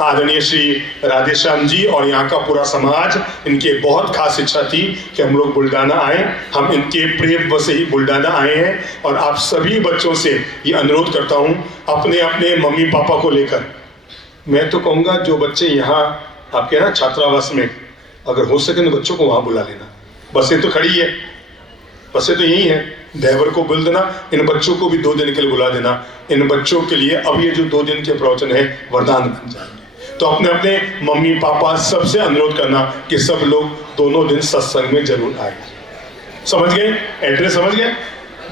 आदरणीय श्री राधेश्याम जी और यहाँ का पूरा समाज, इनकी बहुत खास इच्छा थी कि हम लोग बुल्डाना आए। हम इनके प्रेम वश ही बुल्डाना आए हैं और आप सभी बच्चों से ये अनुरोध करता हूँ, अपने अपने मम्मी पापा को लेकर, मैं तो कहूँगा जो बच्चे यहाँ आपके ना छात्रावास में, अगर हो सके तो बच्चों को वहाँ बुला लेना। बसें तो खड़ी है, बसें तो यही है, ड्राइवर को बोल देना इन बच्चों को भी 2 दिन के लिए बुला देना। इन बच्चों के लिए अब ये जो 2 दिन के प्रवचन है वरदान बन जाएंगे। तो अपने अपने मम्मी पापा सबसे अनुरोध करना कि सब लोग दोनों दिन सत्संग में जरूर आए। समझ गए? एड्रेस समझ गए?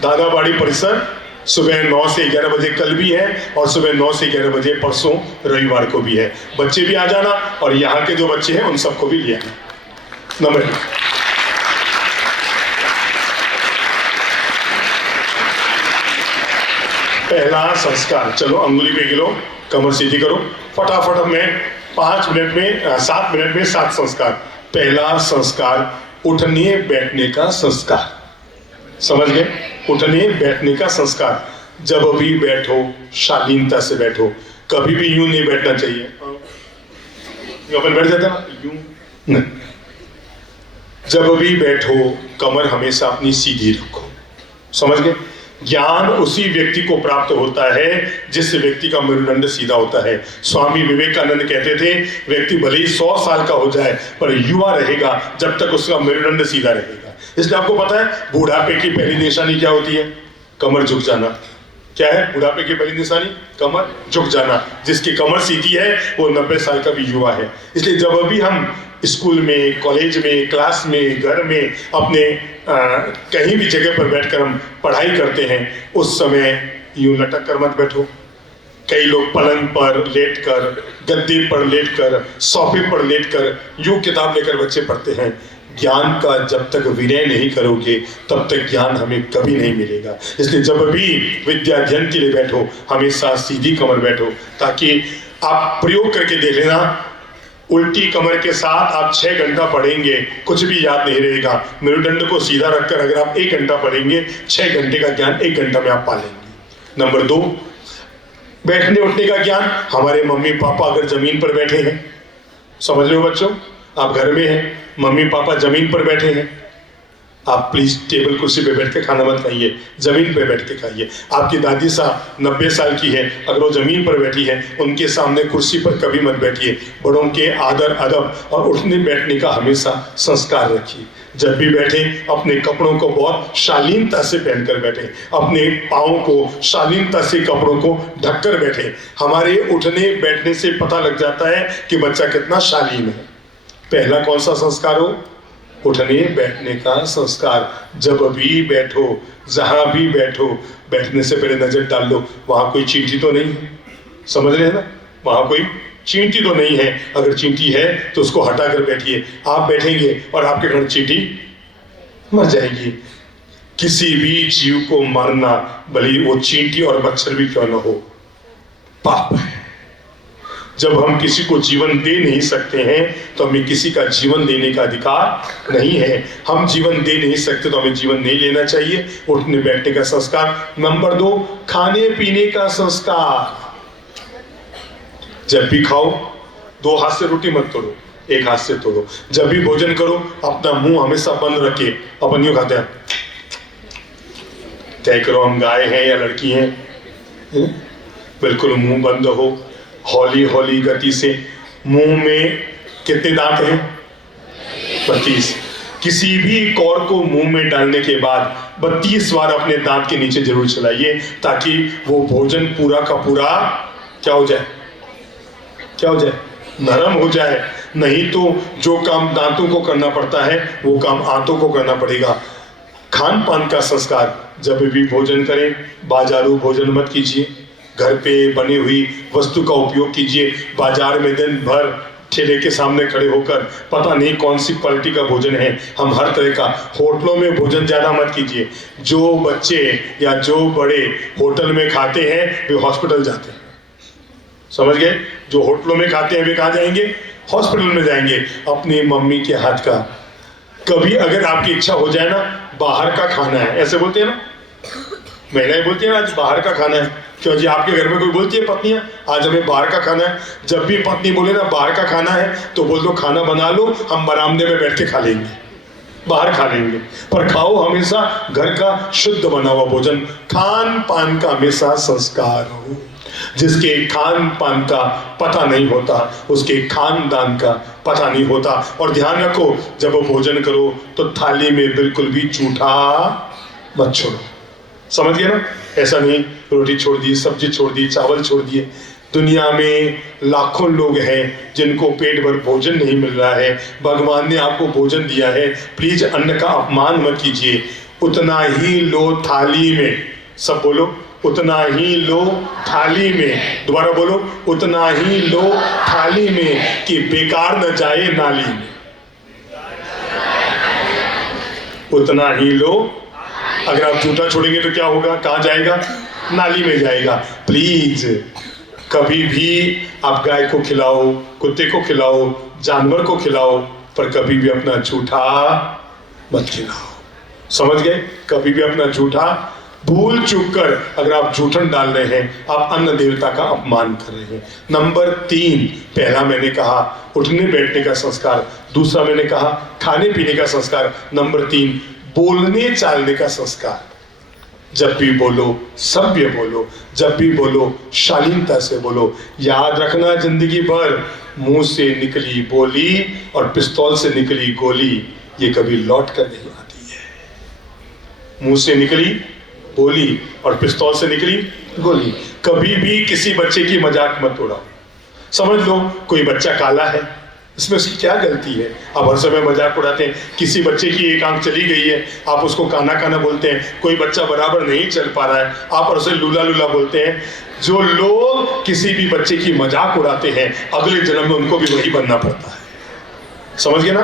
दादाबाड़ी परिसर, सुबह 9 से 11 बजे कल भी है और सुबह 9 से 11 बजे परसों रविवार को भी है। बच्चे भी आ जाना और यहाँ के जो बच्चे हैं उन सबको भी ले आना। नंबर 1। पहला संस्कार, चलो अंगुली पे गिलो, कमर सीधी करो, फटाफट में 5 मिनट में 7 मिनट में 7 संस्कार। पहला संस्कार उठने बैठने का संस्कार, समझ गए? उठने बैठने का संस्कार। जब भी बैठो शालीनता से बैठो, कभी भी यूं नहीं बैठना चाहिए। अपन बैठ जाते ना यूं नहीं, जब भी बैठो कमर हमेशा अपनी सीधी रखो, समझ गए? ज्ञान उसी व्यक्ति को प्राप्त होता है जिस व्यक्ति का मेरुदंड सीधा होता है। स्वामी विवेकानंद कहते थे, व्यक्ति भले ही 100 साल का हो जाए पर युवा रहेगा जब तक उसका मेरुदंड सीधा रहेगा। इसलिए आपको पता है बुढ़ापे की पहली निशानी क्या होती है? कमर झुक जाना। क्या है बुढ़ापे की पहली निशानी? कमर झुक जाना। जिसकी कमर सीधी है वो 90 साल का भी युवा है। इसलिए जब अभी हम स्कूल में, कॉलेज में, क्लास में, घर में, अपने कहीं भी जगह पर बैठकर हम पढ़ाई करते हैं, उस समय यूं लटक कर मत बैठो। कई लोग पलंग पर लेटकर, गद्दे पर लेटकर, सोफे पर लेटकर यूं किताब लेकर बच्चे पढ़ते हैं। ज्ञान का जब तक विनय नहीं करोगे तब तक ज्ञान हमें कभी नहीं मिलेगा। इसलिए जब भी विद्या अध्ययन के लिए बैठो हमेशा सीधी कमर बैठो, ताकि आप प्रयोग करके देख लेना। उल्टी कमर के साथ आप 6 घंटा पढ़ेंगे, कुछ भी याद नहीं रहेगा। मेरुदंड को सीधा रखकर अगर आप 1 घंटा पढ़ेंगे, 6 घंटे का ज्ञान 1 घंटा में आप पा लेंगे। नंबर 2, बैठने उठने का ज्ञान। हमारे मम्मी पापा अगर जमीन पर बैठे हैं, समझ रहे हो बच्चों, आप घर में हैं, मम्मी पापा जमीन पर बैठे हैं, आप प्लीज टेबल कुर्सी पे बैठ के खाना मत खाइए, जमीन पे बैठ के खाइए। आपकी दादी साहब 90 साल की है, अगर वो जमीन पर बैठी है, उनके सामने कुर्सी पर कभी मत बैठिए। बड़ों के आदर अदब और उठने बैठने का हमेशा संस्कार रखिए। जब भी बैठे अपने कपड़ों को बहुत शालीनता से पहनकर बैठे, अपने पाँव को शालीनता से कपड़ों को ढककर बैठे। हमारे उठने बैठने से पता लग जाता है कि बच्चा कितना शालीन है। पहला कौन सा संस्कार हो? उठने बैठने का संस्कार। जब भी बैठो, जहां भी बैठो, बैठने से पहले नजर डाल लो वहां कोई चींटी तो नहीं है। समझ रहे हैं ना? वहां कोई चींटी तो नहीं है। अगर चींटी है तो उसको हटा कर बैठिए। आप बैठेंगे और आपके घर चींटी मर जाएगी। किसी भी जीव को मारना, भले वो चींटी और मच्छर भी क्यों न हो, पाप है। जब हम किसी को जीवन दे नहीं सकते हैं तो हमें किसी का जीवन देने का अधिकार नहीं है। हम जीवन दे नहीं सकते तो हमें जीवन नहीं लेना चाहिए। उठने बैठने का संस्कार। नंबर 2, खाने पीने का संस्कार। जब भी खाओ 2 हाथ से रोटी मत तोड़ो, 1 हाथ से तोड़ो। जब भी भोजन करो अपना मुंह हमेशा बंद रखे। अपन यूं खाते हैं, तय करो हम गाय हैं या लड़की हैं, बिल्कुल मुंह बंद हो। हौली हौली गति से। मुंह में कितने दांत हैं? 32। किसी भी कौर को मुंह में डालने के बाद 32 बार अपने दांत के नीचे जरूर चलाइए, ताकि वो भोजन पूरा का पूरा क्या हो जाए? क्या हो जाए? नरम हो जाए। नहीं तो जो काम दांतों को करना पड़ता है वो काम आंतों को करना पड़ेगा। खान पान का संस्कार। जब भी भोजन करें बाजारू भोजन मत कीजिए, घर पे बनी हुई वस्तु का उपयोग कीजिए। बाजार में दिन भर ठेले के सामने खड़े होकर पता नहीं कौन सी क्वालिटी का भोजन है, हम हर तरह का। होटलों में भोजन ज्यादा मत कीजिए। जो बच्चे या जो बड़े होटल में खाते हैं वे हॉस्पिटल जाते हैं। समझ गए? जो होटलों में खाते हैं वे कहाँ जाएंगे? हॉस्पिटल में जाएंगे। अपनी मम्मी के हाथ का कभी अगर आपकी इच्छा हो जाए ना, बाहर का खाना है, ऐसे बोलते हैं ना, महिलाएं बोलती है ना आज बाहर का खाना है। क्यों जी? आपके घर में कोई बोलती है पत्नियां आज हमें बाहर का खाना है? जब भी पत्नी बोले ना बाहर का खाना है तो बोल दो खाना बना लो, हम बरामदे में बैठ के खा लेंगे, बाहर खा लेंगे। पर खाओ हमेशा घर का शुद्ध बना हुआ भोजन। खान पान का हमेशा संस्कार हो। जिसके खान पान का पता नहीं होता उसके खानदान का पता नहीं होता। और ध्यान रखो, जब वो भोजन करो तो थाली में बिल्कुल भी जूठा मत छोड़ो। समझ गए ना? ऐसा नहीं रोटी छोड़ दी, सब्जी छोड़ दी, चावल छोड़ दिए। दुनिया में लाखों लोग हैं जिनको पेट भर भोजन नहीं मिल रहा है। भगवान ने आपको भोजन दिया है, प्लीज अन्न का अपमान मत कीजिए। उतना ही लो थाली में। सब बोलो, उतना ही लो थाली में। दोबारा बोलो, उतना ही लो थाली में कि बेकार न जाए नाली में। उतना ही लो। अगर आप जूठा छोड़ेंगे तो क्या होगा? कहाँ जाएगा? नाली में जाएगा। प्लीज कभी भी आप गाय को खिलाओ, कुत्ते को खिलाओ, जानवर को खिलाओ, पर कभी भी अपना जूठा मत खिलाओ। समझ गए? कभी भी अपना जूठा भूल चूक कर अगर आप जूठन डाल रहे हैं, आप अन्न देवता का अपमान कर रहे हैं। नंबर 3, पहला मैंने कहा उठने बैठने का संस्कार, दूसरा मैंने कहा खाने पीने का संस्कार, नंबर 3 बोलने चालने का संस्कार। जब भी बोलो सभ्य बोलो, जब भी बोलो शालीनता से बोलो। याद रखना जिंदगी भर मुंह से निकली बोली और पिस्तौल से निकली गोली ये कभी लौट कर नहीं आती है। मुंह से निकली बोली और पिस्तौल से निकली गोली। कभी भी किसी बच्चे की मजाक मत उड़ाओ। समझ लो कोई बच्चा काला है, इसमें उसकी क्या गलती है? आप हर समय मजाक उड़ाते हैं। किसी बच्चे की एक आंख चली गई है, आप उसको काना काना बोलते हैं। कोई बच्चा बराबर नहीं चल पा रहा है, आप उसे लूला लूला बोलते हैं। जो लोग किसी भी बच्चे की मजाक उड़ाते हैं अगले जन्म में उनको भी वही बनना पड़ता है। समझ गए ना?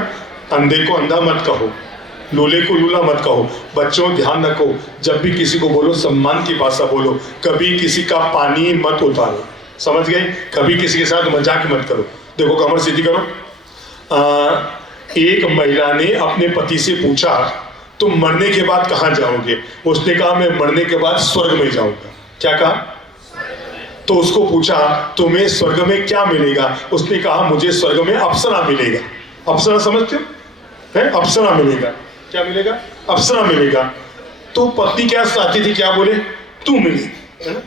अंधे को अंधा मत कहो, लूले को लूला मत कहो। बच्चों ध्यान रखो, जब भी किसी को बोलो सम्मान की भाषा बोलो। कभी किसी का पानी मत उतारो, समझ गए? कभी किसी के साथ मजाक मत करो। देखो कमर सीधी करो। एक महिला ने अपने पति से पूछा तुम मरने के बाद कहाँ जाओगे? उसने कहा मैं मरने के बाद स्वर्ग में जाऊंगा। क्या कहा? तो उसको पूछा तुम्हें स्वर्ग में क्या मिलेगा? उसने कहा मुझे स्वर्ग में अप्सरा मिलेगा। अप्सरा समझते हो? है अप्सरा मिलेगा। क्या मिलेगा? अप्सरा मिलेगा। तो पत्नी क्या चाहती थी? क्या बोले? तू मिलेगी, है ना?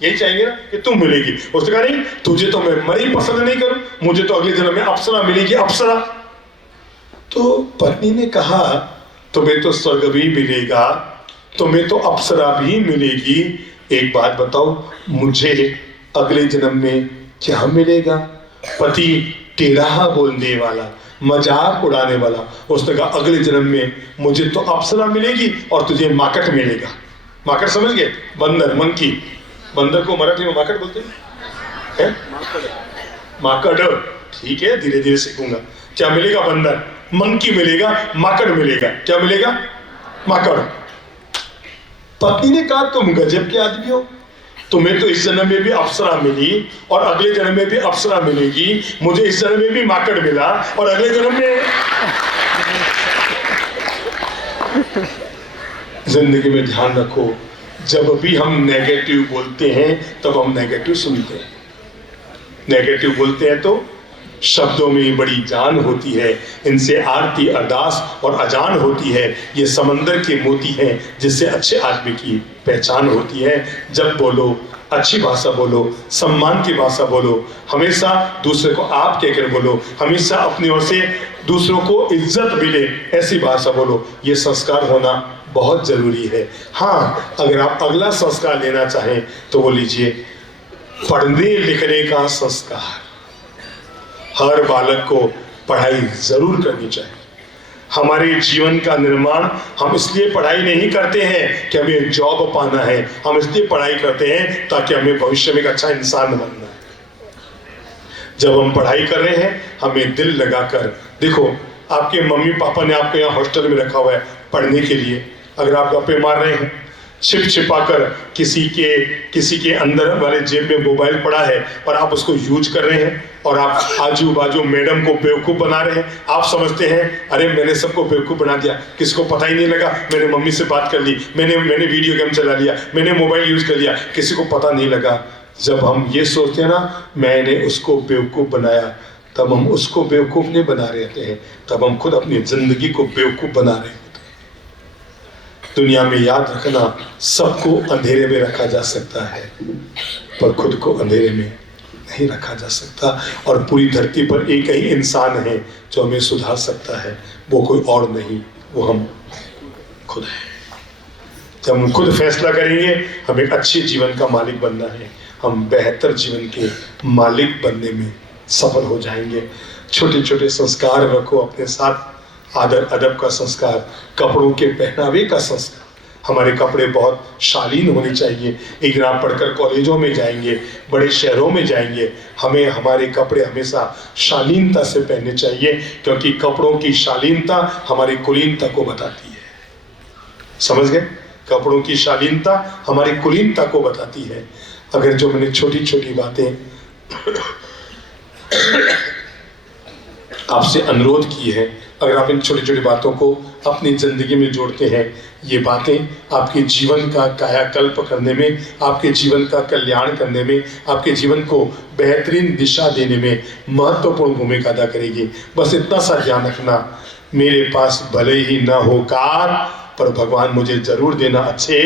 यही चाहेंगे ना कि तुम मिलेगी। उसने कहा नहीं, तुझे तो मैं मरी पसंद नहीं करूं, मुझे तो अगले जन्म में अप्सरा मिलेगी, अप्सरा। तो पत्नी ने कहा तुम्हें तो स्वर्ग भी मिलेगा, तुम्हें तो अप्सरा भी मिलेगी, एक बात बताओ मुझे अगले जन्म में क्या मिलेगा? पति टेढ़ा बोलने वाला, मजाक उड़ाने वाला, उसने कहा अगले जन्म में मुझे तो अप्सरा मिलेगी और तुझे माकट मिलेगा। माकट समझ गए? बंदर, मंकी। बंदर को मराठी में माकड़ बोलते हैं? माकड़, ठीक है, धीरे धीरे सीखूंगा। क्या मिलेगा? बंदर। मंकी मिलेगा, माकड़ मिलेगा। क्या मिलेगा? माकड़। पत्नी ने कहा तुम गजब के आदमी हो, तुम्हें तो इस जन्म में भी अप्सरा मिली और अगले जन्म में भी अप्सरा मिलेगी, मुझे इस जन्म में भी माकड़ मिला और अगले जन्म में। जिंदगी में ध्यान रखो, जब भी हम नेगेटिव बोलते हैं तब हम नेगेटिव सुनते हैं। नेगेटिव बोलते हैं तो शब्दों में बड़ी जान होती है, इनसे आरती अरदास और अजान होती है। ये समंदर के मोती हैं जिससे अच्छे आदमी की पहचान होती है। जब बोलो अच्छी भाषा बोलो, सम्मान की भाषा बोलो, हमेशा दूसरे को आप कहकर बोलो, हमेशा अपनी ओर से दूसरों को इज्जत मिले ऐसी भाषा बोलो। ये संस्कार होना बहुत जरूरी है। हाँ, अगर आप अगला संस्कार लेना चाहें तो वो लीजिए पढ़ने लिखने का संस्कार। हर बालक को पढ़ाई जरूर करनी चाहिए। हमारे जीवन का निर्माण हम इसलिए पढ़ाई नहीं करते हैं कि हमें जॉब पाना है, हम इसलिए पढ़ाई करते हैं ताकि हमें भविष्य में एक अच्छा इंसान बनना है। जब हम पढ़ाई कर रहे हैं हमें दिल लगाकर, देखो आपके मम्मी पापा ने आपको यहाँ हॉस्टल में रखा हुआ है पढ़ने के लिए। अगर आप गप्पे मार रहे हैं, छिप छिपाकर किसी के अंदर वाले जेब में मोबाइल पड़ा है और आप उसको यूज कर रहे हैं और आप आजू बाजू मैडम को बेवकूफ़ बना रहे हैं, आप समझते हैं अरे मैंने सबको बेवकूफ़ बना दिया, किसी को पता ही नहीं लगा, मैंने मम्मी से बात कर ली, मैंने वीडियो गेम चला लिया, मैंने मोबाइल यूज कर लिया, किसी को पता नहीं लगा। जब हम ये सोचते हैं ना मैंने उसको बेवकूफ़ बनाया, तब हम उसको बेवकूफ़ नहीं बना रहे हैं, तब हम खुद अपनी जिंदगी को बेवकूफ़ बना रहे हैं। दुनिया में याद रखना, सबको अंधेरे में रखा जा सकता है पर खुद को अंधेरे में नहीं रखा जा सकता। और पूरी धरती पर एक ही इंसान है जो हमें सुधार सकता है, वो कोई और नहीं, वो हम खुद हैं। जब हम खुद फैसला करेंगे हमें अच्छे जीवन का मालिक बनना है, हम बेहतर जीवन के मालिक बनने में सफल हो जाएंगे। छोटे छोटे संस्कार रखो अपने साथ, आदर अदब का संस्कार, कपड़ों के पहनावे का संस्कार। हमारे कपड़े बहुत शालीन होने चाहिए। एक दिन आप पढ़कर कॉलेजों में जाएंगे, बड़े शहरों में जाएंगे, हमें हमारे कपड़े हमेशा शालीनता से पहनने चाहिए, क्योंकि कपड़ों की शालीनता हमारी कुलीनता को बताती है। समझ गए? कपड़ों की शालीनता हमारी कुलीनता को बताती है। अगर जो मैंने छोटी छोटी बातें आपसे अनुरोध की है, अगर आप इन छोटी छोटी बातों को अपनी ज़िंदगी में जोड़ते हैं, ये बातें आपके जीवन का कायाकल्प करने में, आपके जीवन का कल्याण करने में, आपके जीवन को बेहतरीन दिशा देने में महत्वपूर्ण भूमिका अदा करेगी। बस इतना सा ध्यान रखना, मेरे पास भले ही न हो कार, पर भगवान मुझे जरूर देना अच्छे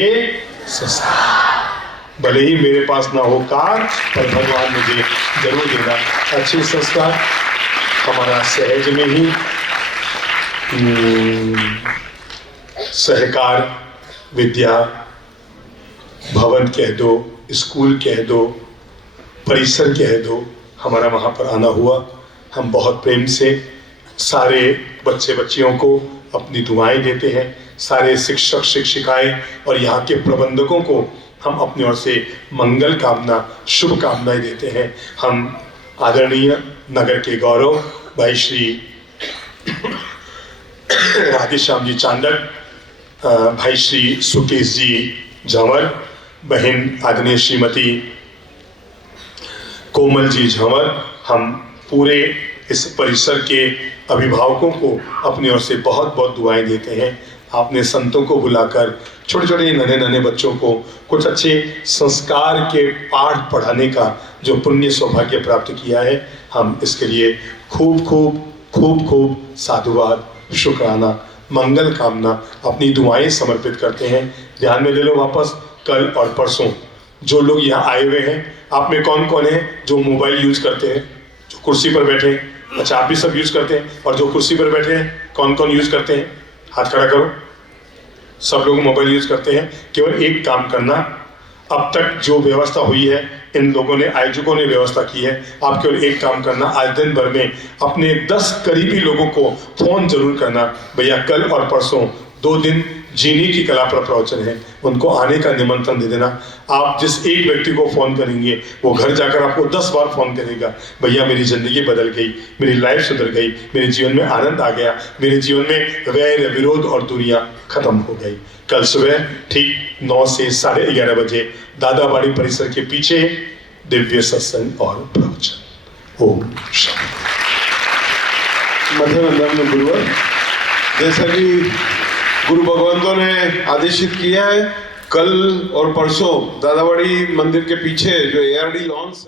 संस्कार। भले ही मेरे पास ना हो कार, पर भगवान मुझे जरूर देगा अच्छे संस्कार। हमारा सहज में ही सहकार विद्या भवन कह दो, स्कूल कह दो, परिसर कह दो, हमारा वहाँ पर आना हुआ। हम बहुत प्रेम से सारे बच्चे बच्चियों को अपनी दुआएं देते हैं। सारे शिक्षक शिक्षिकाएं और यहाँ के प्रबंधकों को हम अपनी ओर से मंगल कामना शुभ कामनाएं देते हैं। हम आदरणीय नगर के गौरव भाई श्री राधेश्याम जी चांदक, भाई श्री सुकेश जी झंवर, बहन आदरणीय श्रीमती कोमल जी झंवर, हम पूरे इस परिसर के अभिभावकों को अपनी ओर से बहुत बहुत दुआएं देते हैं। आपने संतों को बुलाकर छोटे छोटे नन्हे नन्हे बच्चों को कुछ अच्छे संस्कार के पाठ पढ़ाने का जो पुण्य सौभाग्य प्राप्त किया है, हम इसके लिए खूब खूब खूब खूब साधुवाद, शुक्राना, मंगल कामना, अपनी दुआएं समर्पित करते हैं। ध्यान में ले लो वापस, कल और परसों जो लोग यहाँ आए हुए हैं, आप में कौन कौन है जो मोबाइल यूज करते हैं, जो कुर्सी पर बैठे हैं? अच्छा, आप भी सब यूज करते हैं। और जो कुर्सी पर बैठे हैं कौन कौन यूज करते हैं? हाथ खड़ा करो। सब लोग मोबाइल यूज करते हैं। केवल एक काम करना, अब तक जो व्यवस्था हुई है इन लोगों ने, आयोजकों ने व्यवस्था की है, आप केवल एक काम करना, आज दिन भर में अपने 10 करीबी लोगों को फोन जरूर करना, भैया कल और परसों 2 दिन जीने की कला पर प्रवचन है, उनको आने का निमंत्रण दे देना। आप जिस एक व्यक्ति को फोन करेंगे वो घर जाकर आपको 10 बार फोन करेगा, भैया मेरी जिंदगी बदल गई, मेरी लाइफ सुधर गई, मेरे जीवन में आनंद आ गया, मेरे जीवन में वैर विरोध और दूरियां खत्म हो गई। कल सुबह ठीक 9 से 11:30 बजे दादाबाड़ी परिसर के पीछे दिव्य सत्संग और प्रवचन। ओम शांति। मध्य वंदन गुरुवर, जैसा कि गुरु भगवंतों ने आदेशित किया है, कल और परसों दादाबाड़ी मंदिर के पीछे जो ARD लॉन्स